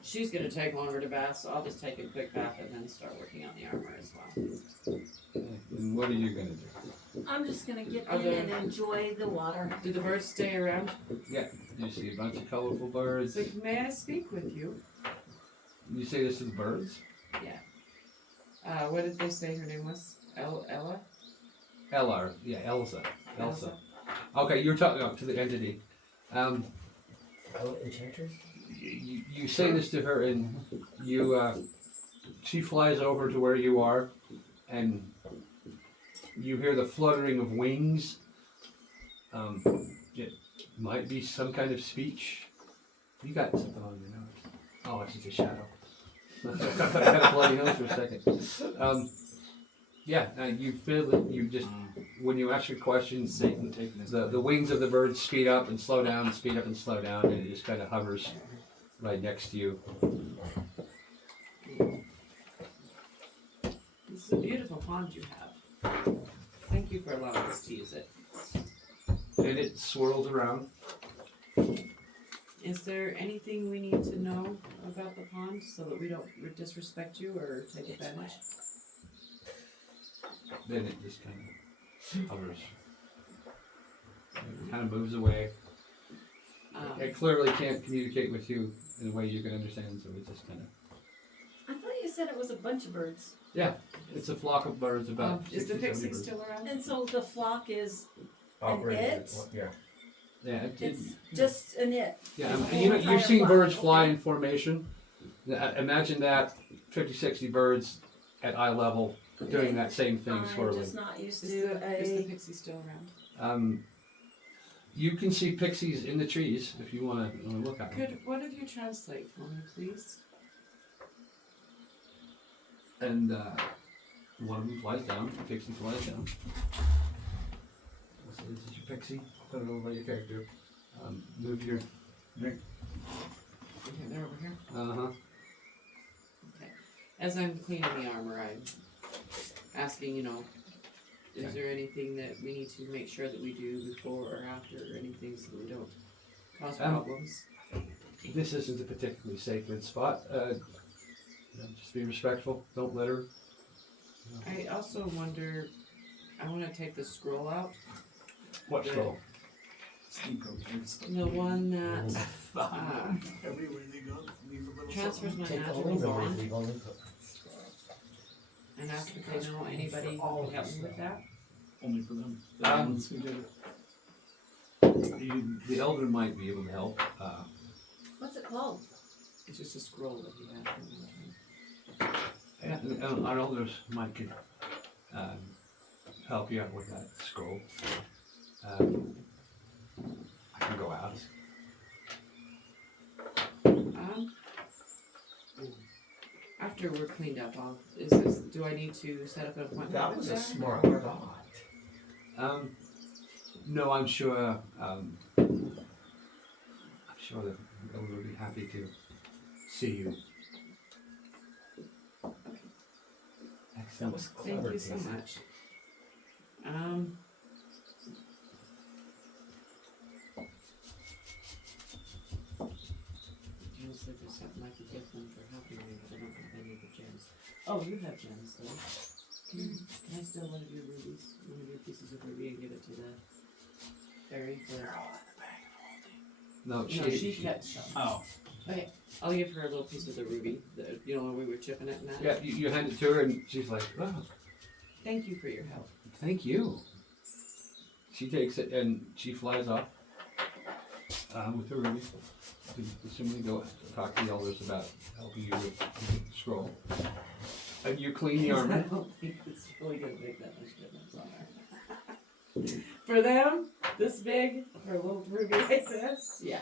She's gonna take longer to bath, so I'll just take a quick bath and then start working on the armor as well. And what are you gonna do? I'm just gonna get Are in there- and enjoy the water. Do the birds stay around? You see a bunch of colorful birds. It's like, may I speak with you? You say this to the birds? What did they say her name was? Ella? Ellar. Yeah, Elsa. Elsa. Okay, you're talking to the entity. Oh, enchanters? You say this to her, and she flies over to where you are, and you hear the fluttering of wings. It might be some kind of speech. You got something on your nose. Oh, it's just a shadow. I had a bloody nose for a second. You feel that you just, when you ask your questions, Satan taking his. the wings of the bird speed up and slow down, speed up and slow down, and it just kind of hovers right next to you. This is a beautiful pond you have. Thank you for allowing us to use it. And it swirls around. Is there anything we need to know about the pond so that we don't disrespect you or take advantage? Then it just kind of hovers. It kind of moves away. It clearly can't communicate with you in a way you can understand, so it just kind of. I thought you said it was a bunch of birds. Yeah, it's a flock of birds about Is the 60, 70 pixie birds. still around? And so the flock is, Operated. it? Yeah. Yeah, it's just an it. yeah. the And you know, whole you've seen entire birds flock, fly okay. in formation. Imagine that 50, 60 birds at eye level doing that same thing, I'm swirling. just not used Is to the a. pixie still around? You can see pixies in the trees if you want to look at them. Could one of you translate for me, please? And one of them flies down. The pixie flies down. So this is your pixie. Put it over by your character. Move your drink. Okay, they're over here. Uh-huh. As I'm cleaning the armor, I'm asking, is there anything that we need to make sure that we do before or after, or anything so that we don't cause problems? This isn't a particularly sacred spot. Just be respectful. Don't litter. I also wonder, I want to take the scroll out. What scroll? The one that Everywhere they go, leave a little transfers my Take magical only memories, bond leave only footprints. and ask if they know anybody who can help me with that. Only for them. The Um, ones who did it. The elder might be able to help. What's it called? It's just a scroll that he had. And our elders might could help you out with that scroll. I can go out. After we're cleaned up, do I need to set up an appointment? That with was a them? smart thought. No, I'm sure. sure that Elder will be happy to see you. That Excellent. was Thank clever. you so Casey. much. Feels like there's something I could give them for helping me, but I don't have any of the gems. Oh, you have gems though. Can I steal one of your rubies? One of your pieces of ruby and give it to the fairy? They're all in the bag of holding. No, No, she kept some. Oh. Okay, I'll give her a little piece of the ruby. You know when we were chipping it and that? Yeah, you hand it to her and she's like, oh, Thank you for your help. thank you. She takes it and she flies off with the ruby. Assuming go talk to the elders about helping you with the scroll. And you clean the I armor. don't think it's really gonna make that much difference on her. For them, this big, for a little ruby like this, yeah.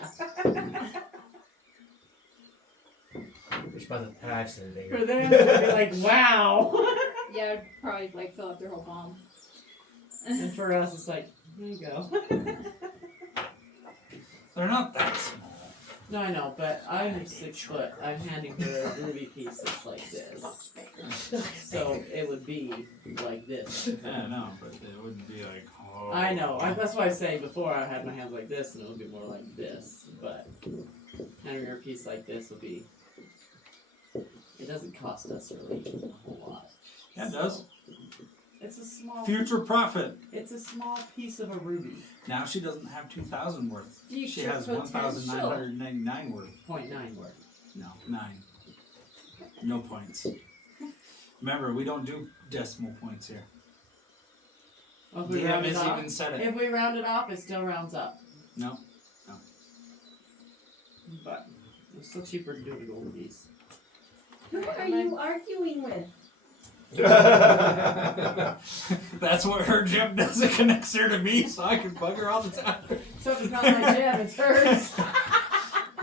Which by the accident. For them, they'd be like, wow. Yeah, I'd probably like fill up their whole palm. And for us, it's like, here you go. They're not that small. No, I know, but I'm 6 foot. I'm handing her a ruby piece that's like this. So it would be like this. Yeah, no, but it wouldn't be like, oh. I know. That's why I was saying before I had my hands like this, and it would be more like this. But handing her a piece like this would be. It doesn't cost us really a whole lot. Yeah, it does. It's a small. Future profit. It's a small piece of a ruby. Now she doesn't have 2,000 worth. She Future has potential. 1,999 worth. 0.9 worth. No, 9. No points. Remember, we don't do decimal points here. Well, if we DM round it has off, even said it. if we round it off, it still rounds up. No. But it's still cheaper to do a gold piece. Who are you arguing with? That's what her gem does. It connects her to me, so I can bug her all the time. So it's not my gem, it's hers.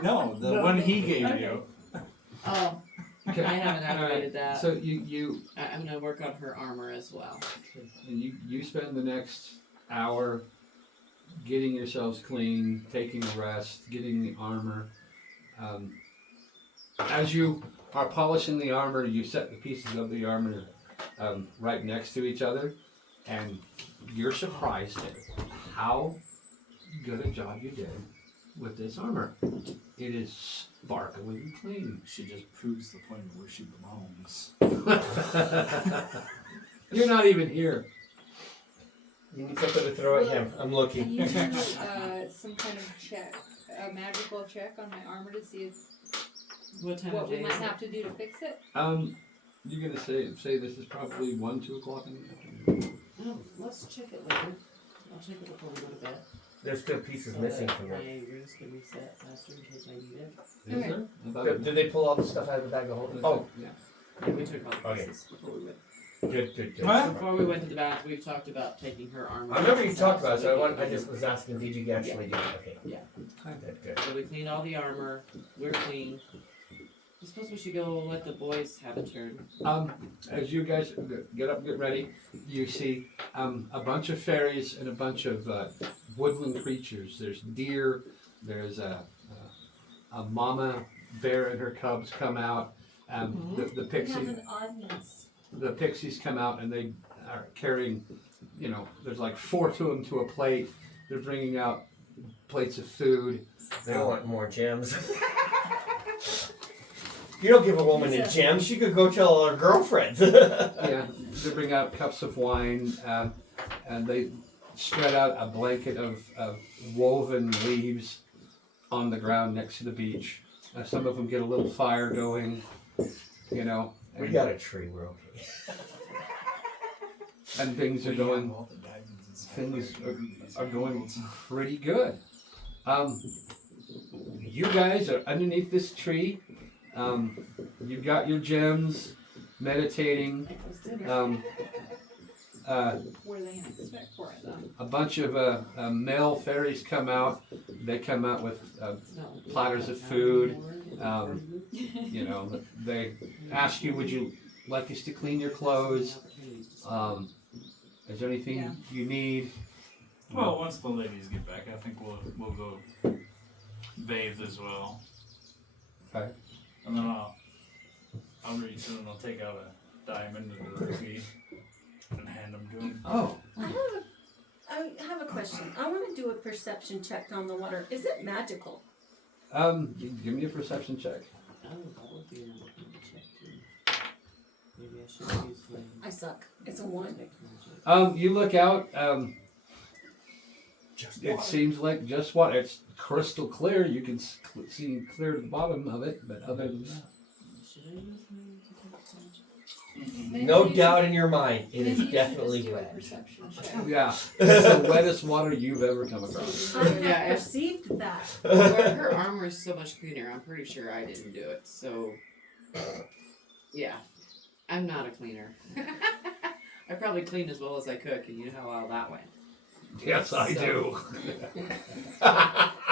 No, the one he gave you. Oh, I haven't activated that. So you I'm gonna work on her armor as well. and you spend the next hour getting yourselves clean, taking a rest, getting the armor. As you are polishing the armor, you set the pieces of the armor right next to each other, and you're surprised at how good a job you did with this armor. It is sparkling clean. She just proves the point of where she belongs. You're not even here. You need something to throw at him. I'm Can looking. you do some kind of check, a magical check on my armor to see if, What time what of we day might is it? have to do to fix it? You're gonna say this is probably 1, 2 o'clock in the afternoon. Oh, let's check it later. I'll check it before we go to bed. There's still pieces So missing that from my it. roost can reset faster in case I need it. Is Okay. there? I thought Did they pull all the stuff out of the bag of holding? Oh, yeah. Yeah, we took all the Okay. pieces before we went. good. What? Before we went to the bath, we talked about taking her armor. I remember you pieces talked out about it, so we I could- just was asking, did you actually do it? Okay. Yeah. Good. So we cleaned all the armor. We're clean. I suppose we should go let the boys have a turn. As you guys get up, get ready, you see a bunch of fairies and a bunch of woodland creatures. There's deer. There's a mama bear and her cubs come out. The We have pixie, an audience. the pixies come out and they are carrying, there's like 4 to them to a plate. They're bringing out plates of food. They want more gems. You don't give a woman a gem, she could go tell all her girlfriends. Yeah, they bring out cups of wine, and they spread out a blanket of woven leaves on the ground next to the beach. Some of them get a little fire going, We and, got a tree, we're okay. and things are going pretty good. You guys are underneath this tree. You've got your gems, meditating. What are they gonna expect for it though? A bunch of male fairies come out. They come out with platters of food. They ask you, would you like us to clean your clothes? Is there anything Yeah. you need? Well, once the ladies get back, I think we'll go bathe as well. Okay. And then I'll reach in and I'll take out a diamond and a ruby and hand them to him. Oh. I have a question. I want to do a perception check on the water. Is it magical? Give me a perception check. Oh, that would be an important check too. Maybe I should use I suck. It's a 1. You look out. Just It water. seems like just water. It's crystal clear. You can see clear to the bottom of it, but other than that, Should I use my detect magic? Maybe No you doubt should- in your mind, it maybe is you should definitely just do a wet. perception check. yeah, it's the wettest water you've ever come across. I have Yeah, if- perceived that. Well, her armor is so much cleaner. I'm pretty sure I didn't do it. So, yeah, I'm not a cleaner. I probably clean as well as I cook, and you know how well that went. Yes, I do.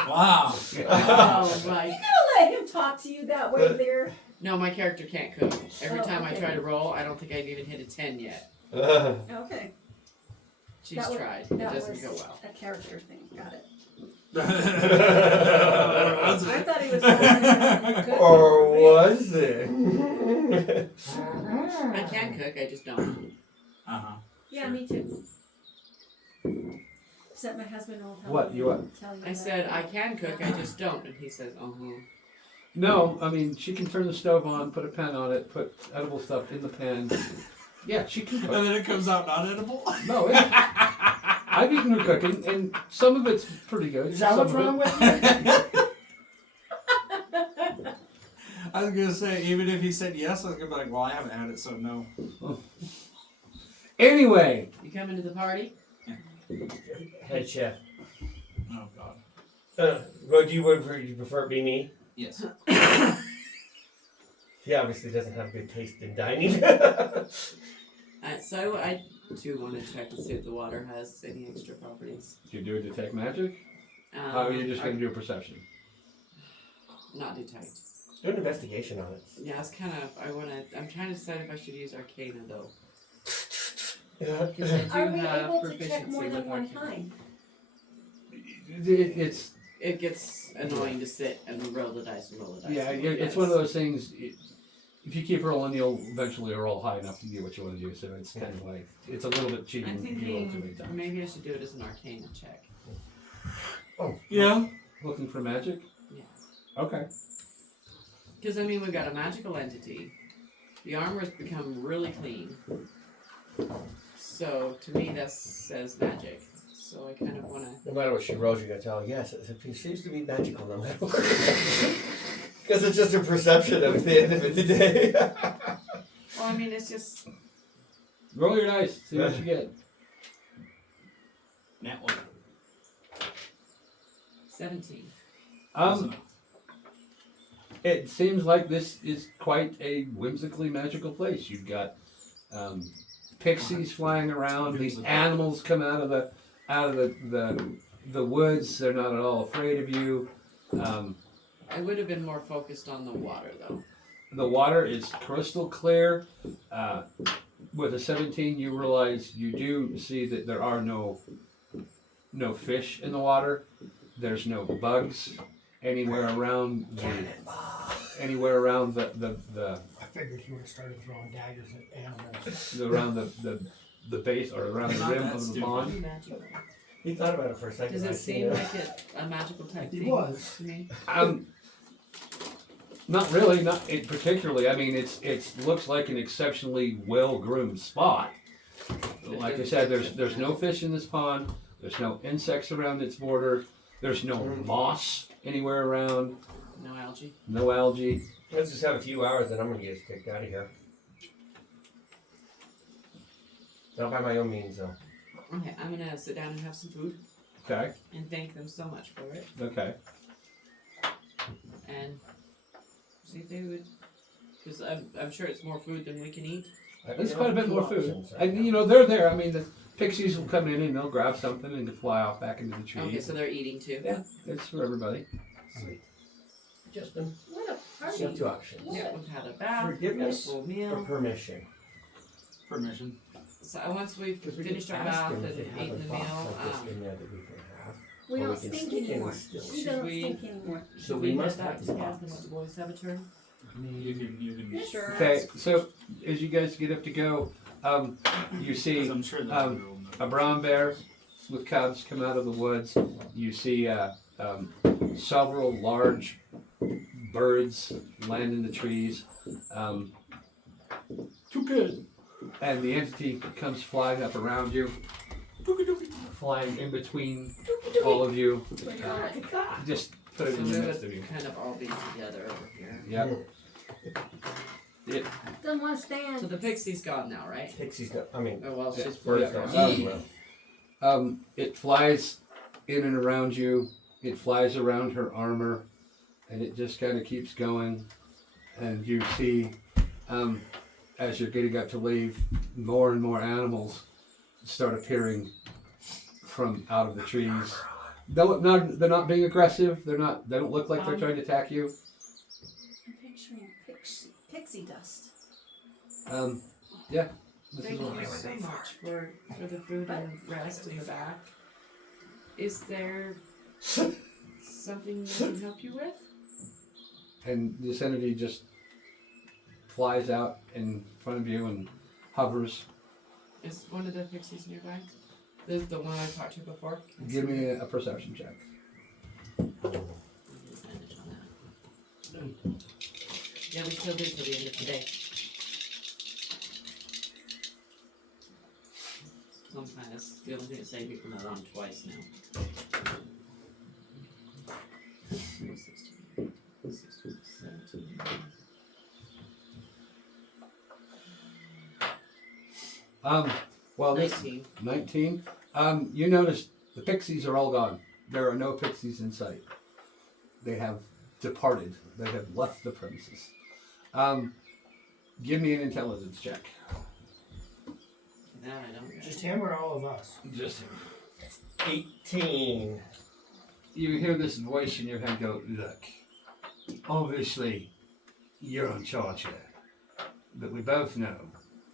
Wow. Oh my! Let him talk to you that way there. No, my character can't cook. Every Oh, time I okay. try to roll, I don't think I've even hit a 10 yet. Okay. She's That was- tried. It That doesn't was go well. a character thing. Got it. I I thought he was. Or was it? I can cook. I just don't. Uh-huh. Yeah, me too. Except my husband will tell What, me. you what? Tell you I said I can cook. I just don't. And he says, No, I mean she can turn the stove on, put a pan on it, put edible stuff in the pan. Yeah, she can And cook. then it comes out not edible? No, I've eaten her cooking, and some of it's pretty good. Is that some what's of it- wrong with you? I was gonna say, even if he said yes, I was gonna be like, well, I haven't had it, so no. Anyway, You coming to the party? Head chef. Oh god. Would you prefer it be me? Yes. He obviously doesn't have good taste in dining. So I do want to check and see if the water has any extra properties. you do a detect magic. How are you just gonna do a perception? Not detect. Do an investigation on it. Yeah, it's kind of. I'm trying to decide if I should use Arcana though. Yeah. Because I Are do we have able to proficiency check more with than one Arcana. time? It's It gets annoying to sit and roll the dice and roll the dice. yeah, and roll the it's dice. one of those things. If you keep rolling, you'll eventually roll high enough to get what you want to do. So it's kind of like it's a little bit cheating. I'm if you roll too many thinking times. maybe I should do it as an Arcana check. Yeah. Looking for magic. Yeah. Okay. Because I mean, we've got a magical entity. The armor has become really clean. So to me, that says magic. So I kind of want to. No matter what she rolls, you're gonna tell her, yes, it seems to be magical no matter what. Because it's just a perception of the end of the day. Well, I mean, it's just. Roll your dice. See what you get. Nat one. 17. It seems like this is quite a whimsically magical place. You've got pixies flying around. These Whimsical. animals come out of the woods. They're not at all afraid of you. I would have been more focused on the water, though. The water is crystal clear. With a 17, you realize you do see that there are no fish in the water. There's no bugs anywhere around the I figured he would have started throwing daggers at animals. around the base or around the Not rim that of the stupid. pond. Magical. He thought about it for a second. Does I it see seem like a magical type He thing was. to me? Not really, not it particularly. I mean, it looks like an exceptionally well-groomed spot. Like I said, there's no fish in this pond. There's no insects around its border. There's no moss anywhere around. No algae. No algae. Let's just have a few hours, and I'm gonna get us kicked out of here. Not by my own means, though. Okay, I'm gonna sit down and have some food Okay. and thank them so much for it, Okay. and see if they would. Because I'm sure it's more food than we can eat. There's quite a bit more food. Options right And now. you know, they're there. I mean, the pixies will come in and they'll grab something and fly off back into the tree. Okay, so they're eating too. Yeah, it's for everybody. Sweet. Justin, What a you party. have two options. Yeah, we've had a bath, we've had a Forgiveness full or meal. permission. Permission. So once we've Because we finished could our ask bath them and if they have eaten a the box meal, like this in there that we can have. We Or don't can stink sneak in anymore. still. We Should don't we- stink anymore. So we must head have back the to camp and box. let the boys have a turn. You can. Sure. Okay, so as you guys get up to go, you see I'm sure that a brown bear with cubs come out of the woods. You see several large birds land in the trees. Too good. And the entity comes flying up around you, flying in between all of you. Just put it So in the we midst of you. would kind of all be together over here. Yep. Don't want to So stand. the pixie's gone now, right? Pixies don't, I mean, Oh well, it's Yeah. just birds birds. don't. Well, It flies in and around you. It flies around her armor, and it just kind of keeps going. And you see, as you're getting up to leave, more and more animals start appearing from out of the trees. They're not being aggressive. They don't look like they're trying to attack you. I'm picturing pixie dust. Yeah. This Thank is what you so much for the food and rest in the back. Is there something I can help you with? And this entity just flies out in front of you and hovers. Is one of the pixies nearby? The one I talked to before? Give me a perception check. Advantage on that. Yeah, we still do till the end of the day. Sometimes the only thing that save me from that on twice now. 16, 17. Well, this 19. 19. You notice the pixies are all gone. There are no pixies in sight. They have departed. They have left the premises. Give me an intelligence check. No, I don't get Just it. him or all of us? Just 18. you hear this voice in your head go, look, obviously you're in charge here, but we both know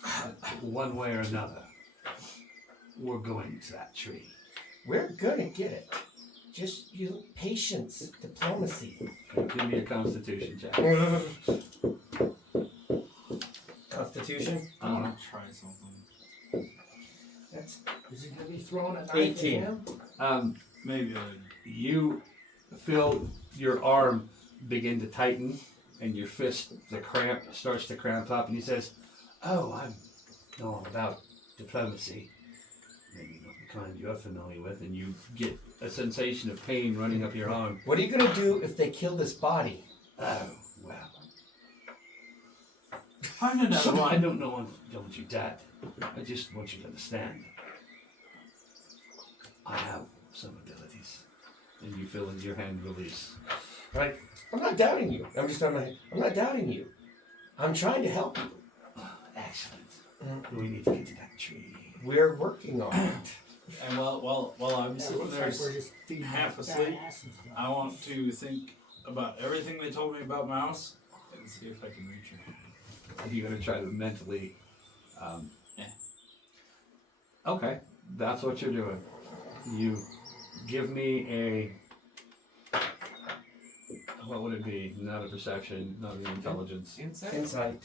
that one way or another we're going to that tree. We're gonna get it. Just patience, diplomacy. Give me a constitution check. Constitution. I want to try something. That's Is he gonna be throwing a knife 18. at him? Maybe You feel your arm begin to tighten and your fist, the cramp starts to cramp up, and he says, oh, I know all about diplomacy. Maybe not the kind you're familiar with, and you get a sensation of pain running up your arm. What are you gonna do if they kill this body? Oh, well. find another I one. don't want you dead. I just want you to understand. I have some abilities. And you feel your hand release. Right? I'm not doubting you. I'm not doubting you. I'm trying to help you. Excellent. We need to get to that tree. We're working on it. And while I'm Yeah, sitting looks there like we're just feeding half that asleep, ass and stuff. I want to think about everything they told me about Mouse and see if I can reach her. Are you going to try to mentally... Yeah. Okay, that's what you're doing. You give me a... What would it be? Not a perception, not an intelligence. Insight? Insight.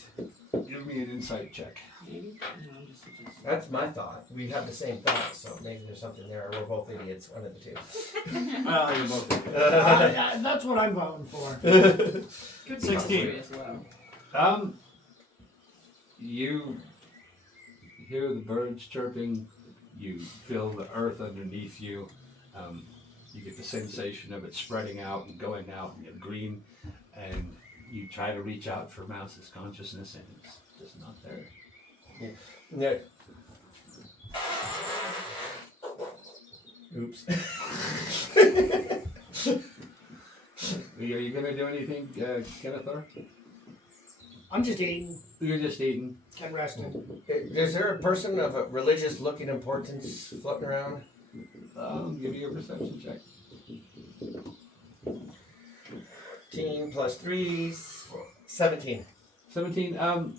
Give me an insight check. Maybe? No, just That's my thought. We have the same thought, so maybe there's something there. We're both idiots, one of the two. Well, you're both. That's what I'm voting for. Could be 16. possibly as well. You hear the birds chirping. You feel the earth underneath you. You get the sensation of it spreading out and going out and get green. And you try to reach out for Mouse's consciousness, and it's just not there. No. Oops. Are you going to do anything, Kennethor? I'm just eating You're just eating. and resting. Is there a person of a religious looking importance floating around? Give me a perception check. 15 plus 3, 17. 17.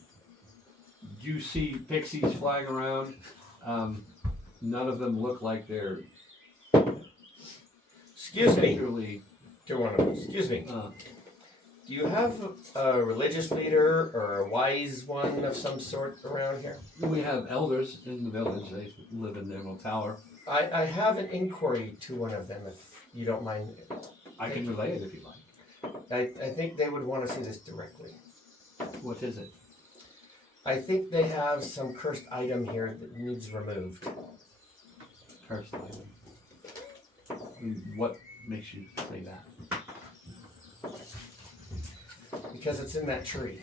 You see pixies flying around. None of them look like they're Excuse me. particularly, To one of us. Excuse me. uh, Do you have a religious leader or a wise one of some sort around here? we have elders in the village. They live in their little tower. I have an inquiry to one of them, if you don't mind. I can relay it if you like. I think they would want to see this directly. What is it? I think they have some cursed item here that needs removed. Cursed item. What makes you say that? Because it's in that tree.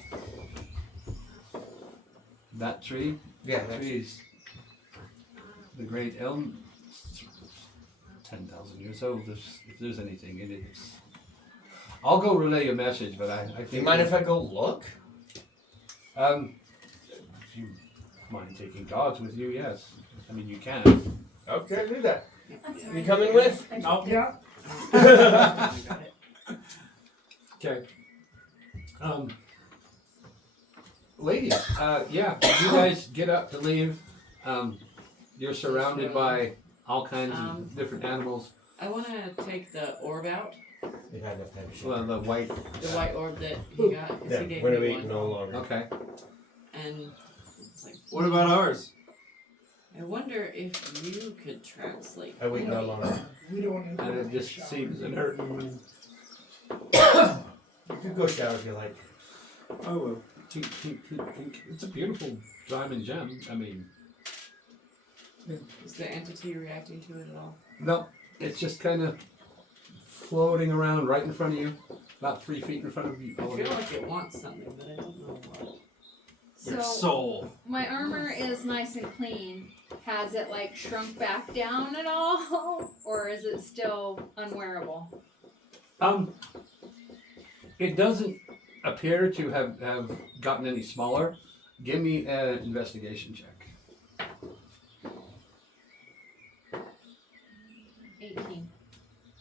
That tree? Yeah, That tree is the great elm. 10,000 years old. If there's anything in it, I'll go relay your message, but I think. Do you mind if I go look? If you mind taking guards with you, yes. I mean, you can. Okay, do that. That's You right. coming with? Nope. Yeah. Okay. Ladies, yeah, you guys get up to leave. You're surrounded by all kinds of different animals. I want to take the orb out, You've had enough time to Well, the white. the white orb that he got. 'cause Yeah, he gave when me we one. no longer. Okay. And it's like, What about ours? I wonder if you could translate. I wait no longer. We don't want to. And it just seems inert. You can go shower if you like. I will. Tink, tink, tink, tink. It's a beautiful diamond gem. I mean, Is the entity reacting to it at all? no, it's just kind of floating around right in front of you, about 3 feet in front of you. I feel like it wants something, but I don't know what. Their So soul. my armor is nice and clean. Has it like shrunk back down at all, or is it still unwearable? It doesn't appear to have gotten any smaller. Give me an investigation check. 18.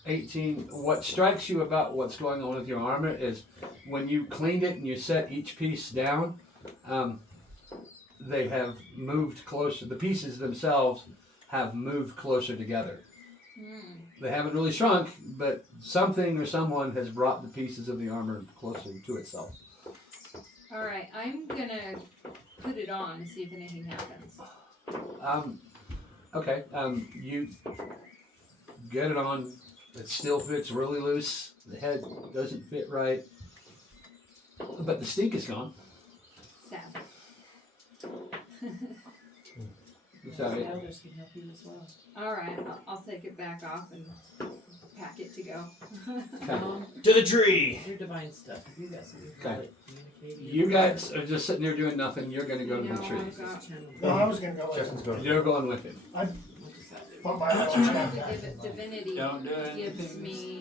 18. What strikes you about what's going on with your armor is when you cleaned it and you set each piece down, they have moved closer. The pieces themselves have moved closer together. They haven't really shrunk, but something or someone has brought the pieces of the armor closer to itself. All right, I'm gonna put it on and see if anything happens. Okay. You get it on. It still fits really loose. The head doesn't fit right, but the stink is gone. Sad. So The elders can help you as well. All right, I'll take it back off and pack it to go. To the tree! Your divine stuff. If you got something Okay. like communicating. you guys are just sitting there doing nothing. You're going to go to the No, tree. I've got- No, I was gonna go with Justin's going. You're going with him. What does that do? Put my I'm own trying check to back give in it there. divinity. Don't do Gives anything. me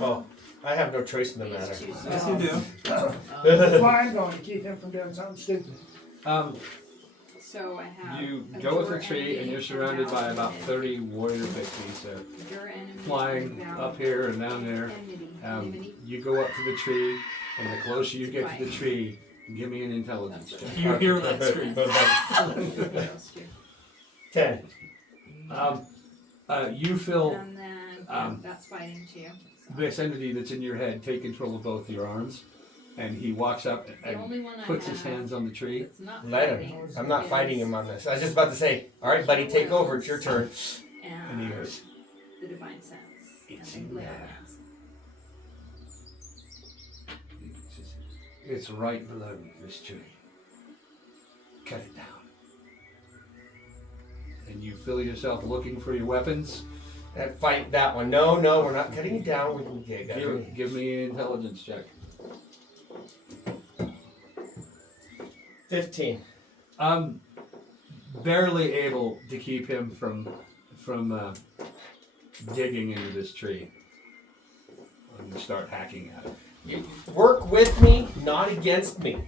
Oh, I have no choice in the these matter. two Yes, you do. That's why I'm going to keep him from doing something stupid. So I have. You a go with your the tree, enemy and you're surrounded by about and 30 warrior pixies. They're your enemy flying and up here and down there. enmity. You go up to the tree, and the closer you get to the tree, give me an intelligence check. You hear that scream. Those two. 10. You feel And then that's fighting too. So. this entity that's in your head take control of both your arms, and he walks up The and only one I puts have his hands on the tree. that's not Let fighting him. I'm not is- fighting him on this. I was just about to say, alright, buddy, take over. It's your turn. And he And goes, the divine sense. It's and in the lay there. hands. it's right below this tree. Cut it down. And you feel yourself looking for your weapons. And fight that one. No, we're not cutting it down. We can get Give me an intelligence check. 15. I'm barely able to keep him from digging into this tree. I'm gonna start hacking at it. You work with me, not against me.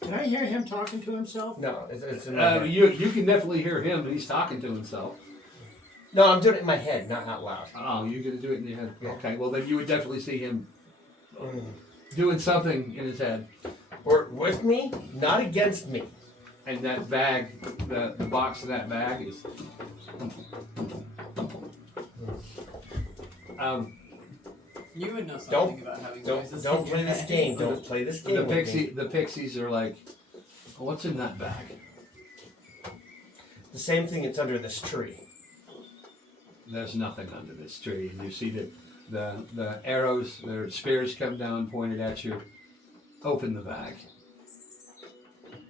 Can I hear him talking to himself? No, it's in my head. You can definitely hear him. He's talking to himself. No, I'm doing it in my head, not out loud. Oh, you're gonna do it in your head. Yeah. Okay, well then you would definitely see him Mm. doing something in his head. Work with me, not against me. And that bag, the box of that bag is. You would know something Don't- about having Don't voices. don't in play your this head. game. Don't play this game. with me. The pixies are like, what's in that bag? The same thing that's under this tree. There's nothing under this tree, and you see that the arrows, their spears come down pointed at you. Open the bag.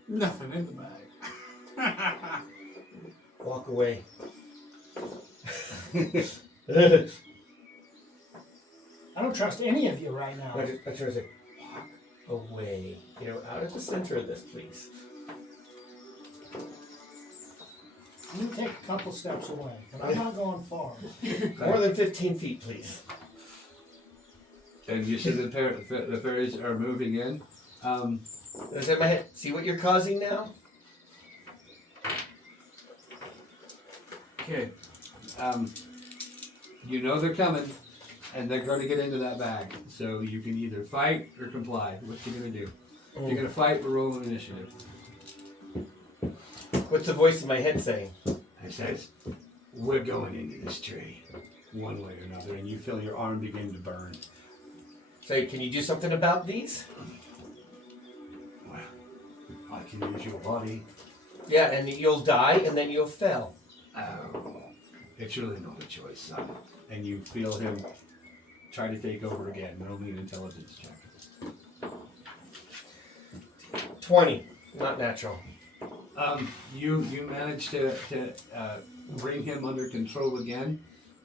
Nothing in the bag. Walk away. I don't trust any of you right now. I try to say, walk away. Get out of the center of this, please. You take a couple steps away, but I'm not going far. More than 15 feet, please. And you see the fairies are moving in. Is that my head? See what you're causing now? Okay. You know they're coming, and they're going to get into that bag. So you can either fight or comply. What you going to do? If you're going to fight, we're rolling initiative. What's the voice in my head saying? It says, we're going into this tree, one way or another, and you feel your arm begin to burn. Say, can you do something about these? Well, I can use your body. Yeah, and you'll die, and then you'll fail. Oh, it's really not a choice, son. And you feel him try to take over again. Roll me an intelligence check. 20. Not natural. You manage to bring him under control again,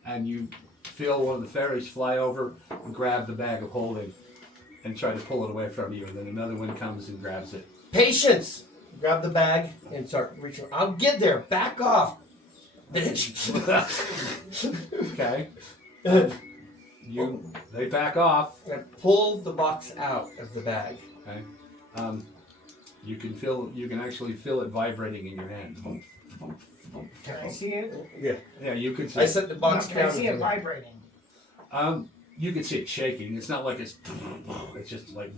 and you feel one of the fairies fly over and grab the bag of holding and try to pull it away from you, and then another one comes and grabs it. Patience! Grab the bag and start reaching. I'll get there. Back off, bitch. Okay. They back off. I pull the box out of the bag. Okay. You can actually feel it vibrating in your hand. Can I see it? Yeah. Yeah, you can see. I set the box Can I down. see it vibrating? You can see it shaking. It's not like it's just like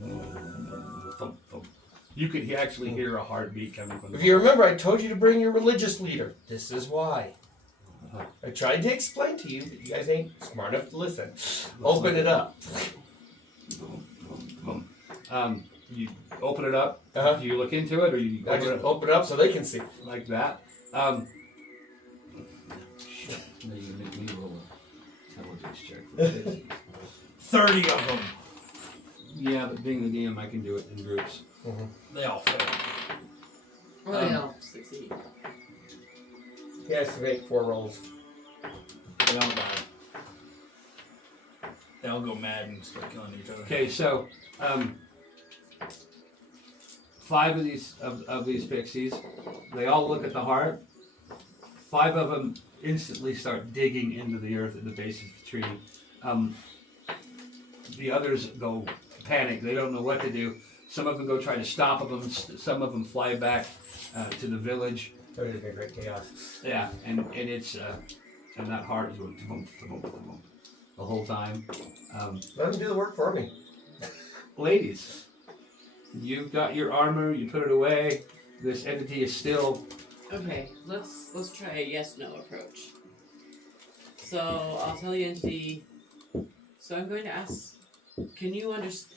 thump, thump. You could actually hear a heartbeat coming from the If you remember, I told you to bring your religious leader. This is why. I tried to explain to you, but you guys ain't smart enough to listen. Open it up. You open it up. Uh-huh. Do you look into it, or you I open just it open it up so they can see. like that? Shit. Now you make me roll a intelligence check for this. 30 of them. Yeah, but being the DM, I can do it in groups. They all fail. Well, they don't succeed. He has to make 4 rolls. They all die. They all go mad and start killing each other. Okay, so 5 of these pixies, they all look at the heart. 5 of them instantly start digging into the earth at the base of the tree. The others go panic. They don't know what to do. Some of them go try to stop them. Some of them fly back to the village. So it's a great chaos. Yeah, and it's and that heart is going thump, thump, thump, the whole time. Let them do the work for me. Ladies, you've got your armor. You put it away. This entity is still. Okay, let's try a yes/no approach. So I'll tell the entity. So I'm going to ask. Can you understand?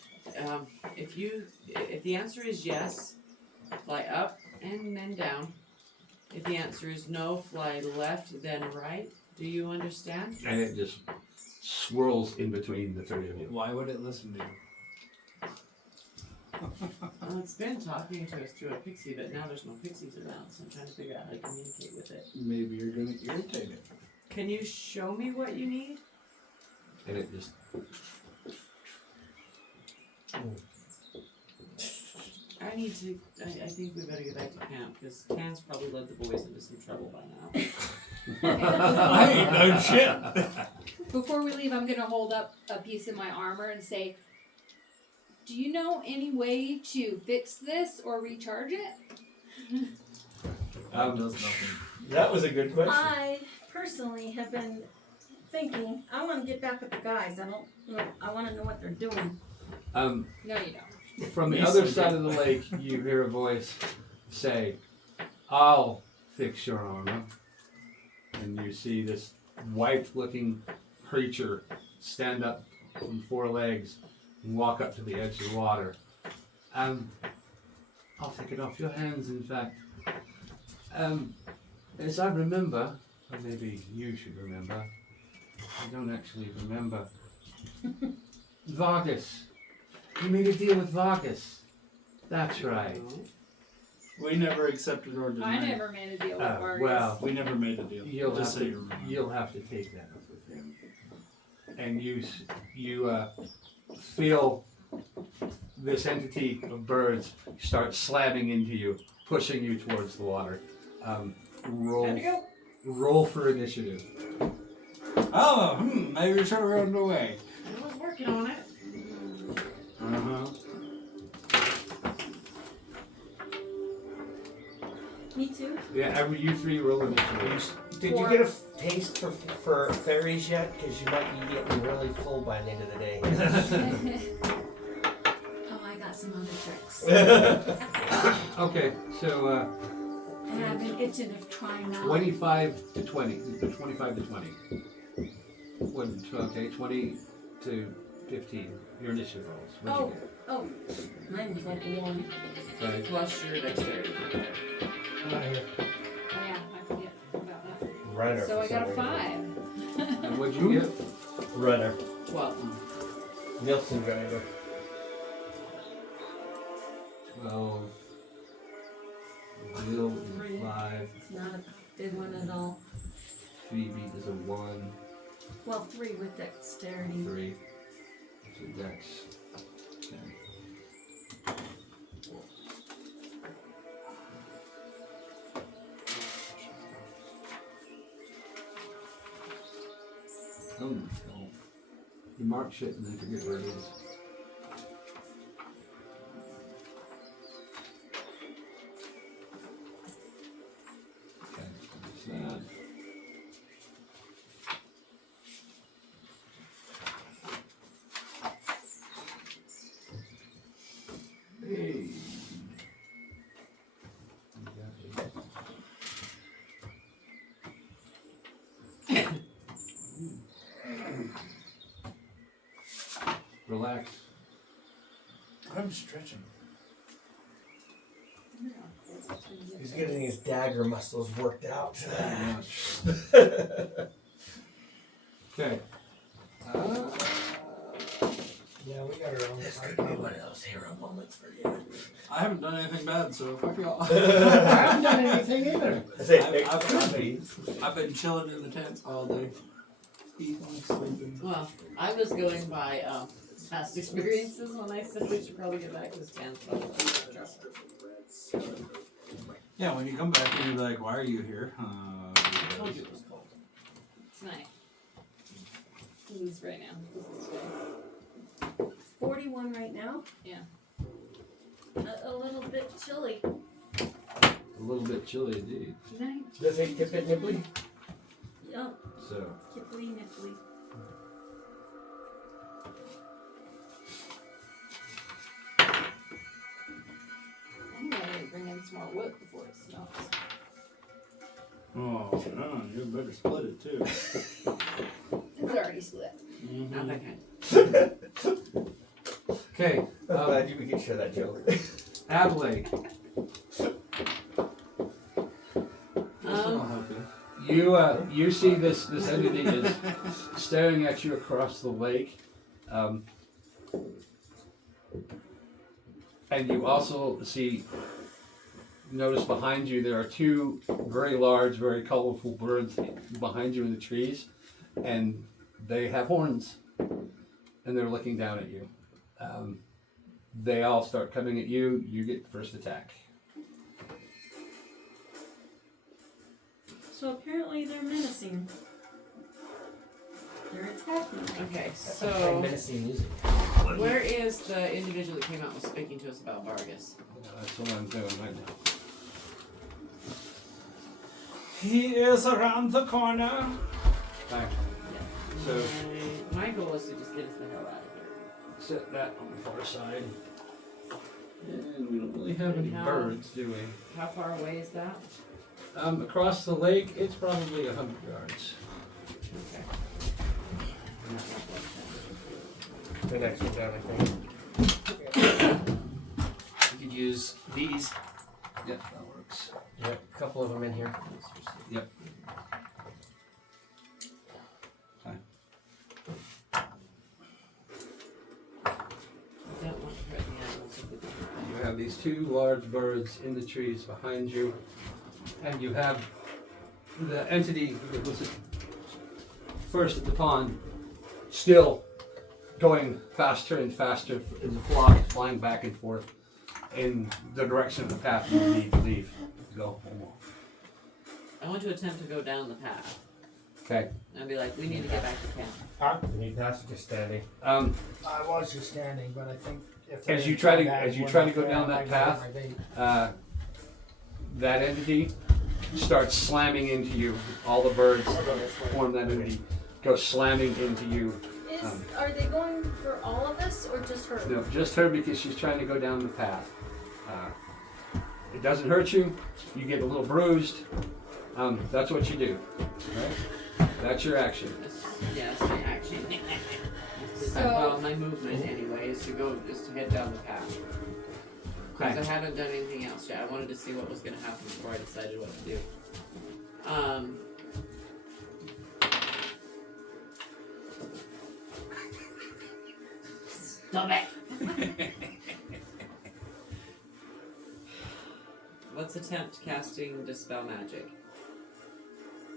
If the answer is yes, fly up and then down. If the answer is no, fly left then right. Do you understand? And it just swirls in between the 3 of you. Why would it listen to you? Well, it's been talking to us through a pixie, but now there's no pixies around, so I'm trying to figure out how to communicate with it. Maybe you're gonna irritate it. Can you show me what you need? And it just. I need to. I think we better get back to camp because Can's probably led the boys into some trouble by now. I ain't done shit. Before we leave, I'm gonna hold up a piece of my armor and say, "Do you know any way to fix this or recharge it?" That does nothing. That was a good question. I personally have been thinking, I want to get back with the guys. I want to know what they're doing. No, you don't. From the other side of the lake, you hear a voice say, "I'll fix your armor." And you see this white-looking creature stand up on 4 legs and walk up to the edge of the water. I'll take it off your hands, in fact. As I remember, or maybe you should remember, I don't actually remember. Vargas. You made a deal with Vargas. That's right. We never accepted or I denied. never made a deal with Vargas. Well, We never made a deal. you'll Just have so you to remember. you'll have to take that up with him. And you feel this entity of birds start slamming into you, pushing you towards the water. Roll for initiative. Oh, maybe we should have run away. I was working on it. Uh-huh. Me too. Yeah, you 3 roll initiative. Did you get a taste for fairies yet? Because you might be getting really full by the end of the day. Oh, I got some other tricks. Okay, so And I've been itching to try them out. 25 to 20. 25 to 20. Okay, 20 to 15. Your initiative rolls. What'd you get? Oh, mine was like 1. Okay. Plus your dexterity. Right here. Oh, yeah, I forget about that. Runner. So for I got a some reason. 5. And what'd you get? Runner. 12. Nielsen driver. 12. Will is 3. 5. It's not a big one at all. Phoebe is a 1. Well, 3 with dexterity. 3. So Dex. Okay. Oh no. You mark shit and then forget where it is. Okay, that's that. Hey. You got Relax. I'm stretching. He's getting his dagger muscles worked out. Okay. Yeah, we got our own. This could be one of those hero moments for you. I haven't done anything bad, so fuck y'all. I haven't done anything either. I say, it I've could be. been chilling in the tents all day. Eating, sleeping. Well, I was going by past experiences when I said we should probably get back to this camp. Yeah, when you come back and you're like, why are you here? I told you it was cold. It's nice. This is right now. This is today. 41 right now. Yeah. A little bit chilly. A little bit chilly indeed. Nice. Does it tip it nibbly? Oh, So, kipply nipply. I'm gonna bring in some more wood before it smells. Oh, no, you better split it too. It's already split. Not that kind. okay. I'm glad we could share that joke. Adelaide, I'll help you. you see this entity is staring at you across the lake, and you also notice behind you there are 2 very large, very colorful birds behind you in the trees, and they have horns, and they're looking down at you. They all start coming at you. You get the first attack. So apparently they're menacing. They're attacking. Okay, Like so menacing music. where is the individual that came out and was speaking to us about Vargas? That's what I'm doing right now. He is around the corner. Back. So My goal is to just get us the hell out of here. set that on the far side. And we don't really have any No. birds, do we? How far away is that? Across the lake, it's probably 100 yards. Okay. the next one down, I think. You could use these. Yep, that works. Yep, a couple of them in here. Yep. Okay. That one for the animals of the day. You have these two large birds in the trees behind you, and you have the entity that was first at the pond still going faster and faster as the flock is flying back and forth in the direction of the path you need to leave. Go. I want to attempt to go down the path. Okay. And be like, we need to get back to camp. Huh? You need passage just standing. I was just standing, but I think if As they you try to- come back, as you we're try to not go there, down I that might go path, with my bait. that entity starts slamming into you. All the birds I'll go this way. form that entity, go slamming into you. Are they going for all of us or just her? No, just her because she's trying to go down the path. It doesn't hurt you. You get a little bruised. That's what you do. Right? That's your action. That's my action. Well, my movement anyway is to head down the path. Because I haven't done anything else yet. I wanted to see what was going to happen before I decided what to do. Stop it! Let's attempt casting Dispel Magic.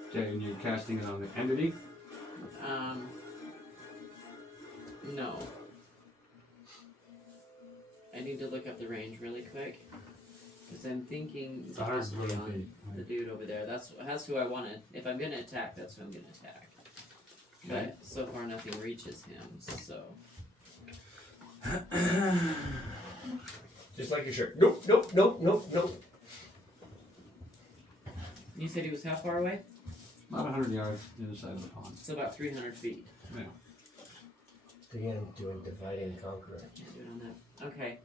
Okay, and you're casting it on the entity. No. I need to look up the range really quick. Because I'm thinking it's possibly on the dude over there. That's who I wanted. If I'm gonna attack, that's who I'm gonna attack. Okay. But so far nothing reaches him, so. Just like your shirt. Nope, nope, nope, nope, nope. You said he was how far away? About 100 yards the other side of the pond. So about 300 feet. Yeah. Again, doing divide and conquer. Can't do it on that. Okay.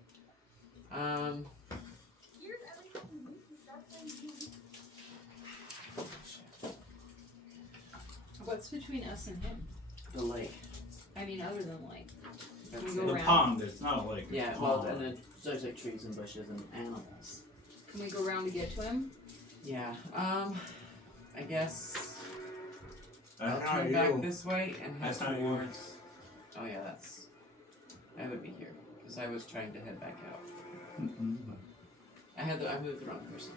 What's between us and him? The lake. I mean, other than like, That's we it. go The around. pond, it's not like a Yeah, well, pond. and then there's like trees and bushes and animals. Can we go around to get to him? Yeah. I guess I'll That's how turn back you. this way and head That's how you- towards. Oh yeah, I would be here because I was trying to head back out. I moved the wrong person.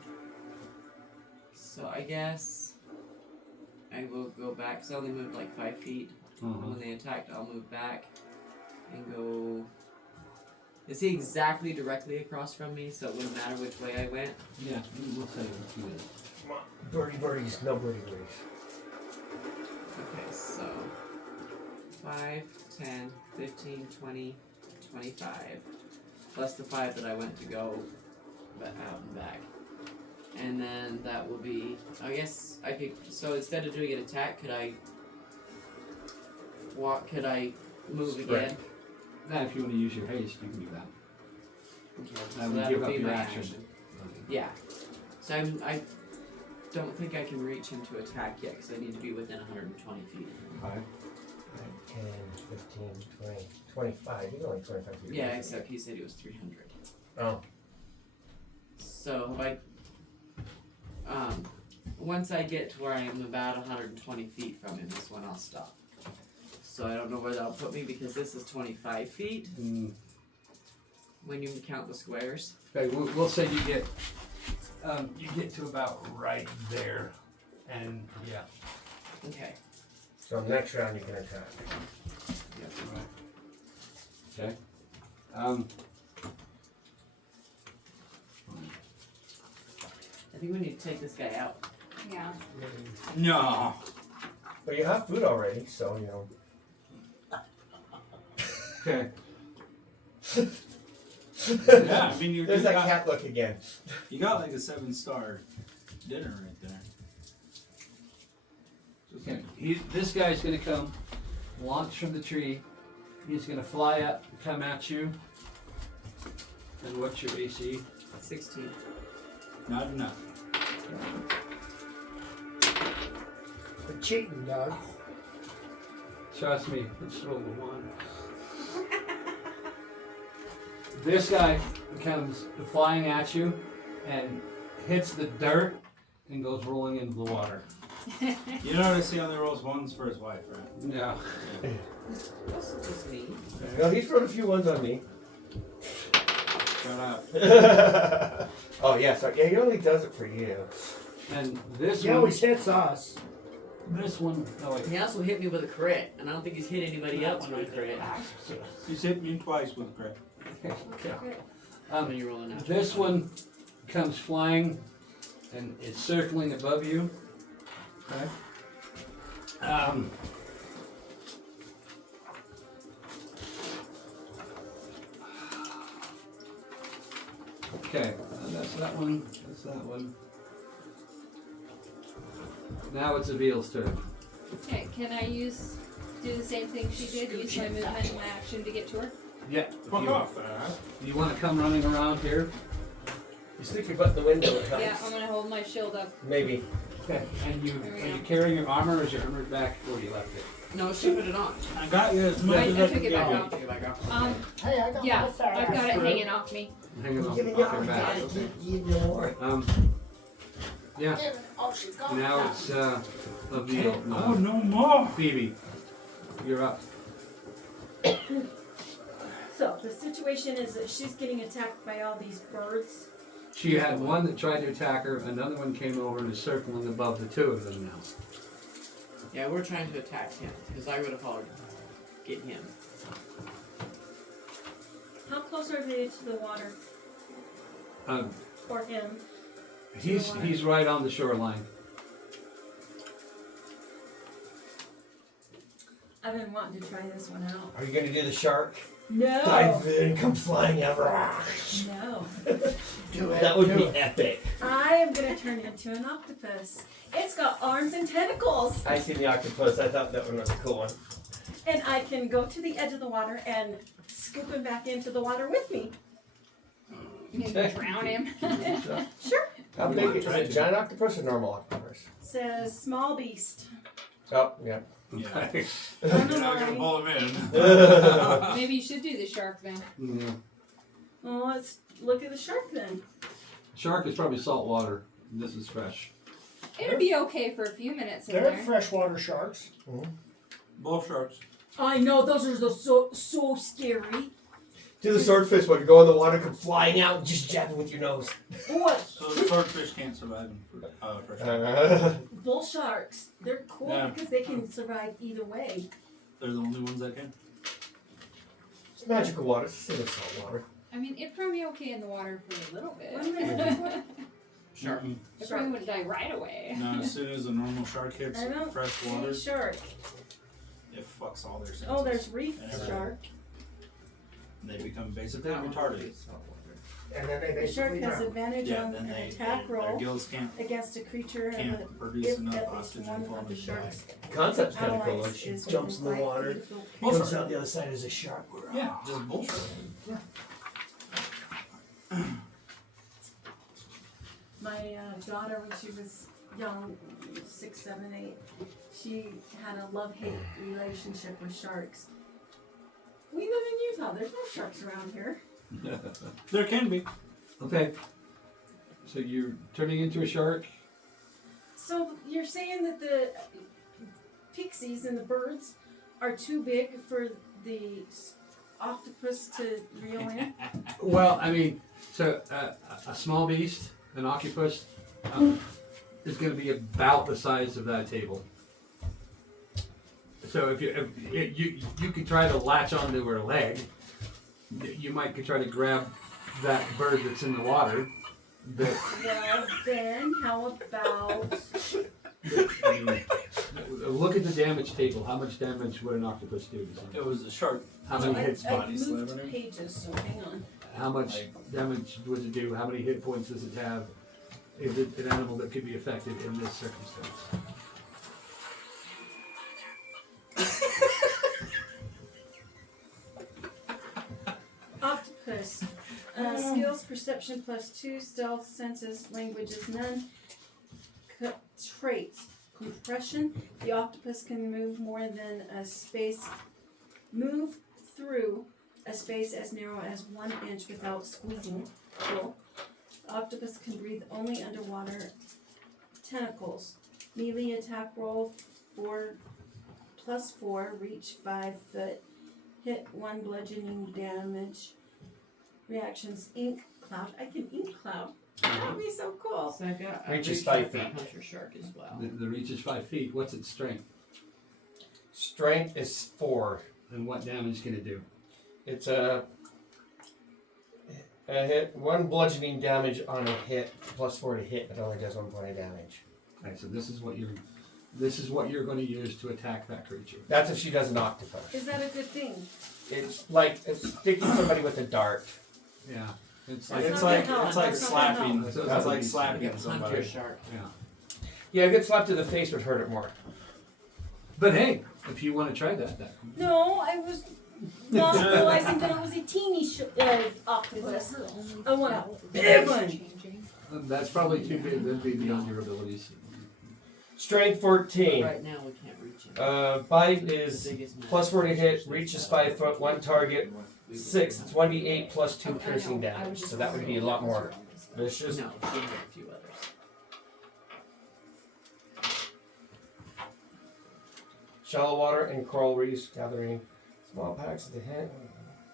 So I guess I will go back. Cause I only moved like 5 feet. And when they attacked, I'll move back and go. Is he exactly directly across from me? So it wouldn't matter which way I went. Yeah, we'll say what you is. Come on. Birdie birdies, no birdie birdies. Okay, so 5, 10, 15, 20, 25. Plus the 5 that I went to go but out and back. And then that will be, I guess I could, so instead of doing an attack, could I move again? Now, if you want to use your haste, you can do that. Okay, so That would that give would up be your my action. Yeah. So I don't think I can reach him to attack yet because I need to be within 120 feet. Okay. 10, 15, 20, 25. He's only 25 feet. Yeah, away. except he said he was 300. Oh. So if once I get to where I am about 120 feet from him is when I'll stop. So I don't know where that'll put me because this is 25 feet when you count the squares. Okay, we'll say you get to about right there, and yeah. Okay. So next round you can attack. Yep. Okay. I think we need to take this guy out. Yeah. No. But you have food already, so you know. Okay. Yeah, I mean, There's that cat look again. you got like a 7-star dinner right there. Okay. This guy's gonna come, launch from the tree. He's gonna fly up, come at you. And what's your AC? 16. Not enough. We're cheating, dog. Trust me, it's roll a 1. This guy comes flying at you and hits the dirt and goes rolling into the water. You notice he only rolls ones for his wife, right? Yeah. This is just me. No, he's thrown a few ones on me. Shut up. Oh yeah, so yeah, he only does it for you. And this He one, always hits us. this one, oh wait. He also hit me with a crit, and I don't think he's hit anybody else with a crit. He's hit me twice with a crit. When you're rolling out. This one comes flying and is circling above you. Okay. Okay, that's that one. That's that one. Now it's Avil's turn. Okay, can I do the same thing she did? Use my movement and my action to get to her? Yeah. If Fuck off, man. you want to come running around here? You stick your butt in the window, it helps. Yeah, I'm gonna hold my shield up. Maybe. Okay. And There we are you go. carrying your armor, or is your armor back where you left it? No, she put it on. I got you as much I as I took can it get back you. off. Take it back off. Hey, I got Yeah, my fat I've got ass it through. hanging off me. Hanging off Give me your your back. Give me more. Yeah. Oh, she got Now that. it's Avil. Oh, no more. Phoebe, you're up. So the situation is that she's getting attacked by all these birds. She had one that tried to attack her, another one came over and is circling above the two of them now. Yeah, we're trying to attack him, because I would have followed get him. How close are they to the water? Um, Or him? he's right on the shoreline. I've been wanting to try this one out. Are you gonna do the shark? No. Dive in, come flying out. No. Do it. That would do be it. epic. I am gonna turn into an octopus. It's got arms and tentacles. I seen the octopus. I thought that one was a cool one. And I can go to the edge of the water and scoop him back into the water with me. Maybe drown him. Sure. How You big wanna is try it? to. Giant octopus or normal octopus? Says small beast. Oh, yeah. Yeah. On the You're not gonna line. pull him in. Maybe you should do the shark then. Yeah. Well, let's look at the shark then. Shark is probably salt water. This is fresh. It'd be okay for a few minutes in They're there. freshwater sharks. Bull sharks. I know those are so scary. Do the swordfish one. Go in the water, come flying out, and just jab it with your nose. What? So the swordfish can't survive in fresh water. Bull sharks. They're cool Yeah. because they can survive either way. They're the only ones that can. It's magical water. It's the same as salt water. I mean, it'd probably be okay in the water for a little bit. What am I looking for? Shark. Mm-mm. It probably wouldn't die right away. No, as soon as a normal shark hits I don't fresh see water, shark. it fucks all their senses. Oh, there's reef And everything. shark. And they become basically That one retarded. is salt water. And then they The shark basically has drown. advantage Yeah, on then an they attack their roll gills can't against a creature of can't a, produce if enough at least oxygen one for of them the to die. sharks Concept's kind of cool. allies She is jumps in the within 5 water, feet of the- Bull comes shark. out the other side as a shark. Yeah, just bullshit. My daughter, when she was young, 6, 7, 8, she had a love-hate relationship with sharks. We live in Utah. There's no sharks around here. There can be. Okay. So you're turning into a shark? So you're saying that the pixies and the birds are too big for the octopus to reel in? Well, I mean, so a small beast, an octopus, is going to be about the size of that table. So if you could try to latch onto her leg, you might could try to grab that bird that's in the water. But Well, then how about... look at the damage table. How much damage would an octopus do? It was a shark. How many hits? I body slamming moved him? pages, so hang on. How much damage does it do? How many hit points does it have? Is it an animal that could be affected in this circumstance? Octopus. Skills, perception +2, stealth, senses, languages, none. Traits. Compression. The octopus can move more than a space. Move through a space as narrow as 1 inch without squeezing. Cool. The octopus can breathe only underwater. Tentacles. Melee attack roll 4+4, reach 5 foot, hit 1 bludgeoning damage. Reactions, ink cloud. I can ink cloud. That would be so cool. So I got Reach is reached 5 out for feet. Hunter shark as well. The reach is 5 feet. What's its strength? Strength is 4. And what damage can it do? It's a hit, 1 bludgeoning damage on a hit, +4 to hit, but only does 1 point of damage. Okay, so this is what you're going to use to attack that creature. That's if she does an octopus. Is that a good thing? It's like it's sticking somebody with a dart. Yeah, it's That's like It's not like gonna help. it's like That's not gonna slapping. help. It's like Like slapping Hunter somebody. shark. Yeah, a good slap to the face would hurt it more. But hey, if you want to try that. No, I was not realizing that it was a teeny octopus. I want a big one. That's probably too big. That'd be beyond your abilities. Strength 14. Right now we can't reach it. Bite The is biggest match. +4 to hit, reach is 5 foot, 1 target, 6. It's 1d8 +2 piercing damage. So that would be a lot more vicious. No, she had a few others. Shallow water and coral reefs, gathering small packs at the head.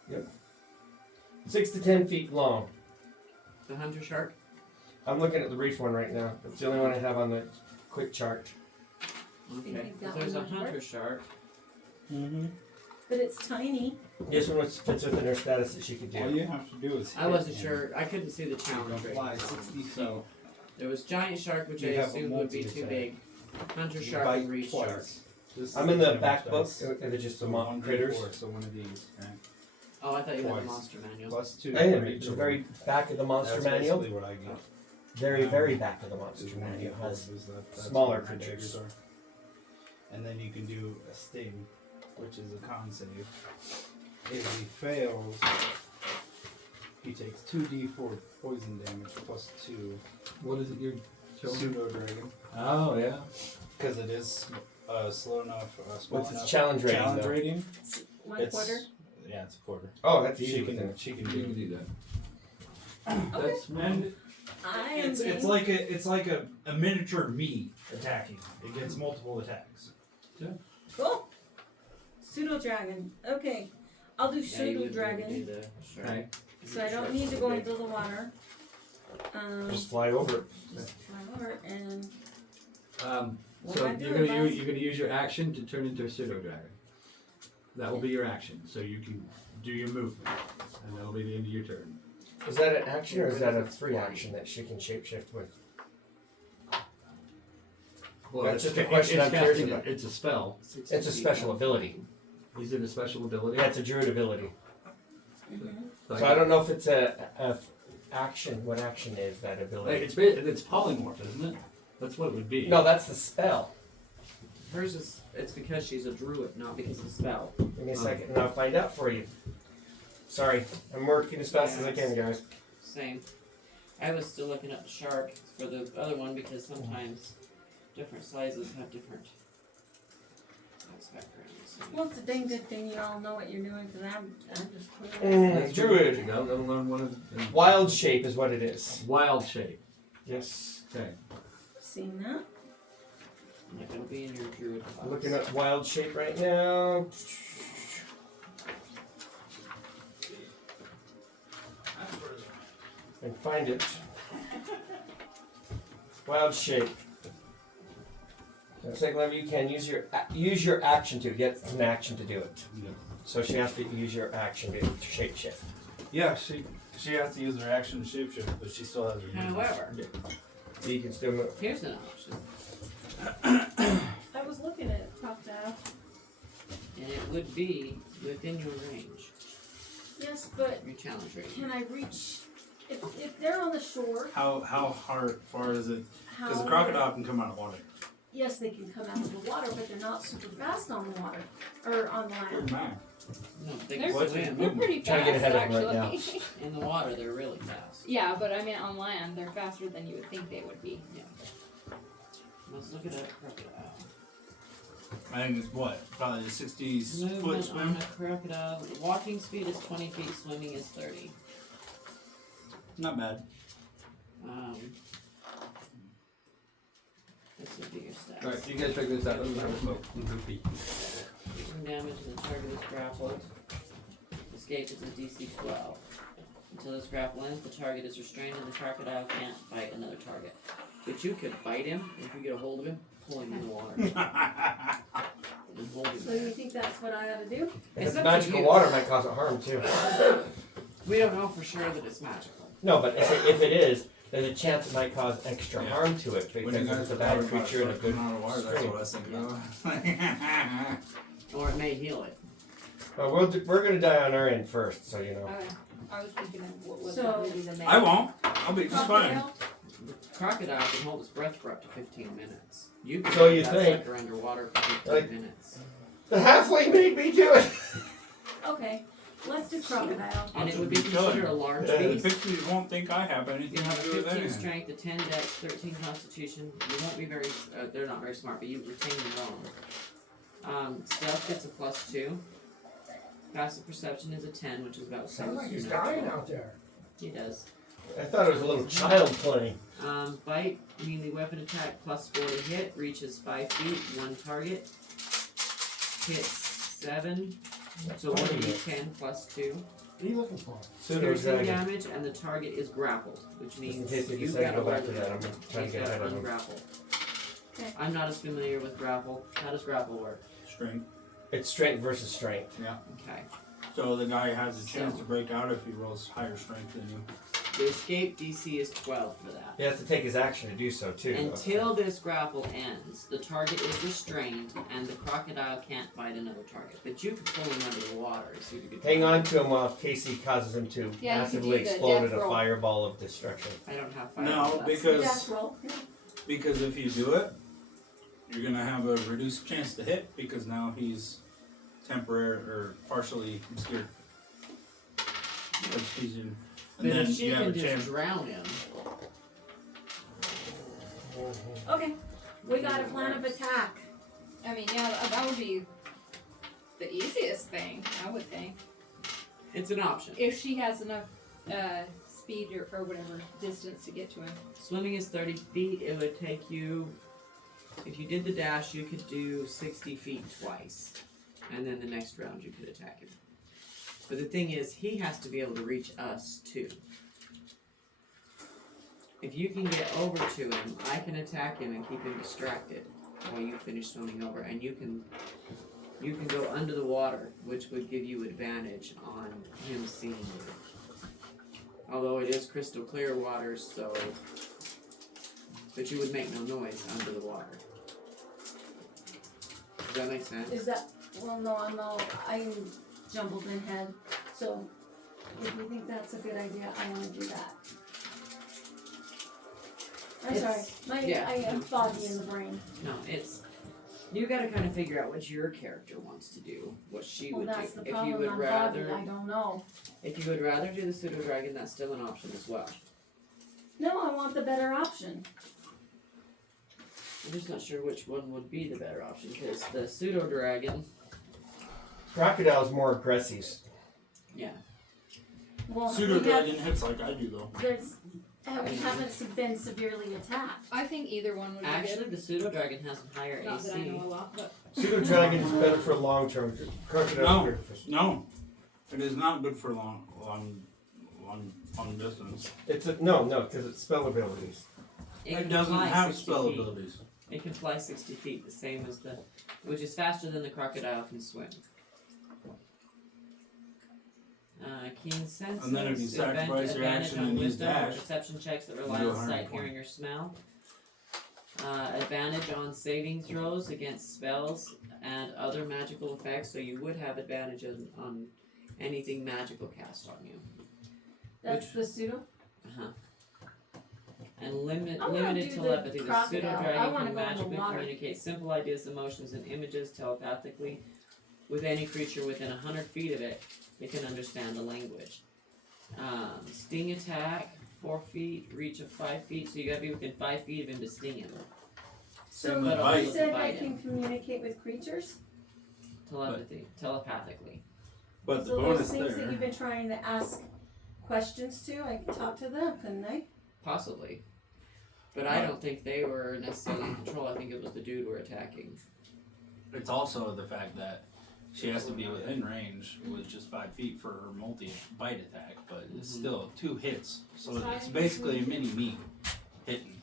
Yep. 6 to 10 feet long. The hunter shark. I'm looking at the reef one right now. It's the only one I have on the quick chart. Okay. think that There's a one would hunter work? shark. Mm-hmm. But it's tiny. This one fits within her status that she could All do. you have to do is. I wasn't sure. I couldn't see the challenge Fly rating. 60 feet. So there was giant shark, which You I have a assumed would be too multi-attack. big. Hunter You shark bite and reef twice. shark. This I'm is in the damage back book. dice. They're just So the one critters. D4, so one of these. Okay. Oh, I thought you had the Twice. monster manual. +2. I am for at each the of very them. back of the monster That's manual. basically what I get. Very back of the monster Is one manual D4 has is that's smaller what my creatures. daggers are. And then you can do a sting, which is a con save. If he fails, he takes 2d4 poison damage +2 What is it you're showing? pseudo dragon. Oh yeah. Because it is slow enough. Small What's its enough. challenge rating, Challenge though? rating? 1 quarter. Yeah, it's a quarter. Oh, that's She easy. Within can it. she can You can do. do that. Okay. That's And I am it's like a miniature me attacking. It gets multiple attacks. cool. Pseudo dragon. Okay. I'll do Yeah, you pseudo would do dragon. the shark. Okay. So I don't need to go into the water. Just fly over it. Just fly over and what So am I you're doing, gonna Buzz? you're gonna use your action to turn into a pseudo dragon. That will be your action. So you can do your movement, and that'll be the end of your turn. Is that an action or is that a free action that she can shapeshift with? Well, That's it's- just a question I'm curious casting- about. It's a spell. It's a special ability. Is it a special ability? Yeah, it's a druid ability. Mhm. So I don't know if it's a action. What action is that Like, ability? it's polymorph, isn't it? That's what it would be. No, that's the spell. Hers is. It's because she's a druid, not because of the spell. Give me a second and I'll find out for you. Sorry, I'm working as fast as I can, guys. Same. I was still looking up the shark for the other one because sometimes different sizes have different backgrounds. Well, it's a dang good thing you all know what you're doing because I'm just clueless. That's Druid. You go. They'll learn one of Wild shape is what it is. wild shape. Yes. Okay. Seen that? Like it'll be in your druid class. I'm looking at wild shape right now. And find it. Wild shape. Second level, you can use your action to get an action to do it. Yeah. So she has to use your action to shapeshift. Yeah, she has to use her action to shapeshift, but she still has her. movement. However, So you can still move. here's an option, I was looking at it top down. and it would be within your range, Yes, but your challenge rating. can I reach? If they're on the shore, How far is it? how? Because the crocodile can come out of water. Yes, they can come out of the water, but they're not super fast on the water or on land. Good man. No, they They're- can What's swim. They're pretty Trying to fast, get ahead of 'em right actually. In the water, they're really fast. Yeah, but I mean on land, they're faster than you would think they would be. Let's look at a crocodile. I think it's what? Probably a 60-foot Movement on swim. a crocodile. Walking speed is 20 feet, swimming is 30. Not bad. This would be your stats. Alright, you guys figure this out. Doesn't have smoke. Taking damage and the target is grappled. Escape is a DC 12. Until this grapple ends, the target is restrained and the crocodile can't fight another target. But you could fight him if you get a hold of him, pull him in the water. And hold him So you there. think that's what I ought to do? If It's it's up to magical you. water, might cause it harm too. We don't know for sure that it's magical. No, but if it is, there's a chance it might cause extra Yeah. harm to it When because you guys it's a were bad talking about creature and a good coming out of water, that's stream. what I was thinking of. Or it may heal it. Well, we're gonna die on our end first, so you know. I was thinking of what was So- really the main. I won't. I'll be just fine. Crocodile? The crocodile can hold its breath for up to 15 minutes. You can So hold you that think- sucker underwater for 15 Like- minutes. The halfling made me do it. Okay, let's do crocodile. And it would be Kill it. considered a large Yeah, The beast. Pixies won't think I have anything You have a to do with 15 anything. strength, a 10 dex, 13 constitution. You won't be very, they're not very smart, but you retain your own. Stealth gets a +2. Passive perception is a 10, which is about the same Sounds as like your he's natural. dying out there. He does. I thought it was a little child playing. Bite, melee weapon attack +4 to hit, reaches 5 feet, 1 target. Hits 7, so 1d10 +2. What are you looking for? Pseudo Piercing dragon. damage, and the target is grappled, which Just in means case you you've decide got to to go back hold to it. that, I'm trying He's to get got ahead to of him. ungrapple. Okay. I'm not as familiar with grapple. How does grapple work? Strength. It's strength versus strength. Okay. So the guy has a chance to break out if he rolls higher strength than you. The escape DC is 12 for that. He has to take his action to do so too. Until this grapple ends, the target is restrained and the crocodile can't bite another target. But you can pull him under the water. So you could Hang on to him while Casey causes him to Yeah, you could massively do the explode death in a roll. fireball of destruction. I don't have fire. No, that's- because Death roll. Yeah. because if you do it, you're gonna have a reduced chance to hit because now he's temporary or partially obscured. Because he's in, But and then if she you have can a just chance. drown him, Okay, we got a plan of attack. I mean, yeah, that would be the easiest thing, I would think. it's an option. If she has enough speed or whatever distance to get to him. Swimming is 30 feet. It would take you, if you did the dash, you could do 60 feet twice. And then the next round you could attack him. But the thing is, he has to be able to reach us too. If you can get over to him, I can attack him and keep him distracted while you finish swimming over. And you can go under the water, which would give you advantage on him seeing you. Although it is crystal clear water, so... But you would make no noise under the water. Does that make sense? Is that, well, no, I'm jumbled in head. So if you think that's a good idea, I wanna do that. I'm It's- sorry, yeah, I am no, foggy in the brain. No, it's... You gotta kind of figure out what your character wants to do, what she Well, would that's do. the If you problem, would I'm foggy, rather... I don't know. If you would rather do the pseudo dragon, that's still an option as well. No, I want the better option. I'm just not sure which one would be the better option, because the pseudo dragon, Crocodile's more aggressive. yeah. Well, Pseudo we have, dragon hits like I do though. we haven't been severely attacked. I think either one would be Actually, the pseudo dragon has a higher good. Not that I AC. know a lot, but Pseudo dragon is better for long term. Crocodile's No. good for. No, it is not good for long distance. It's no, because it's spell abilities. It It can doesn't fly have 60 spell feet. abilities. It can fly 60 feet, the same as the, which is faster than the crocodile can swim. Keen senses, And then if you sacrifice your advantage action on and use wisdom or dash, perception checks that rely you do on 100 sight, hearing, points. or smell. Advantage on saving throws against spells and other magical effects, so you would have advantage on anything magical cast on you. That's the pseudo? Uh-huh. And I wanna limited do the telepathy. The pseudo crocodile. I dragon wanna can go in the magically water. communicate simple ideas, emotions, and images telepathically with any creature within 100 feet of it. It can understand the language. Sting attack, 4 feet, reach of 5 feet, so you gotta be within 5 feet of him to sting him. So Same with you bite. said I Bite can communicate with creatures? telepathically. But the So those bonus things that there. you've been trying to ask questions to, I can talk to them, couldn't I? Possibly. But I don't think they were necessarily in control. I think it was the dude we're attacking. It's also the fact that she has to be within range with just 5 feet for her multi-bite attack, but it's still 2 hits. So it's basically a mini me hitting.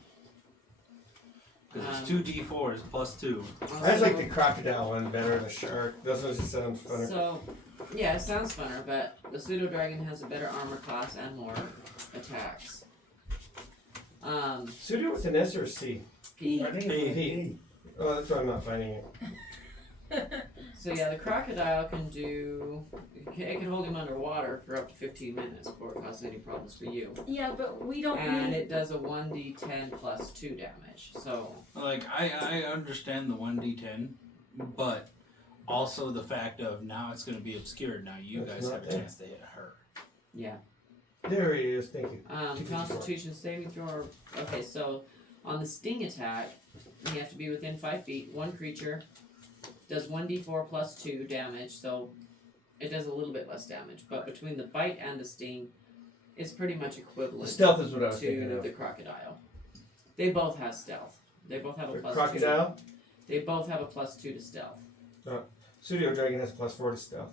Because it's 2 d4s plus 2. I just like the crocodile one better than the shark. Those ones just sound funner. So, yeah, it sounds funner, but the pseudo dragon has a better armor class and more attacks. Pseudo with an S or a C? P. I think it's a P. Oh, that's why I'm not finding it. So yeah, the crocodile can do. It can hold him underwater for up to 15 minutes before it causes any problems for you. Yeah, but we don't And need. it does a 1d10 plus 2 damage. So Like, I understand the 1d10, but also the fact of now it's going to be obscured. Now you That's guys not have a there. chance to hit her. yeah. There he is, thank you. 254. Constitution saving throw. Okay, so on the sting attack, you have to be within 5 feet. One creature does 1d4 plus 2 damage, so it does a little bit less damage. But between the bite and the sting, it's pretty much equivalent Stealth is what I was thinking to of. the crocodile. They both have stealth. They both have a The plus crocodile? 2. They both have a plus 2 to stealth. Pseudo dragon has +4 to stealth.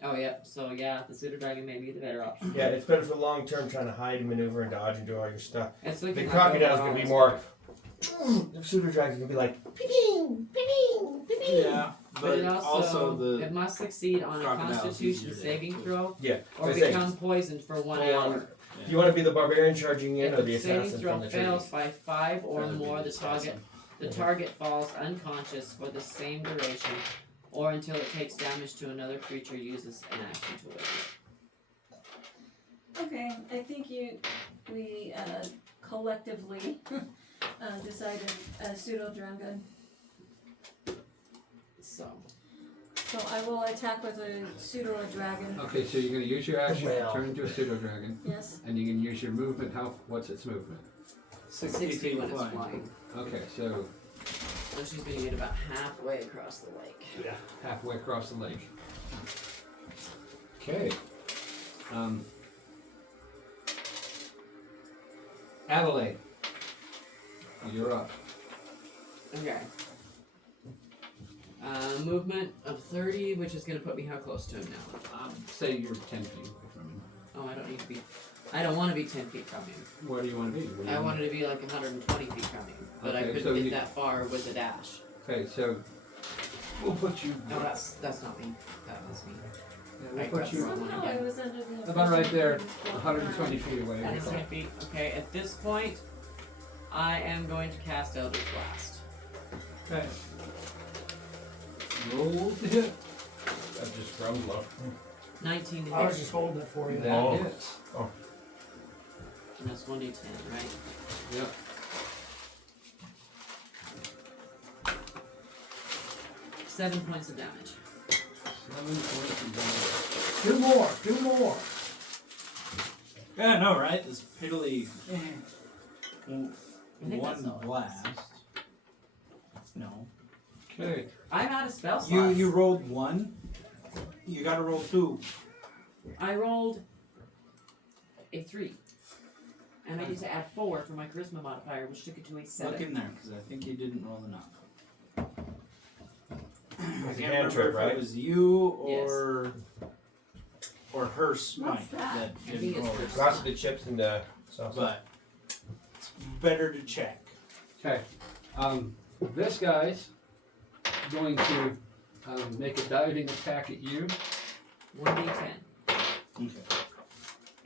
Oh yeah, so yeah, the pseudo dragon may be the better option. Yeah, it's better for long term trying to hide and maneuver and dodge and do all your stuff. It's The looking like crocodile's overall gonna be it's more. better. The pseudo dragon's gonna be like, ping, ping, ping, ping. Yeah, But but it also, the it must succeed on a crocodile's Constitution easier to saving kill. throw Yeah, or I say, become poisoned for 1 hour. do you want to be the barbarian charging in If or the the saving assassin throw from the fails trees? by 5 or That'd be more, the the target falls unconscious for the same duration, or until it takes damage to another creature uses an action to avoid. Okay, I think we collectively decided pseudo dragon. So So I will attack with a pseudo dragon. Okay, so you're going to use your action to Well. turn into a pseudo dragon, Yes. and you can use your movement. What's its movement? 60 60 feet when it's flying. flying. Okay, so So she's gonna get about halfway across the lake. halfway across the lake. Okay. Adelaide, you're up. Okay. Movement of 30, which is gonna put me how close to him now? Say you're 10 feet away from him. Oh, I don't need to be. I don't want to be 10 feet from him. Where do you want to be? Where do you I want- wanted to be like 120 feet from him, but I Okay, couldn't so get you- that far with a dash. Okay, so we'll put you. No, that's not me. That was me. Yeah, we'll I put pressed you the wrong one Somehow I again. was under the about right there, impression 120 feet away. 120 feet. Okay, at this point, I am going to cast Eldritch Blast. Okay. Roll to hit. That just round low. 19 to I was hit, just holding it for you. That Oh. hits. and that's 1d10, right? Yep. Seven points of damage. 7 points of damage. Two more, two more. Yeah, I know, right? This piddly I think that's one all it blast. No. Okay. I'm out of spell slots. You rolled 1. You gotta roll 2. I rolled a 3. And I get to add 4 for my charisma modifier, which took it to a 7. Look in there, because I think you didn't roll enough. I It's a can't cantrip, remember if right? it was you or her smite What's that? I didn't think it's roll. her Lots of the chips and the sauce. But it's better to check. Okay. This guy's going to make a diving attack at you. 1d10 Okay.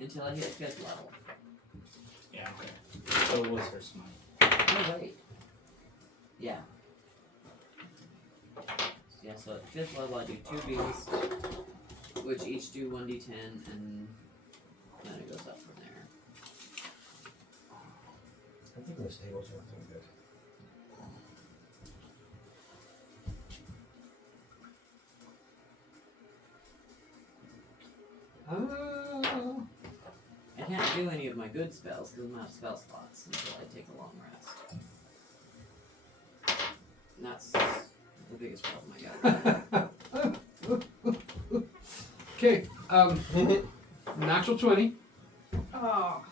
until I hit 5th level. Yeah, okay. So it was her smite. Oh, wait. Yeah. Yeah, so at 5th level I do 2 beams, which each do 1d10, and then it goes up from there. I'm thinking this table's working good. Oh. I can't do any of my good spells because I'm out of spell slots until I take a long rest. And that's the biggest problem I got. Okay, natural 20. Oh.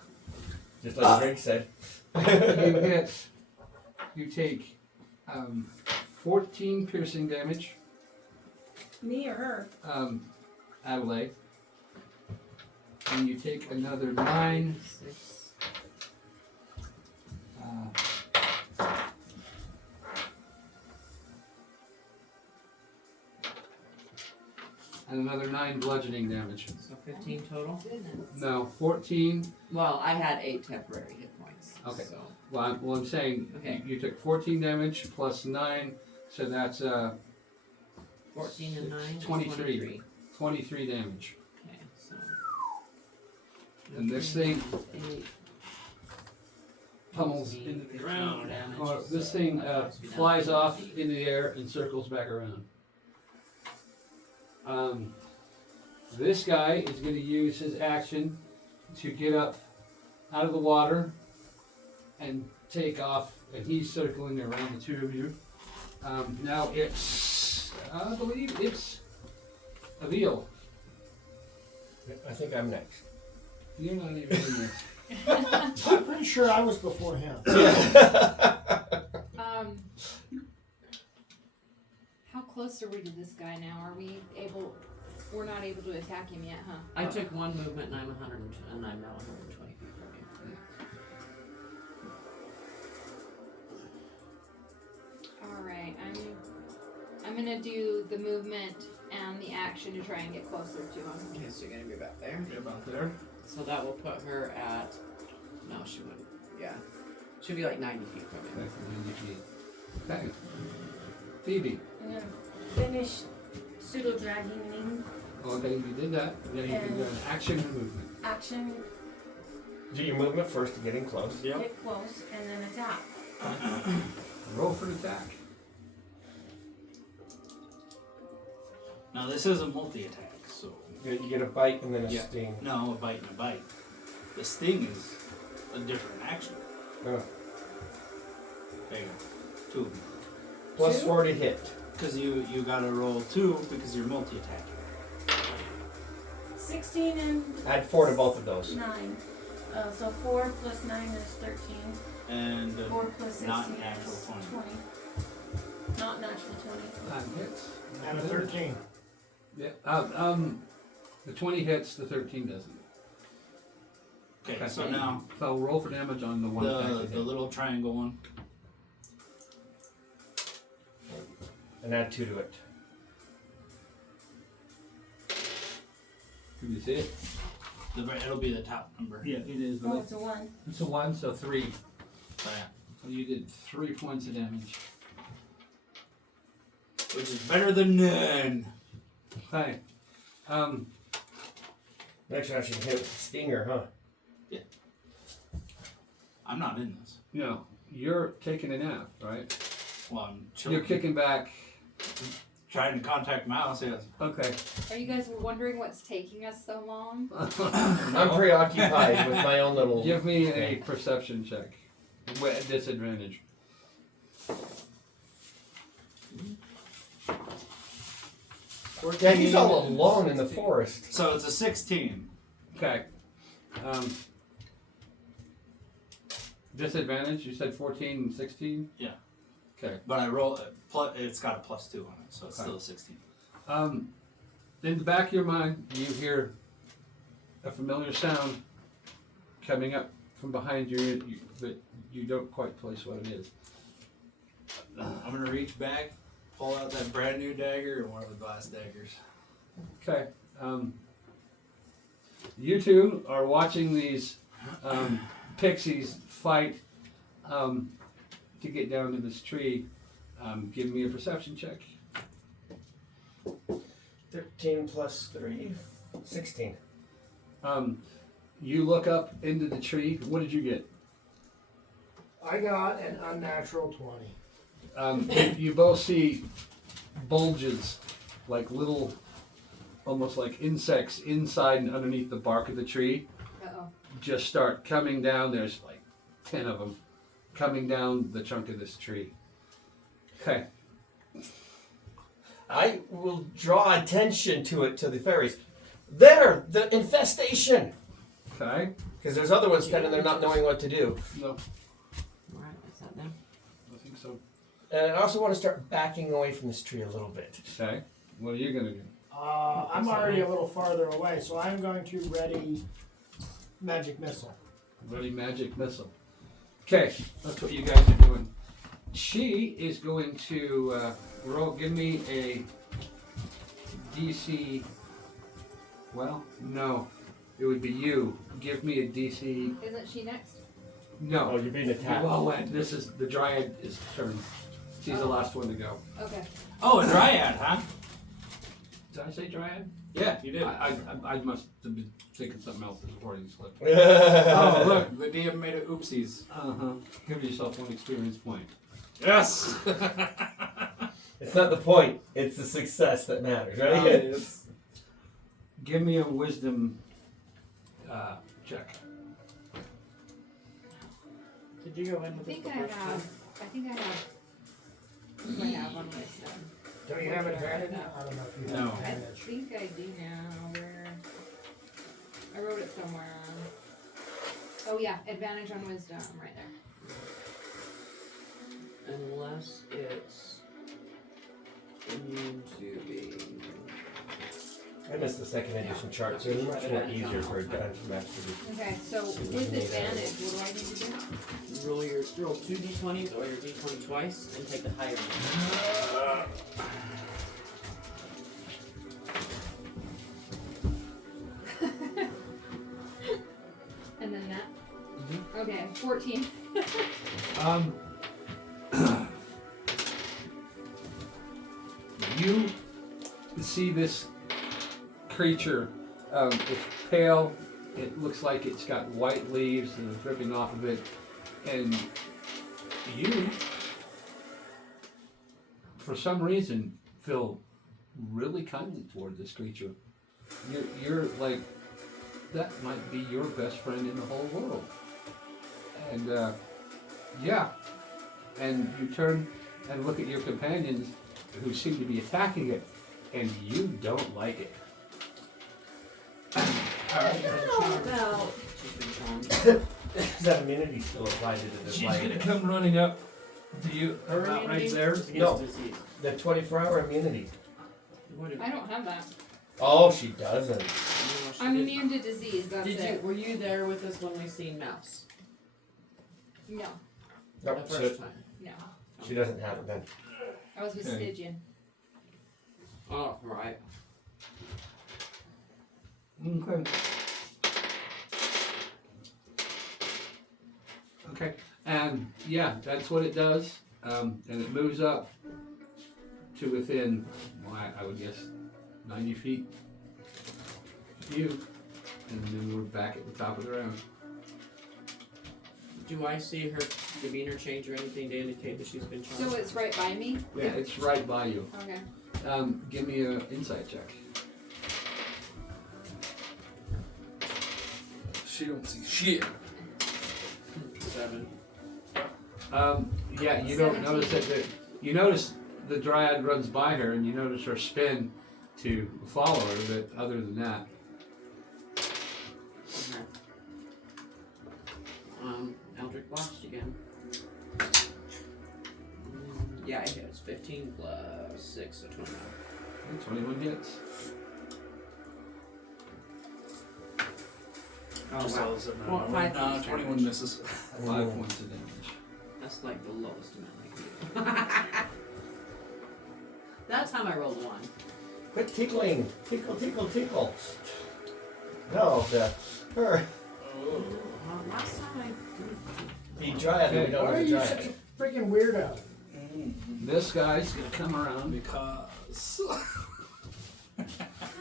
Just like Greg said. You hit. You take 14 piercing damage. Me or her? Adelaide. And you take another 9. 6. And another 9 bludgeoning damage. So 15 total? No, 14. Well, I had 8 temporary hit points. Okay. So. Well, I'm saying Okay. you took 14 damage plus 9, so that's 14 and 9? 23. 23 damage. Okay, so. And this thing 8. pummels into the ground. Or this thing flies off into the air and circles back around. This guy is going to use his action to get up out of the water and take off, and he's circling around the two of you. Now it's, I believe it's Avil. I think I'm next. You're not even in this. I'm pretty sure I was before him. How close are we to this guy now? Are we able? We're not able to attack him yet, huh? I took 1 movement and I'm now 120 feet from you. All right, I'm gonna do the movement and the action to try and get closer to him. Okay, so you're gonna be about there. You're about there. So that will put her at. No, she wouldn't. Yeah. She'll be like 90 feet from Okay, you. 90 feet. Okay. Phoebe. I'm gonna finish pseudo dragging Okay, you did that. Then you can do an action and movement. action, Do your movement first to get in close. Yep. get close, and then attack. Roll for an attack. Now this is a multi-attack, so You get a bite and then a Yeah. sting. no, a bite and a bite. The sting is a different action. Oh. There you go. 2 of them. Plus Two? 4 to hit. Because you gotta roll 2 because you're multi-attacking. 16 and Add 4 to both of those. 9. So 4 plus 9 is 13. And 4 plus 16 not natural is 20. 20. Not natural 20. That hits. And a 13. Yeah. The 20 hits, the 13 doesn't. Okay, so now So roll for damage on the one attack. you the hit. little triangle one. And add 2 to it. Can you see it? It'll be the top number. Yeah, it is. Oh, it's a 1. It's a 1, so 3. So, yeah. So you did 3 points of damage. Which is better than none. Okay. Next one I should hit with the stinger, huh? I'm not in this. No, you're taking a nap, right? Well, I'm chilling. You're kicking back. Trying to contact Mouse, yes. Okay. Are you guys wondering what's taking us so long? I'm preoccupied with my own little. Give me a perception check. With disadvantage. Yeah, he's all alone in the forest. So it's a 16. Okay. Disadvantage, you said 14 and 16? Yeah. Okay. But I roll it's got a +2 on it, so it's Okay. still a 16. In the back of your mind, you hear a familiar sound coming up from behind you, but you don't quite place what it is. I'm gonna reach back, pull out that brand new dagger and one of the glass daggers. Okay. You two are watching these pixies fight to get down to this tree. Give me a perception check. 13 plus 3, 16. You look up into the tree. What did you get? I got an unnatural 20. You both see bulges, like little, almost like insects inside and underneath the bark of the tree. Uh-oh. Just start coming down. There's like 10 of them coming down the trunk of this tree. Okay. I will draw attention to the fairies. There, the infestation. Okay. Because there's other ones standing there not knowing what to do. No, Alright, is that them? I think so. And I also want to start backing away from this tree a little bit. Okay. What are you gonna do? I'm already a little farther away, so I'm going to ready magic missile. Ready magic missile. Okay, that's what you guys are doing. She is going to roll. Give me a DC. Well, no, it would be you. Give me a DC. Isn't she next? No. Oh, you're being attacked. You all went. This is the dryad is turn. She's the last one to go. Okay. Oh, a dryad, huh? Did I say dryad? Yeah, you did. I must have been thinking something else. This recording slip. Oh, look, the DM made it oopsies. Give yourself 1 experience point. Yes! It's not the point, it's the success that matters, right? Yes. Give me a wisdom check. Did you go in I with think this I the first have. time? I think I have. What do I have on wisdom? Don't you have advantage? I don't know if you have No. I advantage. think I do now. Where I wrote it somewhere. Oh yeah, advantage on wisdom, right there. Unless it's immune to being. I missed the second edition chart, so it's much more easier for a dungeon master to Okay, so with advantage, what do I need to do? Roll 2 d20s or your d20 twice and take the higher one. And then that. Okay, 14. You see this creature. It's pale. It looks like it's got white leaves and it's dripping off of it. And you, for some reason, feel really kindly toward this creature. You're like, that might be your best friend in the whole world. And yeah. And you turn and look at your companions who seem to be attacking it, and you don't like it. About She's been charmed. Is that immunity still applied to the She's light? gonna come running up to you Her about right immunity there. is against No. disease. The 24-hour immunity. What did- I don't have that. Oh, she doesn't. No, she I'm did- immune to disease. That's Did you? it. Were you there with us when we seen Mouse No, No, the first time? no. she doesn't have it then. I was with Okay. Stygian. Oh, right. Okay. Okay. And yeah, that's what it does. And it moves up to within, well, I would guess, 90 feet of you. And then we're back at the top of the round. Do I see her demeanor change or anything to indicate that she's been charmed? So it's right by me. Yeah, it's right by you. Okay. Give me an insight check. She don't see shit. 7. Yeah, you don't notice that. You notice the dryad runs by her, and you notice her spin to follow her. But other than that, Okay. Eldritch Blast again. Yeah, it hits. 15 plus 6, so 29. 21 hits. Oh, Just wow. all of a sudden, Well, 5 no, points 21 damage. misses. 5 points of damage. That's like the lowest amount I can do. That time I rolled 1. Quit tickling. Tickle, tickle, tickle. No, her. Last time I The dryad, we don't Why are have a you such dryad. a freaking weirdo? This guy's gonna come around. Because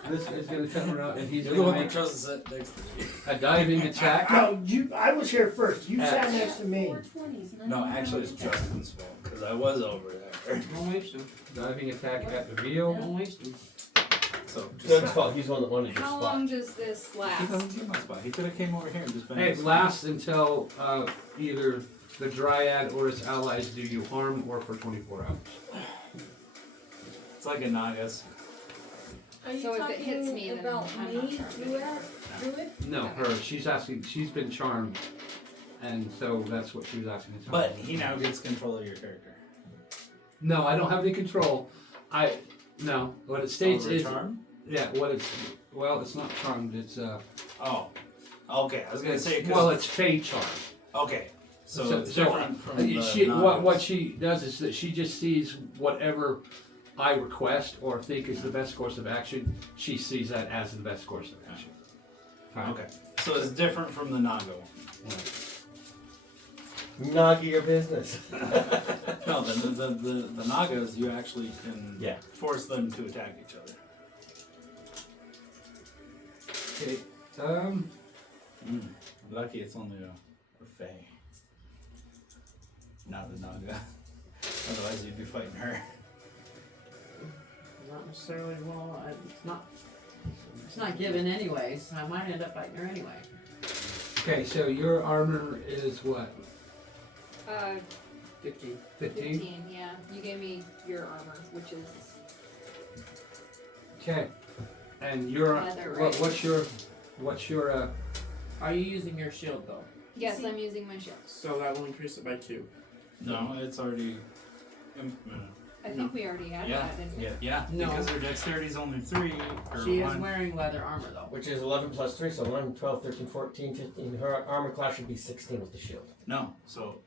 This guy's gonna come around, and he's you're the gonna one that make trusts to sit next to me. a diving attack. No, I was here first. You sat Ash. next to me. 420s. No, actually, it's Justin's fault because I was over there. don't waste him. Diving attack at the veal. Don't waste him. So Doug's just fault. He's the one that wanted your How spot. long does this he last? doesn't see my spot. He could have came over here and just been. It lasts until either the dryad or its allies do you harm, or for 24 hours. It's like a Nagas. Are you So if it talking hits me, then about I'm me, not charmed. Druid? No, her. She's asking. She's been charmed, and so that's what she was asking. But he now gets control of your character. No, I don't have any control. No. What it states Over is charm? yeah. What it's it's not charmed. It's Oh. Okay, I was gonna say. it's fey charm. Okay. So it's different from the what Nagas. she does is that she just sees whatever I request or think is the best course of action. She sees that as the best course of action. Right? Okay. So it's different from the Naga one. Nagi your business. No, the Nagas, you actually can Yeah. force them to attack each other. Okay. Lucky it's only a Fae. Not the Naga. Otherwise you'd be fighting her. Not necessarily. Well, it's not. It's not given anyway, so I might end up fighting her anyway. Okay, so your armor is what? 15. 15? 15, yeah. You gave me your armor, which is Okay. And your Leather, right? what's your Are you using your shield though? yes, I'm using my shield. So that will increase it by 2. No, it's already. I think we already added Yeah. that, didn't we? Yeah, No. because her dexterity's only 3. Or She is 1. wearing leather armor though. Which is 11 plus 3, so 11, 12, 13, 14, 15. Her armor class should be 16 with the shield. No, so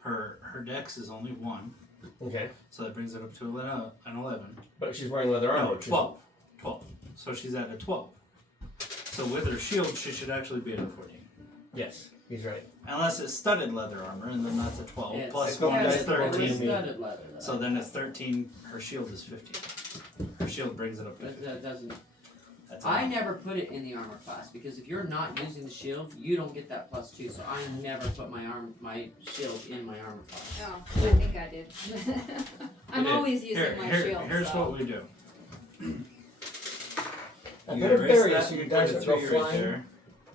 her dex is only 1, Okay. so that brings it up to an 11. But she's wearing leather armor. No, which is- 12. 12. So she's at a 12. So with her shield, she should actually be at a 14. Yes, he's right. Unless it's studded leather armor, and then that's a 12. Yes. Plus It's 1 going is down to 13. Team me. Studded leather though. So then it's 13. Her shield is 15. Her shield brings it up to 15. That doesn't. That's I all. never put it in the armor class because if you're not using the shield, you don't get that +2. So I never put my shield in my armor class. Oh, I think I did. I'm You did. always using my shield. Here's so. what we do. I You better erase bury you that so and your you dice put a don't go 3 right flying. there.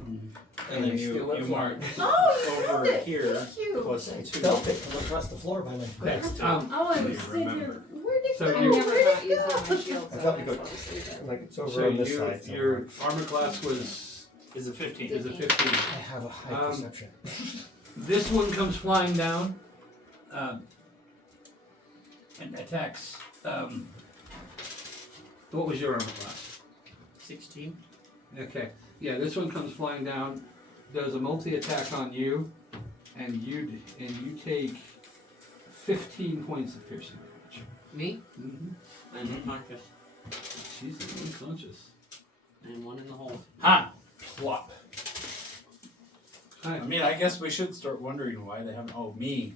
And And then you still you went mark Oh, you over found it. here Thank you. plus I 2. felt it come across the floor by my foot. Next to Um, Oh, I So was you sitting remember. here. Where did So it I'm you- go? never Where not did it using go? my shield, I so felt I you might go- as well just leave it. Like it's over so on this side. your armor class is a 15. is a 15. I have a high perception. This one comes flying down and attacks. What was your armor class? 16. Okay. Yeah, this one comes flying down, does a multi-attack on you, and you take 15 points of piercing damage. Me? Mm-hmm. I'm unconscious. She's unconscious. And 1 in the hole. Huh. Plop. I mean, I guess we should start wondering why they haven't.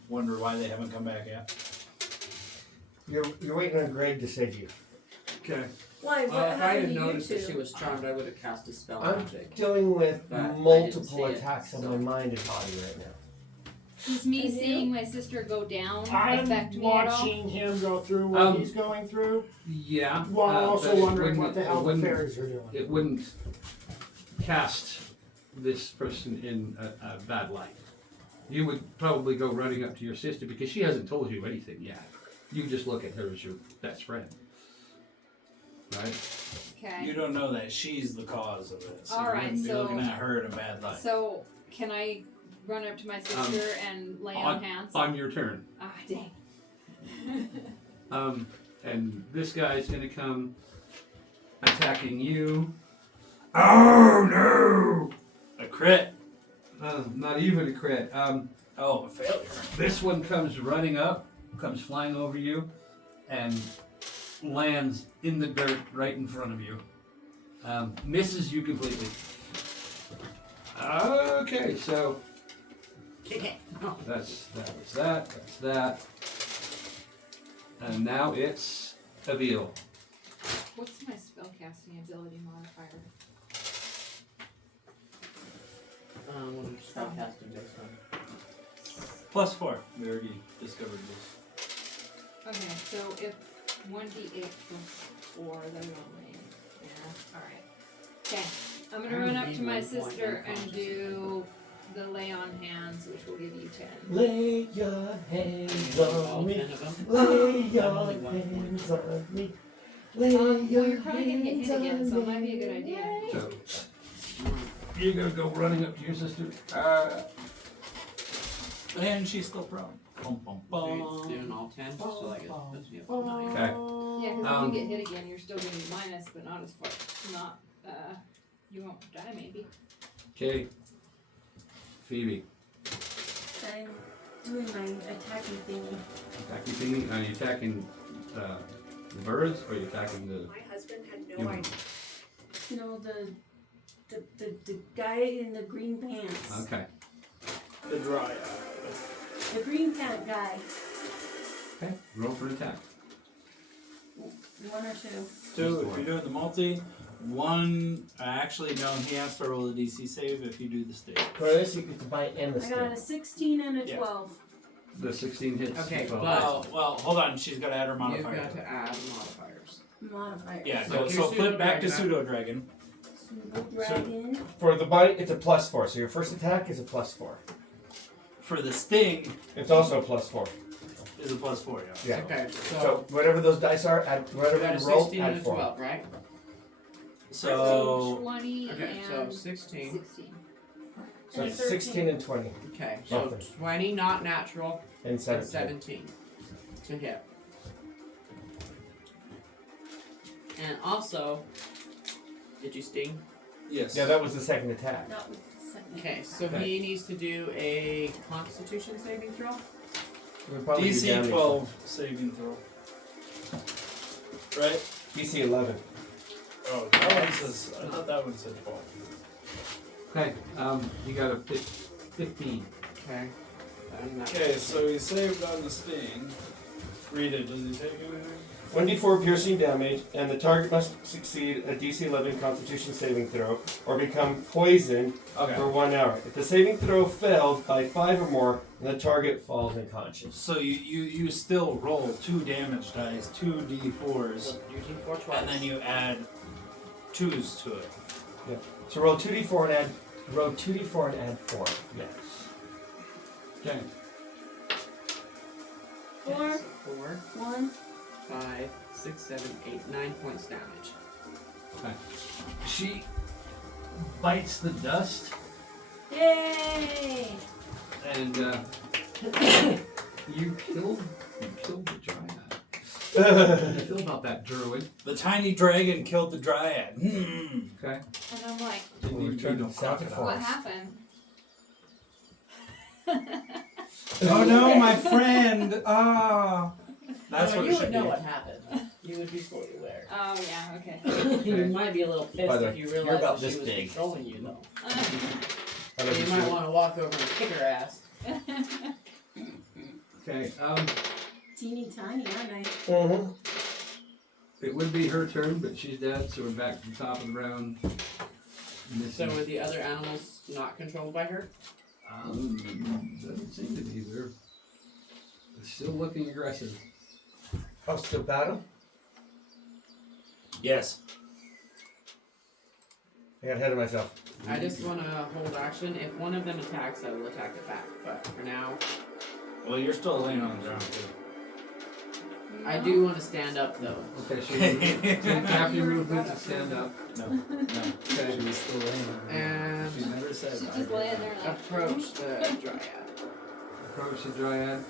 Wonder why they haven't come back yet. You're waiting on Greg to save you. Okay. Why? What If I had happened to you noticed that she two? was charmed, I would have cast a spell I'm magic. dealing with But I didn't multiple see it, attacks on so- my mind and body right now. Does me And you? seeing my sister go down I'm affect me at all? watching him go through what he's going through, Yeah. while also but it wondering wouldn't- what the it hell the wouldn't- fairies are doing. It wouldn't cast this person in a bad light. You would probably go running up to your sister because she hasn't told you anything yet. You just look at her as your best friend. Right? Okay. You don't know that she's the cause of it. So All you right, wouldn't be so- looking at her in a bad light. So, can I run up to my sister and lay on hands? On your turn. Ah, dang. And this guy's gonna come attacking you. Oh no! A crit. Not even a crit. A failure. This one comes running up, comes flying over you, and lands in the dirt right in front of you. Misses you completely. Okay, so that's that. And now it's Avil. What's my spellcasting ability modifier? What are you spellcasting based on? Plus 4. We already discovered this. Okay, so if 1d8 plus 4, then only. Yeah, alright. Okay, I'm gonna run up to my sister and do the lay on hands, which will give you 10. Lay your hands All on me. 10 of them? Lay your only one point. hands on me. Well, you're probably gonna get hit again, so it might be a good idea. So, you're gonna go running up to your sister. And she's still prone. Bum, bum, You're bum. doing all 10, so I guess puts me up to 9. Okay. Yeah, because if you get hit again, you're still gonna be minus, but not as far. Not, you won't die maybe. Okay. Phoebe. I'm doing my attacking thingy. Attacking thingy. Are you attacking the birds or are you attacking the My husband had no human? idea. No, the guy in the green pants. Okay. The dry The green pant guy. Okay. Roll for an attack. 1 or 2. Two, if you're doing the multi, one, actually, no, he has to roll a DC save if you do the stage. For this, you get the bite and the I got a sting. 16 and a Yeah. 12. The 16 hits. Okay, Well, but- Well, hold on, she's got to add her You've modifier. got to to it. add modifiers. Modifier. Yeah, So so, if so you're flip back to pseudo pseudo dragon. Pseudo dragon. For the bite, it's a +4. So your first attack is a +4. For the sting It's also a +4. is a +4, yeah. Yeah. Okay, So whatever those dice are, add you whatever got a you roll, 16 and add a 4. 12, right? So 20 Okay, so and 16. 16. So And it's 13. 16 and 20 Okay, so Roughly. 20 not natural, and and 17. 17 to hit. And also, did you sting? yes. Yeah, that was the second attack. That was the second. Okay, so Okay. he needs to do a Constitution saving throw. It would probably be DC damage. 12 saving throw. Right? DC 11. Oh, that one says. I thought that one said 12. Okay. You got a 15. Okay. And that- Okay, so he saved on the sting. Read it. Does he take anything? 1d4 piercing damage, and the target must succeed a DC 11 Constitution saving throw or become poisoned Okay. for 1 hour. If the saving throw fails by 5 or more, then the target falls unconscious. So you still roll 2 damage dice, 2 d4s, So do D4 twice. and then you add 2s to it. So roll 2d4 and add 4. Yes. Okay. 4, Okay, so 4, 1. 5, 6, 7, 8, 9 points damage. She bites the dust Yay! and you killed the dryad. How do you feel about that, druid? The tiny dragon killed the dryad. Okay. And I'm like, We'll return to south of what forest. happened? Oh no, my friend! Ah, that's No, what you it would should know be. what happened. You would be fully aware. Oh, yeah, okay. You might be a little pissed By the way, if you you're realized about that she this was big. controlling you, though. How about You you might see want to walk over and kick her ass. Okay. Teeny tiny, aren't I? it? Mhm. It would be her turn, but she's dead, so we're back to the top of the round. So are the other animals not controlled by her? Doesn't seem to be. They're still looking aggressive. Oh, still battle? Yes. I got ahead of myself. I just want to hold action. If one of them attacks, I will attack it back. But for now, Well, you're still laying on the ground too. I do want to stand up, though. Okay, she take half your movement to stand up. No, no. Okay. She was still laying on the ground. And She never said She's that. just laying there like, approach the dryad. Approach the dryad.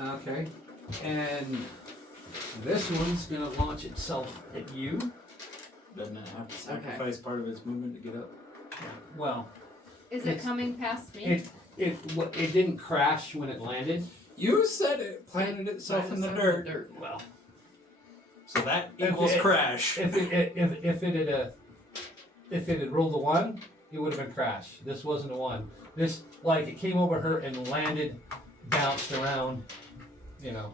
Okay. And this one's gonna launch itself at you. Doesn't it have to sacrifice part of its movement to get up? Well, is it coming past me? it didn't crash when it landed. You said it planted itself in the dirt. Well, So that If equals it- crash. if it had rolled a 1, it would have been crash. This wasn't a 1. This it came over her and landed, bounced around,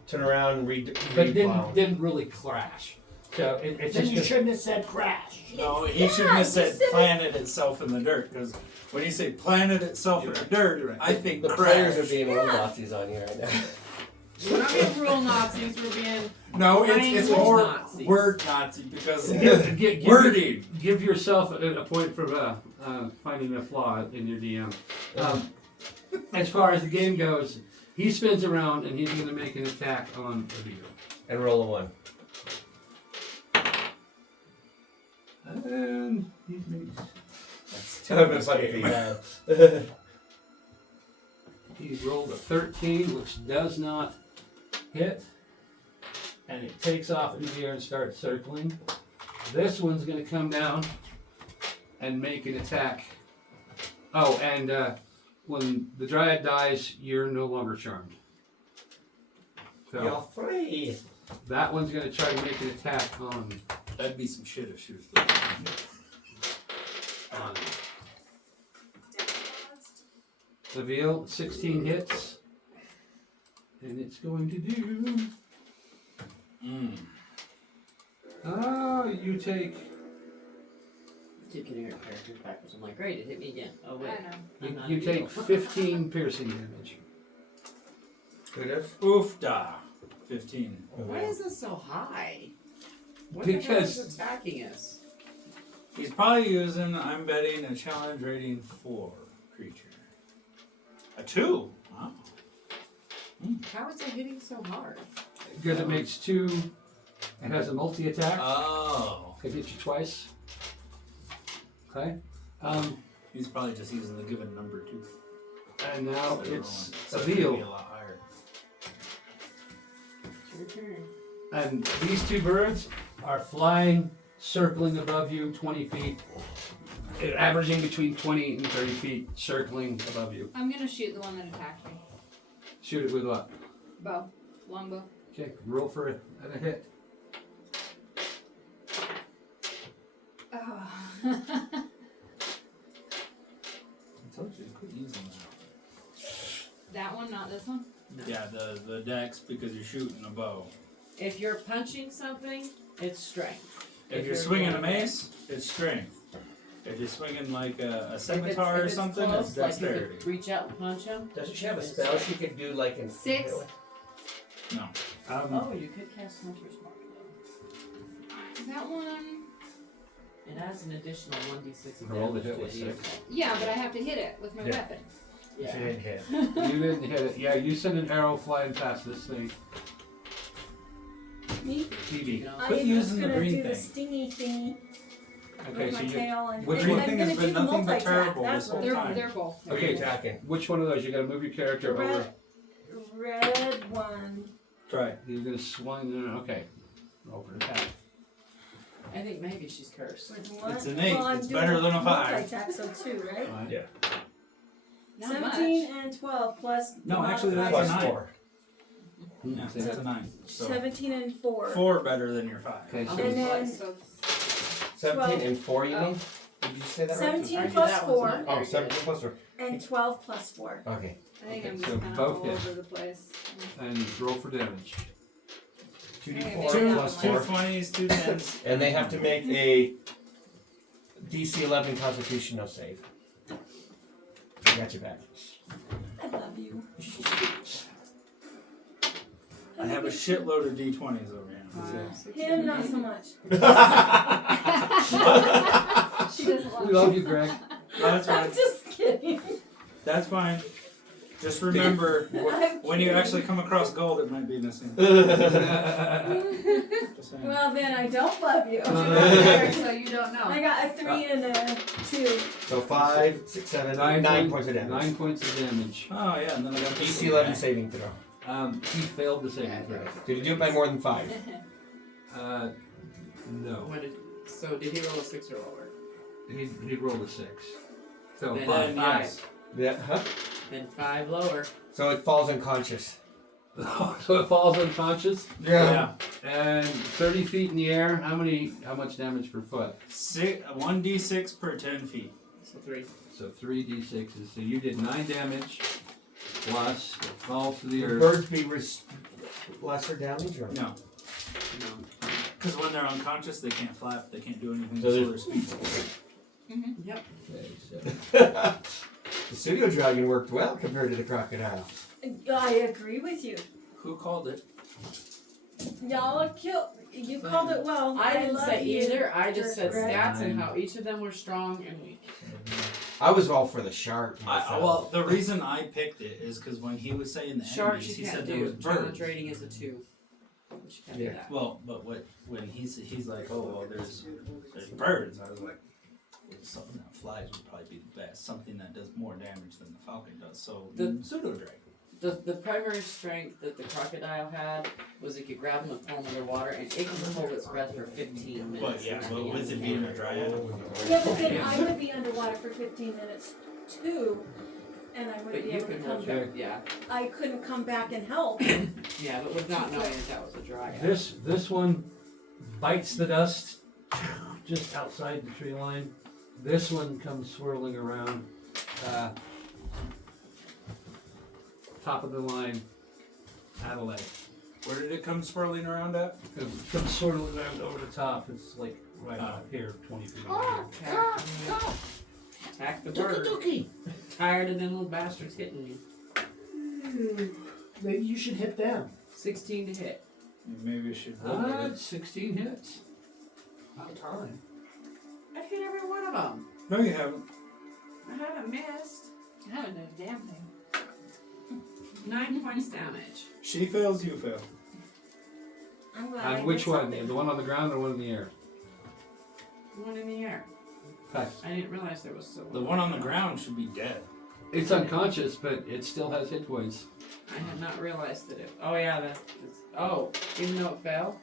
Turn around and but replow. didn't really crash. So it's Then just you shouldn't have said crash. No, he shouldn't have said planted itself in the dirt, because when you say planted itself in the dirt, I think The crash. players are being little Nazis on you right now. We're not being real Nazis, we're being... No, it's Language more Nazis. word Nazi, because give wording. Give yourself a point for finding a flaw in your DM. As far as the game goes, he spins around and he's going to make an attack on Avito. And roll a 1. And he makes. That would have been funny if he had. He rolled a 13, which does not hit. And it takes off in the air and starts circling. This one's going to come down and make an attack. Oh, and when the Dryad dies, you're no longer charmed. So You're free. that one's going to try to make an attack on That'd be some shit if she was still Seville. 16 hits. And it's going to do... you take... Keep getting her characters backwards. I'm like, great, it hit me again. Oh, wait. I know. I'm not You a take beetle. 15 piercing damage. Who does? Oof da. 15. Why is this so high? What the hell Because- is attacking us? He's probably using, I'm betting, a challenge rating 4 creature. A 2? Wow. How is it hitting so hard? Because it makes 2... It has a multi-attack. Oh. It hits you twice. Okay. He's probably just using the given number too. And now Instead of it's rolling. So it's gonna be a Seville. lot higher. It's your turn. And these two birds are flying, circling above you 20 feet. Averaging between 20 and 30 feet, circling above you. I'm gonna shoot the one that attacked me. Shoot it with what? Bow. Longbow. Okay, roll for a hit. Oh. I told you to quit using that. That one, not this one? Yeah, the dex because you're shooting a bow. If you're punching something, it's strength. If you're swinging a mace, it's strength. If you're swinging like a scimitar or something, close, it's like you dexterity. could reach out and punch him. Doesn't she have a spell she could do like in 6. No. Oh, you could cast Hunter's Mark though. That one. It adds an additional 1d6 of Roll the damage hit with to your 6. Yeah, but I have to hit it with my Yeah. weapon. She Yeah. didn't hit. You didn't hit it. Yeah, you send an arrow flying past this thing. Me? Phoebe. I Quit am using just the gonna green do the thing. stingy thingy Okay, with so my you. tail and, which and one I'm thing gonna has do been the nothing but multi-tap. terrible That's this whole what time. They're both. Who are you attacking? Which one of those? You gotta move your character The over. red one. Try. You're gonna swing. Okay. Roll for attack. I think maybe she's cursed. With one. It's an 8. Well, I'm It's doing better than a 5. multi-attack, so 2, right? Alright. Yeah. Not 17 much. and 12 plus. No, the actually, that's modifier. a Plus 9. 4. Yeah, Okay. that's a 9. So 17 and 4. 4 better than your 5. Okay, I'll so And do then- twice. 17 and 4, you Oh. mean? Did you say that right? 17 Argue plus that one's 4 not Oh, very 17 good. plus 4. and 12 plus 4. Okay. I think Okay, I'm so just kind of both all hit. over the place. and roll for damage. 2d4 Two- plus Two 4. 20s, 2 10s. And they have to make a DC 11 Constitutional save. I got you back. I love you. I have a shitload of d20s over here. Five, six, Him, seven, not eight. so much. She doesn't love We love you, Greg. No, that's I'm fine. just kidding. That's fine. Just remember, I'm when you kidding. actually come across gold, it might be missing. Just saying. Well, then I don't love you. so you don't know. I got a 3 and a 2. So 5, 6, 7, 9 points of damage. 9 points of damage. Oh yeah, and then I got this DC 11 saving throw. He failed the saving throw. Did you do it by more than 5? No. So did he roll a 6 or lower? He rolled a 6. So Then 5. Then yes. Yeah. Huh? Then 5 lower. So it falls unconscious. So it falls unconscious. Yeah. And 30 feet in the air. How much damage per foot? 1d6 per 10 feet. So 3. So 3d6s. So you did 9 damage. Plus it falls to the Would earth. birds be lesser damage or? No. Because when they're unconscious, they can't flap, they can't do anything, So so there's- they're speed. Yep. Okay, so The pseudo dragon worked well compared to the crocodile. I agree with you. Who called it? Y'all killed. You called it well. I didn't love say you, either. I just said Greg. stats and how each of them were strong and weak. I was all for the shark. myself. Well, the reason I picked it is because when he was saying the Sharks enemies, you he can't said there was do. Challenge birds. rating is a 2. She can't do Yeah. that. Well, but when he's like, oh well, there's birds. I was like, something that flies would probably be the best. Something that does more damage than the falcon does. So The- pseudo dragon. The primary strength that the crocodile had was it could grab in the palm of the water and it can hold its breath for 15 minutes. But yeah, but with it being a dryad, it wouldn't work. Yeah, but then I would be underwater for 15 minutes too, and I But wouldn't be you able to could come hold back. your, yeah, I couldn't come back and help. yeah, but with not knowing that was a dryad. This one bites the dust just outside the tree line. This one comes swirling around. Top of the line, Adelaide. Where did it come swirling around at? It comes swirling around over the top. It's like right out here, 20 feet over. Attack the bird. Tired of them little bastards hitting you. Maybe you should hit them. 16 to hit. Maybe we should. 16 hits. About time. I hit every one of them. No, you haven't. I haven't missed. I haven't done a damn thing. 9 points damage. She fails, you fail. I'm glad I Which did one? something. The one on the ground or one in the air? One in the air. Okay. I didn't realize there was so. The one on the ground should be dead. It's unconscious, but it still has hit points. I had not realized that it. Oh yeah, that. Oh, even though it fell.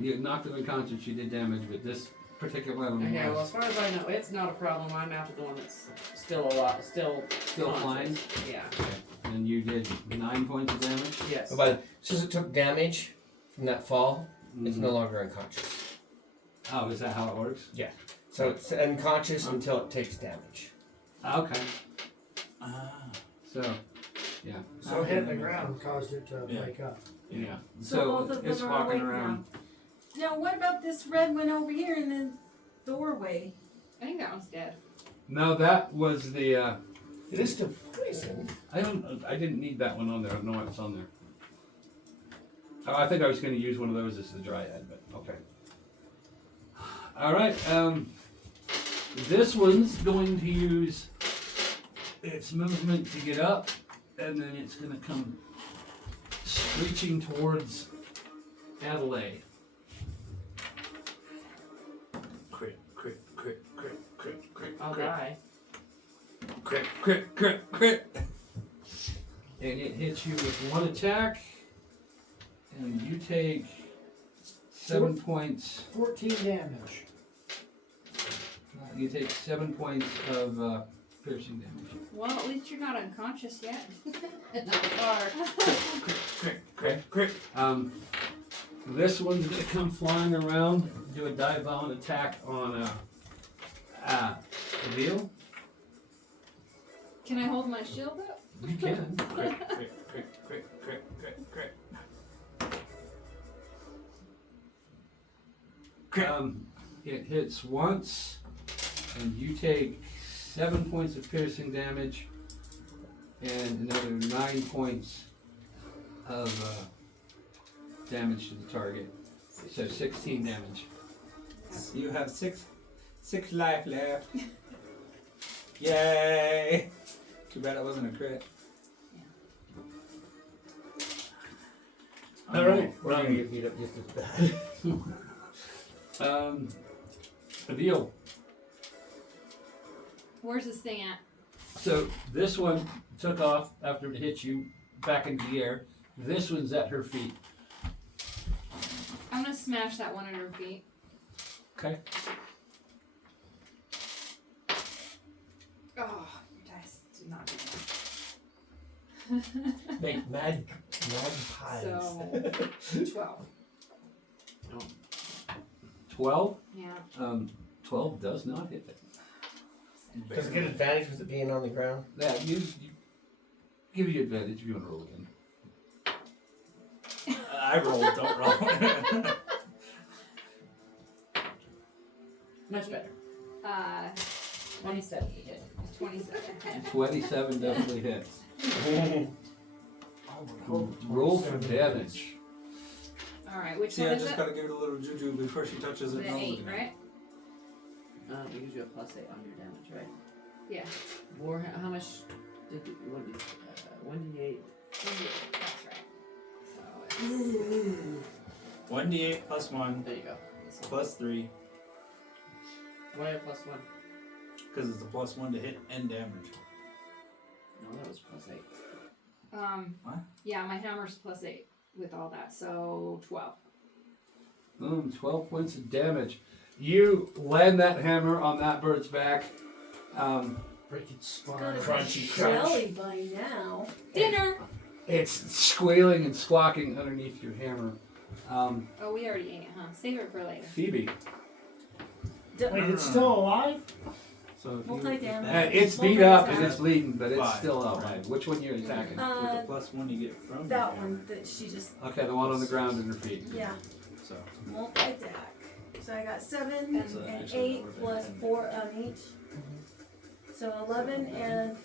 You knocked it unconscious, you did damage, but this particular one Okay, well, was as far as I know, it's not a problem. I'm after the one that's still alive, still conscious. flying. Yeah. And you did 9 points of damage. Yes. But since it took damage from that fall, it's Mhm. no longer unconscious. Oh, is that how it works? So it's unconscious until it takes damage. Okay. Ah. So, yeah. So hitting the ground caused it to Yeah. wake up. Yeah. So So both of it's them are walking awake around. Now, what about this red one over here in the doorway? I think that one's dead. No, that was the. It is still poison. I didn't need that one on there. I don't know why it's on there. Oh, I think I was going to use one of those as the dryad, but okay. All right. This one's going to use its movement to get up, and then it's going to come screeching towards Adelaide. Crit, crit, crit, crit, crit, crit, I'll crit, die. crit, crit, crit, crit. And it hits you with one attack, and you take 7 points. 14 damage. You take 7 points of piercing damage. Well, at least you're not unconscious yet. Not far. Crit, crit, crit. This one's gonna come flying around, do a dive-bound attack on a veal. Can I hold my shield up? You can. Crit, crit, crit, crit, crit, crit, crit. It hits once, and you take 7 points of piercing damage, and another 9 points of damage to the target. So 16 damage. You have six life left. Yay! Too bad it wasn't a crit. Alright. We're gonna get beat up just as bad. A veal. Where's this thing at? So this one took off after it hit you back into the air. This one's at her feet. I'm gonna smash that one at her feet. Okay. Oh, your dice did not do Make mad pies. that. So, 12. 12. Yeah. 12 does not hit it. Does it get advantage with it being on the ground? Yeah, you give you advantage if you want to roll again. I rolled, don't roll. Much better. 27 you did. 27. 27 definitely hits. Roll for damage. Alright, which See, one I is just it? gotta give it a little juju before she touches it. The and rolls 8, again. right? Because you have +8 on your damage, right? Yeah. Or how much did you, 1d8? That's right. So it's 1d8 plus 1 There you go. This one. plus 3 Why a plus 1? because it's a plus 1 to hit and damage. No, that was plus 8. What? Yeah, my hammer's plus 8 with all that, so 12. 12 points of damage. You land that hammer on that bird's back. Break its spine. Gotta be Crunchy crunch. jelly by now. Dinner! It's squealing and squawking underneath your hammer. Oh, we already ate it, huh? Save it for later. Phoebe. Wait, it's still alive? So if Multi-damage. it's beat up and it's bleeding, but it's still alive. Which one are you attacking? With the plus 1 you get from That your one hammer. that she just, Okay, the one on the ground in her feet. yeah, So multi-dac. So I got 7 So and actually 8 worth it. plus 4 on each. So 11 and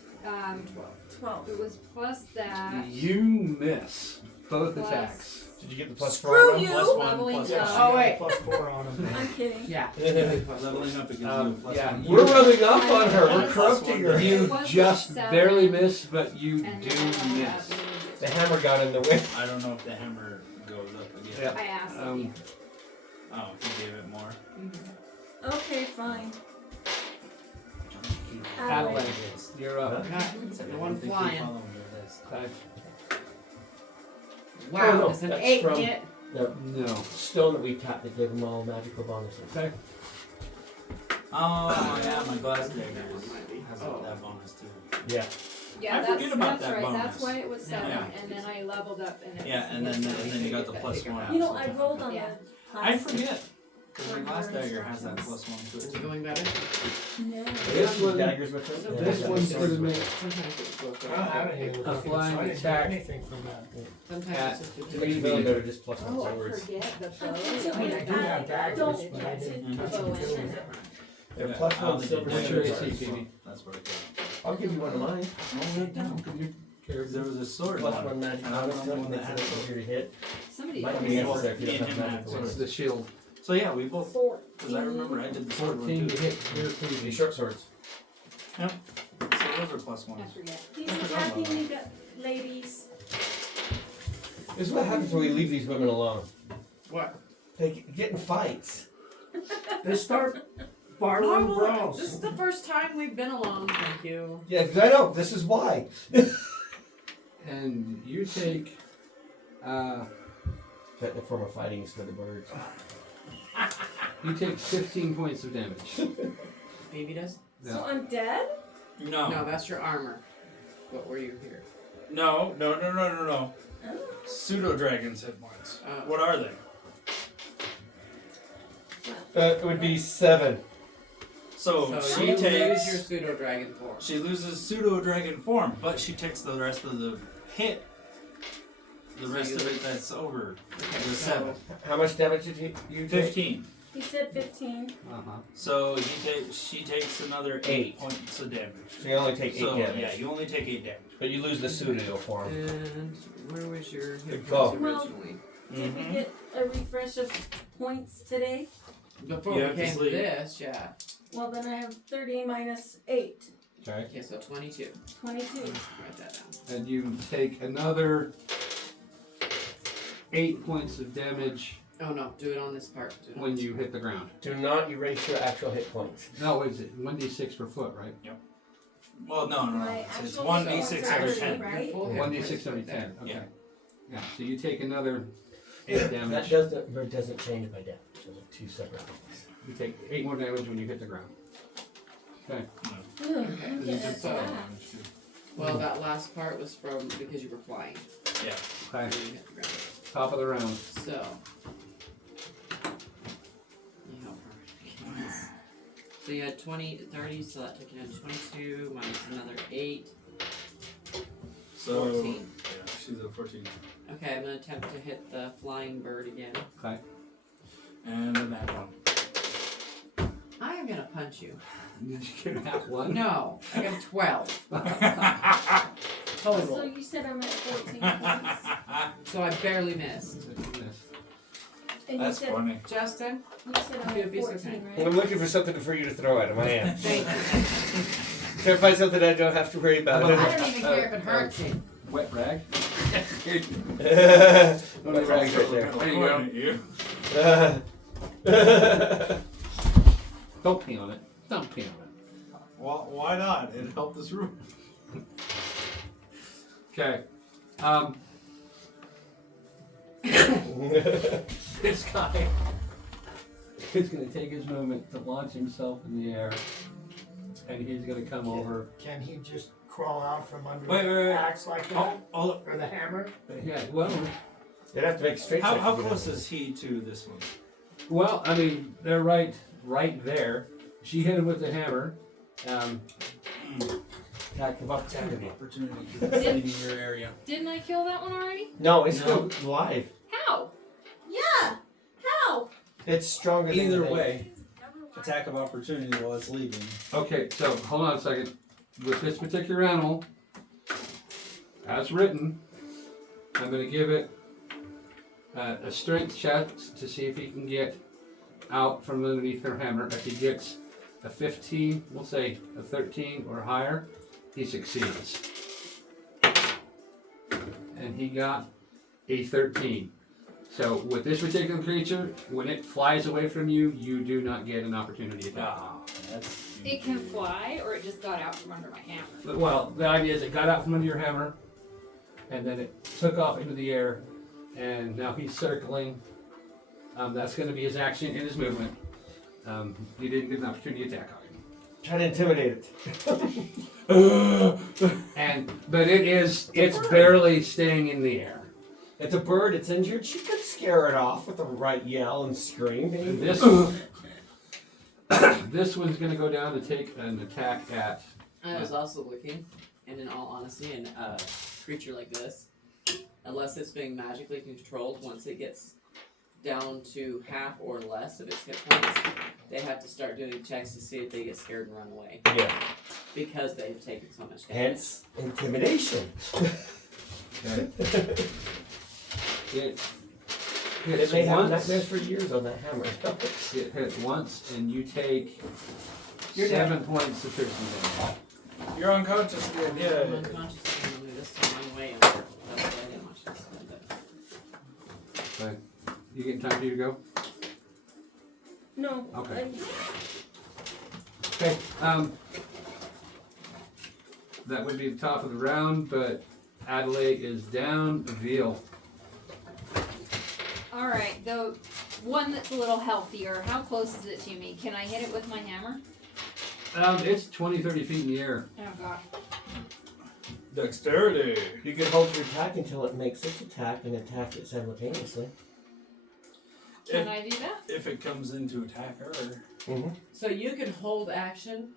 12. It was plus that. You miss both Plus- attacks. Did you get the plus Screw 4? you! plus 1 Leveling plus up. 1. Oh, wait. Plus 4 on him. I'm kidding. Yeah. Leveling up it gives you a plus yeah, 1. We're rubbing off on her. We're Plus corrupting her. You was just 7, barely miss, but you and do then I have miss. The hammer got in the way. I don't know if the hammer goes up again. Yep. I asked Um, you. Oh, he gave it more. Okay, fine. Adelaide, you're up. The one Think you flying. follow me with this. Okay. Wow, Oh, no, does an that's 8 from- hit? The No. stone that we tapped that gave them all magical bonuses. Okay. Oh, yeah, my glass dagger has Oh. that bonus too. Yeah. Yeah, I that's, forget about that's that right. bonus. That's why it was 7, Yeah. and then I leveled up, and it Yeah, was and then you got the plus 1. You know, I rolled on Yeah. the I plastic. forget. Because my glass dagger has that plus 1 to Is it it too. going better? No. This one- daggers with her. This Yeah, one's swords gonna with make Sometimes it goes I don't have better. any with A weapons, flying so I didn't attack. get anything from that. Sometimes At it's just a her. different. Makes me better just plus 1 Oh, I swords. forget the bow. Unfortunately, I do have daggers, don't but I get didn't to touch bow them and too. arrow. They're Yeah, plus I 1 only silver did What's your damage. AC, Phoebe? That's what I got. I'll give you one of mine. Because there was a sword Plus one. 1 magic And I don't bonus know to when makes that it happened. easier to hit. Somebody Might else. be Yeah. extra if you don't Yeah, have yeah, magic It's bonus. the shield. So yeah, we both. 14. Because I remember I did the sword one 14 too. to hit your The Phoebe. short swords. So those are plus I 1s. forget. He's attacking me, ladies. This is what happens when we leave these women alone. What? They get in fights. They start bartering No, bros. this is the first time we've been alone, thank you. Yeah, because I know. This is why. And you take Technical form of fighting is for the birds. 15 points of damage. Phoebe does? So I'm dead? No. No, that's your armor. What were you here? No. Oh. Pseudo dragons hit points. Oh. What are they? It would be 7. So, So she you takes. lose your pseudo dragon form. She loses pseudo dragon form, but she takes the rest of the hit. The So rest you of it lose- that's over Okay, the so 7. How much damage did you take? 15. He said 15. Uh-huh. So she takes another 8 8. points of damage. So you only take 8 So damage. yeah, you only take 8 damage. But you lose the pseudo form. And where was your hit Go. points originally? Did we get a refresh of points today? Before You we have to came to sleep. this, yeah. Well, then I have 30 minus 8. Okay. Okay, so 22. 22. Write that down. And you take another 8 points of damage Oh no, do it on this part. Do it on when this you hit the ground. Do not erase your actual hit points. No, what is it? 1d6 per foot, right? Well, no. My It's actual 1d6 points every are 10. right? Your full hit 1d6 points every right there. 10. Okay. Yeah. Yeah, so you take another 8 That damage. doesn't change by damage. Those are 2 separate things. You take 8 more damage when you hit the ground. Okay. Ugh, I'm getting So- sad. Well, that last part was from because you were flying. Yeah. Okay. And you hit the ground. Top of the round. So. You help her. So you had 30, so that took you down to 22, minus another 8. So 14. yeah, she's at 14. Okay, I'm gonna attempt to hit the flying bird again. Okay. And then that one. I am gonna punch you. Did you get that one? No, I got a 12 So total. you said I'm at 14 points. So I barely missed. And That's you said, funny. Justin, you said I'm You'd at be so 14, kind. right? I'm looking for something for you to throw at him. I am. thank you. Can I find something I don't have to worry about? I don't even care if it hurts you. wet rag. Wet rag's right there. There you go. Don't pee on it. Don't pee on it. Well, why not? It helped this room. Okay. This guy is going to take his moment to launch himself in the air, and he's going to come over. Can he just crawl out from under Wait, the axe like that? Oh, Or the hammer? Yeah, well, You'd have to make straight. how check to get close in. is he to this one? I mean, they're right there. She hit him with the hammer. Attack of opportunity. Opportunity that's leaving your area. Didn't I kill that one already? No, it's still live. How? Yeah. How? It's stronger than Either you think. way, attack of opportunity while it's leaving. Okay, so hold on a second. With this particular animal, as written, I'm going to give it a strength check to see if he can get out from underneath her hammer. If he gets a 15, we'll say a 13 or higher, he succeeds. And he got a 13. So with this particular creature, when it flies away from you, you do not get an opportunity attack. Ah, that's. It can fly, or it just got out from under my hammer? Well, the idea is it got out from under your hammer, and then it took off into the air, and now he's circling. That's going to be his action and his movement. You didn't get an opportunity attack on him. Try to intimidate it. But it's barely staying in the air. It's a bird. It's injured. She could scare it off with the right yell and scream. And this one's going to go down to take an attack at. I was also looking, and in all honesty, in a creature like this, unless it's being magically controlled, once it gets down to half or less of its hit points, they have to start doing checks to see if they get scared and run away. Yeah. Because they've taken so much damage. Hence intimidation. Okay. It It hits may have once. nightmares for years on that hammer. It hits once, and you take You're 7 points of piercing damage. You're unconscious again. I'm Yeah. unconscious and only this time I'm way under. That's why I didn't want you to spend it. Okay. You getting time for you to go? No. Okay. I'm- Okay. That would be the top of the round, but Adelaide is down. Veal. Alright, the one that's a little healthier, how close is it to me? Can I hit it with my hammer? It's 20, 30 feet in the air. Oh god. Dexterity. You can hold your attack until it makes its attack and attack it simultaneously. Can I do that? If it comes in to attack her. Mm-hmm. So you can hold action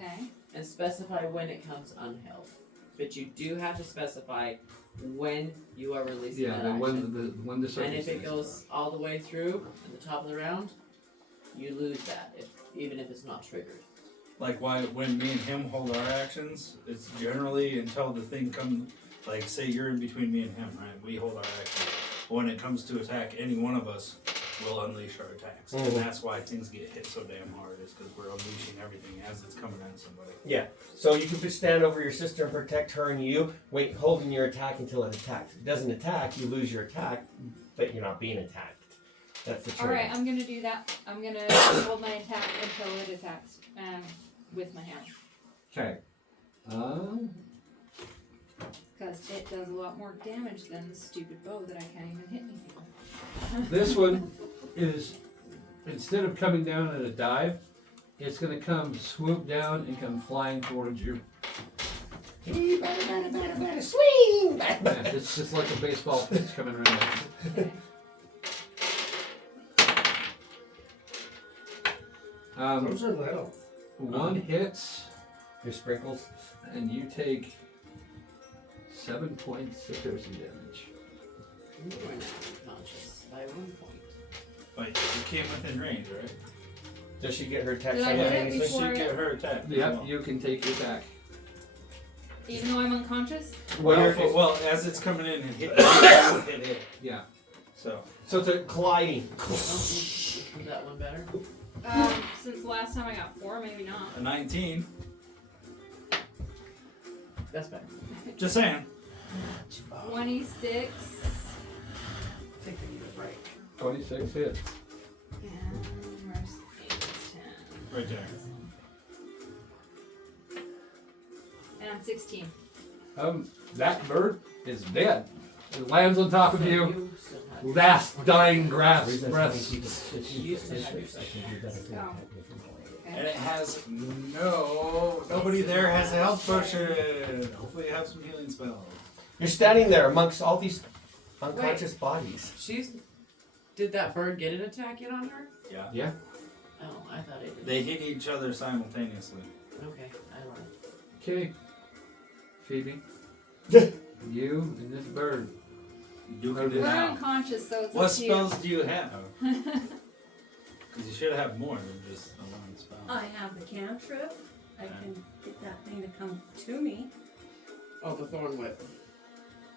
Okay. and specify when it comes unheld. But you do have to specify when you are releasing Yeah, that the action. one the And if it circumstance. goes all the way through at the top of the round, you lose that, even if it's not triggered. Like when me and him hold our actions, it's generally until the thing comes. Like say you're in between me and him, right? We hold our actions. When it comes to attack, any one of us will unleash our attacks, Mhm. and that's why things get hit so damn hard. Is because we're unleashing everything as it's coming at somebody. Yeah. So you can just stand over your sister and protect her and you. Wait, holding your attack until it attacks. If it doesn't attack, you lose your attack, but you're not being attacked. That's the trick. Alright, I'm gonna do that. I'm gonna hold my attack until it attacks with my hammer. Okay. Because it does a lot more damage than the stupid bow that I can't even hit anything with. This one is, instead of coming down at a dive, it's going to come swoop down and come flying towards you. Swing! Yeah, it's just like a baseball pitch coming around. Okay. Those are little. One hits, Your sprinkles. and you take 7 points of piercing damage. You are now unconscious by 1 point. Wait, you came within range, right? Does she get her attack Did I hit it simultaneously? before- She get her attack. Yep, you can take your attack. Even though I'm unconscious? Well, as it's coming in and hitting, you hit it. Yeah. So So it's a colliding. Is that one better? Since the last time I got 4, maybe not. a 19. That's better. Just saying. 26. I think I need a break. 26 hits. And where's 8, 10? Right there. And 16. That bird is dead. It lands on top of you. You still have Last dying breath. Reason breath. You still have your second. Oh. And it has nobody there has a health potion. Hopefully, you have some healing spells. You're standing there amongst all these unconscious bodies. Did that bird get an attack in on her? Yeah. Yeah. Oh, I thought it did. They hit each other simultaneously. Okay, I lied. Okay. Phoebe. You and this bird. You Okay. can We're now. unconscious, so it's What up to you. spells do you have? Because you should have more than just the one spell. I have the cantrip. I can get that thing to come to me. Oh, the thorn whip.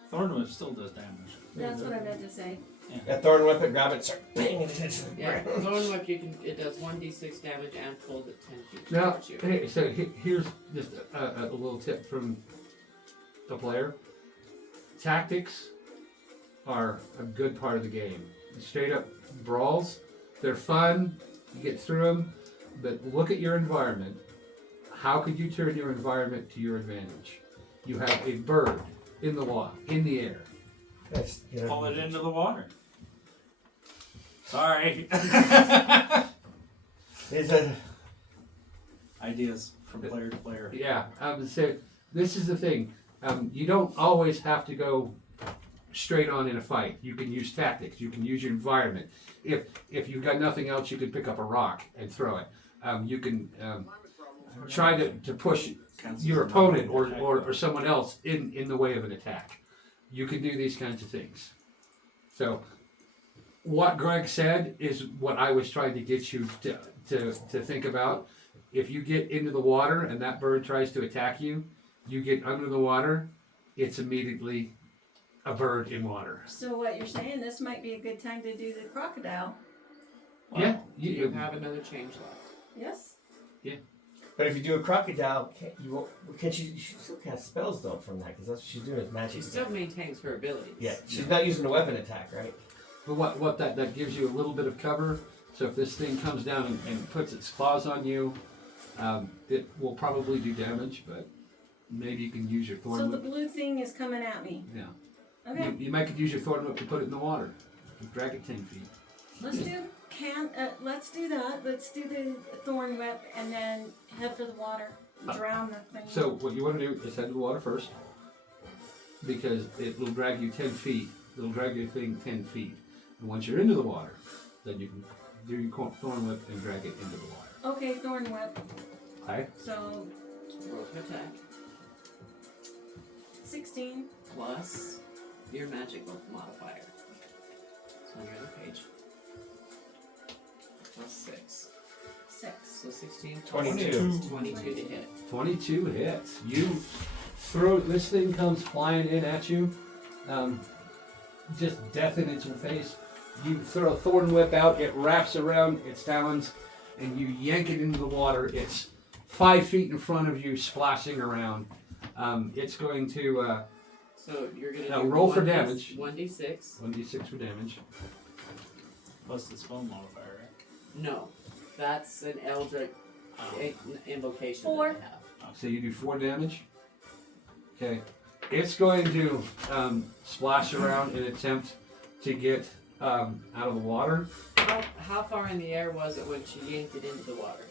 Thorn Whip still does damage. That's what I meant to say. That thorn whip it, grab it, start banging it into the Yeah, ground. thorn whip. It does 1d6 damage and pulls it 10 feet Now, towards you. hey, so here's just a little tip from the player. Tactics are a good part of the game. Straight up brawls, they're fun. You get through them, but look at your environment. How could you turn your environment to your advantage? You have a bird in the air. Yes, you know. Pull it into the water. Sorry. Is it? Ideas from player to player. Yeah, so this is the thing. You don't always have to go straight on in a fight. You can use tactics. You can use your environment. If you've got nothing else, you can pick up a rock and throw it. You can try to push your opponent or someone else in the way of an attack. You can do these kinds of things. So what Greg said is what I was trying to get you to think about. If you get into the water and that bird tries to attack you, you get under the water, it's immediately a bird in water. So what you're saying, this might be a good time to do the crocodile. Yeah, You have another change left. Yes? But if you do a crocodile, can't you still cast spells though from that? Because that's what she's doing is magic. She still maintains her abilities. Yeah, she's not using a weapon attack, right? But what that gives you a little bit of cover. So if this thing comes down and puts its claws on you, it will probably do damage, but maybe you can use your thorn So the whip. blue thing is coming at me. Yeah. Okay. You might could use your thorn whip to put it in the water. Drag it 10 feet. Let's do that. Let's do the thorn whip and then head for the water. Drown the thing. So what you want to do is head to the water first, because it will drag you 10 feet. It'll drag your thing 10 feet. And once you're into the water, then you can do your thorn whip and drag it into the water. Okay, thorn whip. Okay? So Roll to attack 16. plus your magical modifier. It's on your other page. Plus 6. 6. So 16. 22. 22 to hit. 22 hits. You throw, this thing comes flying in at you, just death in its face. You throw a thorn whip out, it wraps around its talons, and you yank it into the water. It's 5 feet in front of you, splashing around. It's going to So you're gonna Now do roll for 1d6 damage. 1d6. 1d6 for damage. Plus the spell modifier, right? No, that's an Eldritch invocation 4. that I have. So you do 4 damage. Okay. It's going to splash around and attempt to get out of the water. How far in the air was it when she yanked it into the water?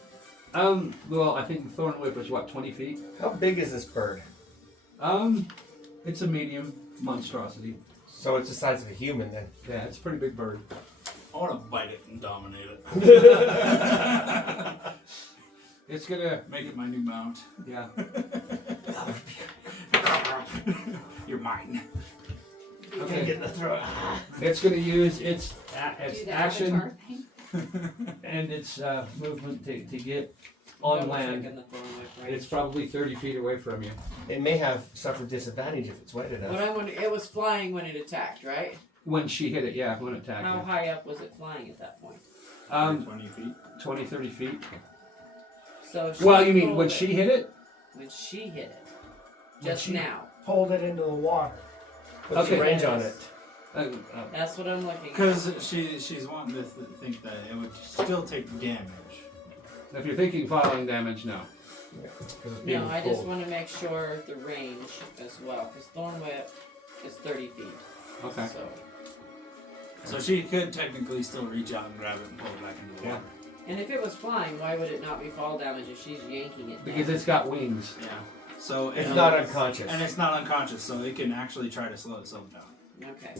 Well, I think the thorn whip was what, 20 feet? How big is this bird? It's a medium monstrosity. So it's the size of a human then. Yeah, it's a pretty big bird. I want to bite it and dominate it. It's gonna, Make it my new mount. yeah. You're mine. Okay. Get in the throat. It's gonna use its Do the action avatar thing. and its movement to get Double on land. checking the thorn whip, right? It's probably 30 feet away from you. It may have suffered disadvantage if it's wet What enough. I wonder, it was flying when it attacked, right? When she hit it, yeah, when it attacked How you. high up was it flying at that point? 20 feet. 20, 30 feet. So she Well, you mean pulled when it. she hit it? When she hit it. When Just she- now. Pulled it into the water. What's Okay. the range on it? That's what I'm looking at. Because she's wanting to think that it would still take damage. If you're thinking falling damage, no. No, I just want to make sure the range as well, because Thorn Whip is 30 feet. Okay. So she could technically still reach out and grab it and pull it back into the water. And if it was flying, why would it not be fall damage if she's yanking it? Because down? it's got wings. Yeah. So It's not unconscious. And it's not unconscious, so it can actually try to slow itself down, Okay.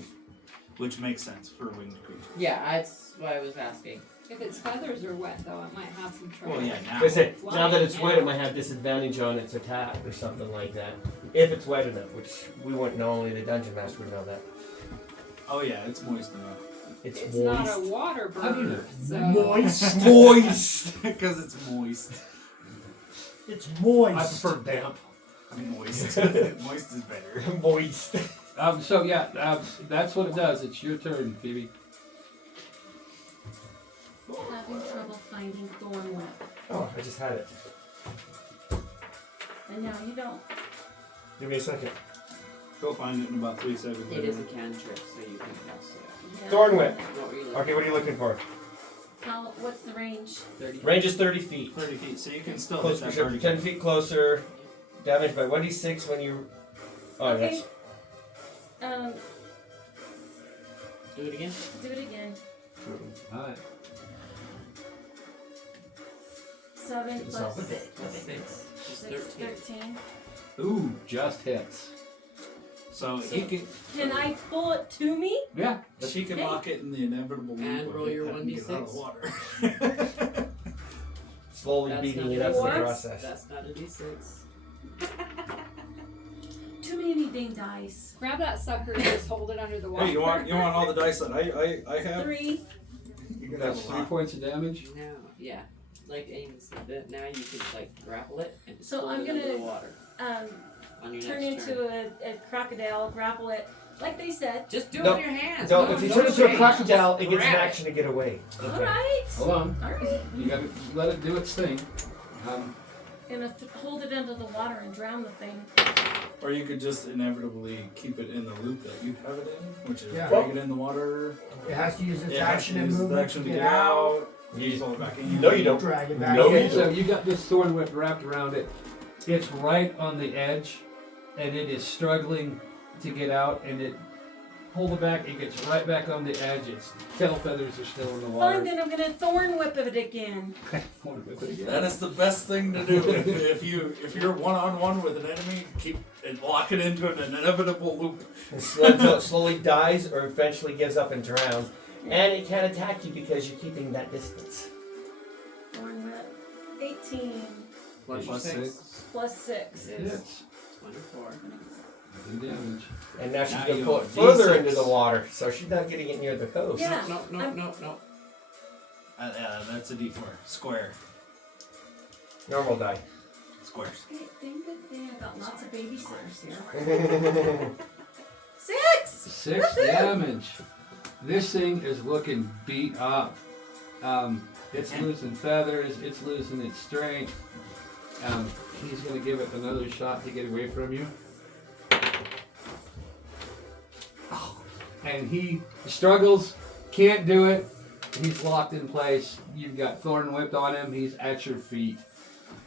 which makes sense for winged creatures. Yeah, that's why I was asking. If its feathers are wet, though, it might have some trouble. Well, yeah, now. I said, now that it's Flying, wet, it might have disadvantage on its attack or something like that. If it's wet enough, which we wouldn't know, only the dungeon master would know that. Oh yeah, it's moist enough. It's It's moist. not a water How do you bird, so Moist. Moist! Because it's moist. It's I moist. prefer damp. Moist. Moist is better. Moist. So yeah, that's what it does. It's your turn, Phoebe. Having trouble finding Thorn Whip. Oh, I just had it. And now you don't. Give me a second. Go find it in about 3 seconds. It is a cantrip, so you can cast it. Yeah. Thorn Whip. What were you looking Okay, what are you looking for? What's the range? 30 Range is 30 feet. 30 feet, so you can still hit Close, that so target. 10 feet closer. Damage by 1d6 when you. Oh, Okay. that's. Do it again? Do it again. Alright. 7 plus Solid. 6. Plus 6. Just 6, 13. 13. Ooh, just hits. So he can. Can I pull it to me? Yeah. She can lock it in the inevitable loop And of roll it your having to get out of 1d6. the water. Slowly That's beating not it up the four. process. That's not a d6. Too many dang dice. grab that sucker and just hold it under the water. Hey, you want all the dice that I have? 3. You can have That's a 3 lot. points of damage. Now, yeah. Like Amy said, that now you can like grapple it and just So hold I'm it under gonna, the water on your Turn next into turn. a crocodile, grapple it, like they said. Just do it No, with your hands. No, No, if you no turn into a shame. crocodile, it gets an Grab it. action to get away. Alright. Hold on. Alright. You gotta let it do its thing. Gonna hold it under the water and drown the thing. Or you could just inevitably keep it in the loop that you have it in, which is Yeah. drag it in the water. It has to use its It has action to and use the movement action to get out. You pull it back in. No, you don't. Drag it back No, in. you So you got this thorn whip wrapped around it. It's right on the edge, and it is struggling to get out. And it pull it back. It gets right back on the edge. Its tail feathers are still in the water. Fine, then I'm gonna thorn whip it again. Thorn whip it again. That is the best thing to do. if you're one-on-one with an enemy, keep and lock it into an inevitable loop. Until it slowly dies or eventually gives up and drowns. And it can't attack you because you're keeping that distance. Thorn whip. 18 Plus Plus 6. plus 6 is Yes. 24. Good damage. And now she's Now going you to pull it have further D6. into the water, so she's not getting it near the coast. Yeah. No. That's a D4. Square. Normal die. Squares. Okay, good thing I got lots of babysitters here. 6! 6 damage. This thing is looking beat up. It's losing feathers. It's losing its strength. He's going to give it another shot to get away from you. And he struggles, can't do it. He's locked in place. You've got thorn whipped on him. He's at your feet.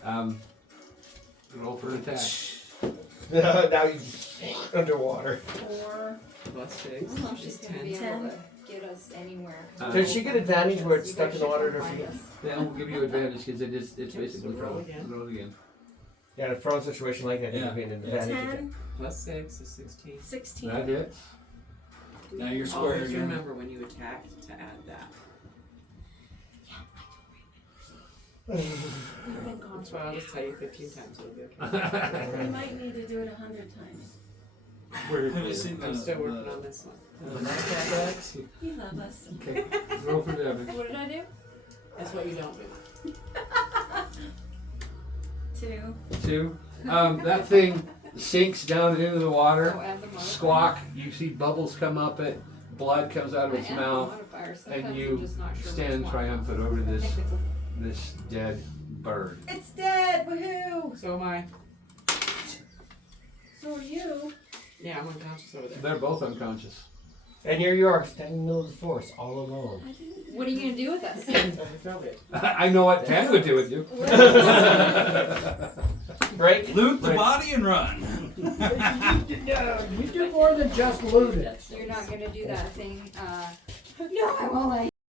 Roll for an attack. Now he's underwater. 4. Plus 6 I don't know if she's is gonna 10. be able 10. to get us anywhere. Does she get advantage where it's You stuck guys in the should water at come her find feet? us. Then we'll give you advantage because it's basically roll thrown. again. Roll again. Yeah, in a prone situation like that, it Yeah. would be an Yeah. advantage. 10, Plus 6 is 16. 16. That hits. Now you're square Always again. remember when you attack to add that. That's why I'll just tell you 15 times. It'll be okay. We might need to do it 100 times. Have you seen I'm still working the on this one. You love us. Okay. Roll for damage. What did I do? That's what you don't do. 2. 2. That thing sinks down into the water. Oh, and the modifier. Squawk. You see bubbles come up it. Blood comes out of I its am the mouth. modifier. Sometimes And I'm you just not sure stand which one. triumphant over this dead bird. It's dead! Woohoo! So am I. So are you. Yeah, I'm unconscious over there. They're both unconscious. And here you are, standing in the middle of the forest, all alone. What are you gonna do with us? I know what Ted would do with you. Break. Loot the Break. body and run. You do more than just loot it. You're not gonna do that thing. No, I won't let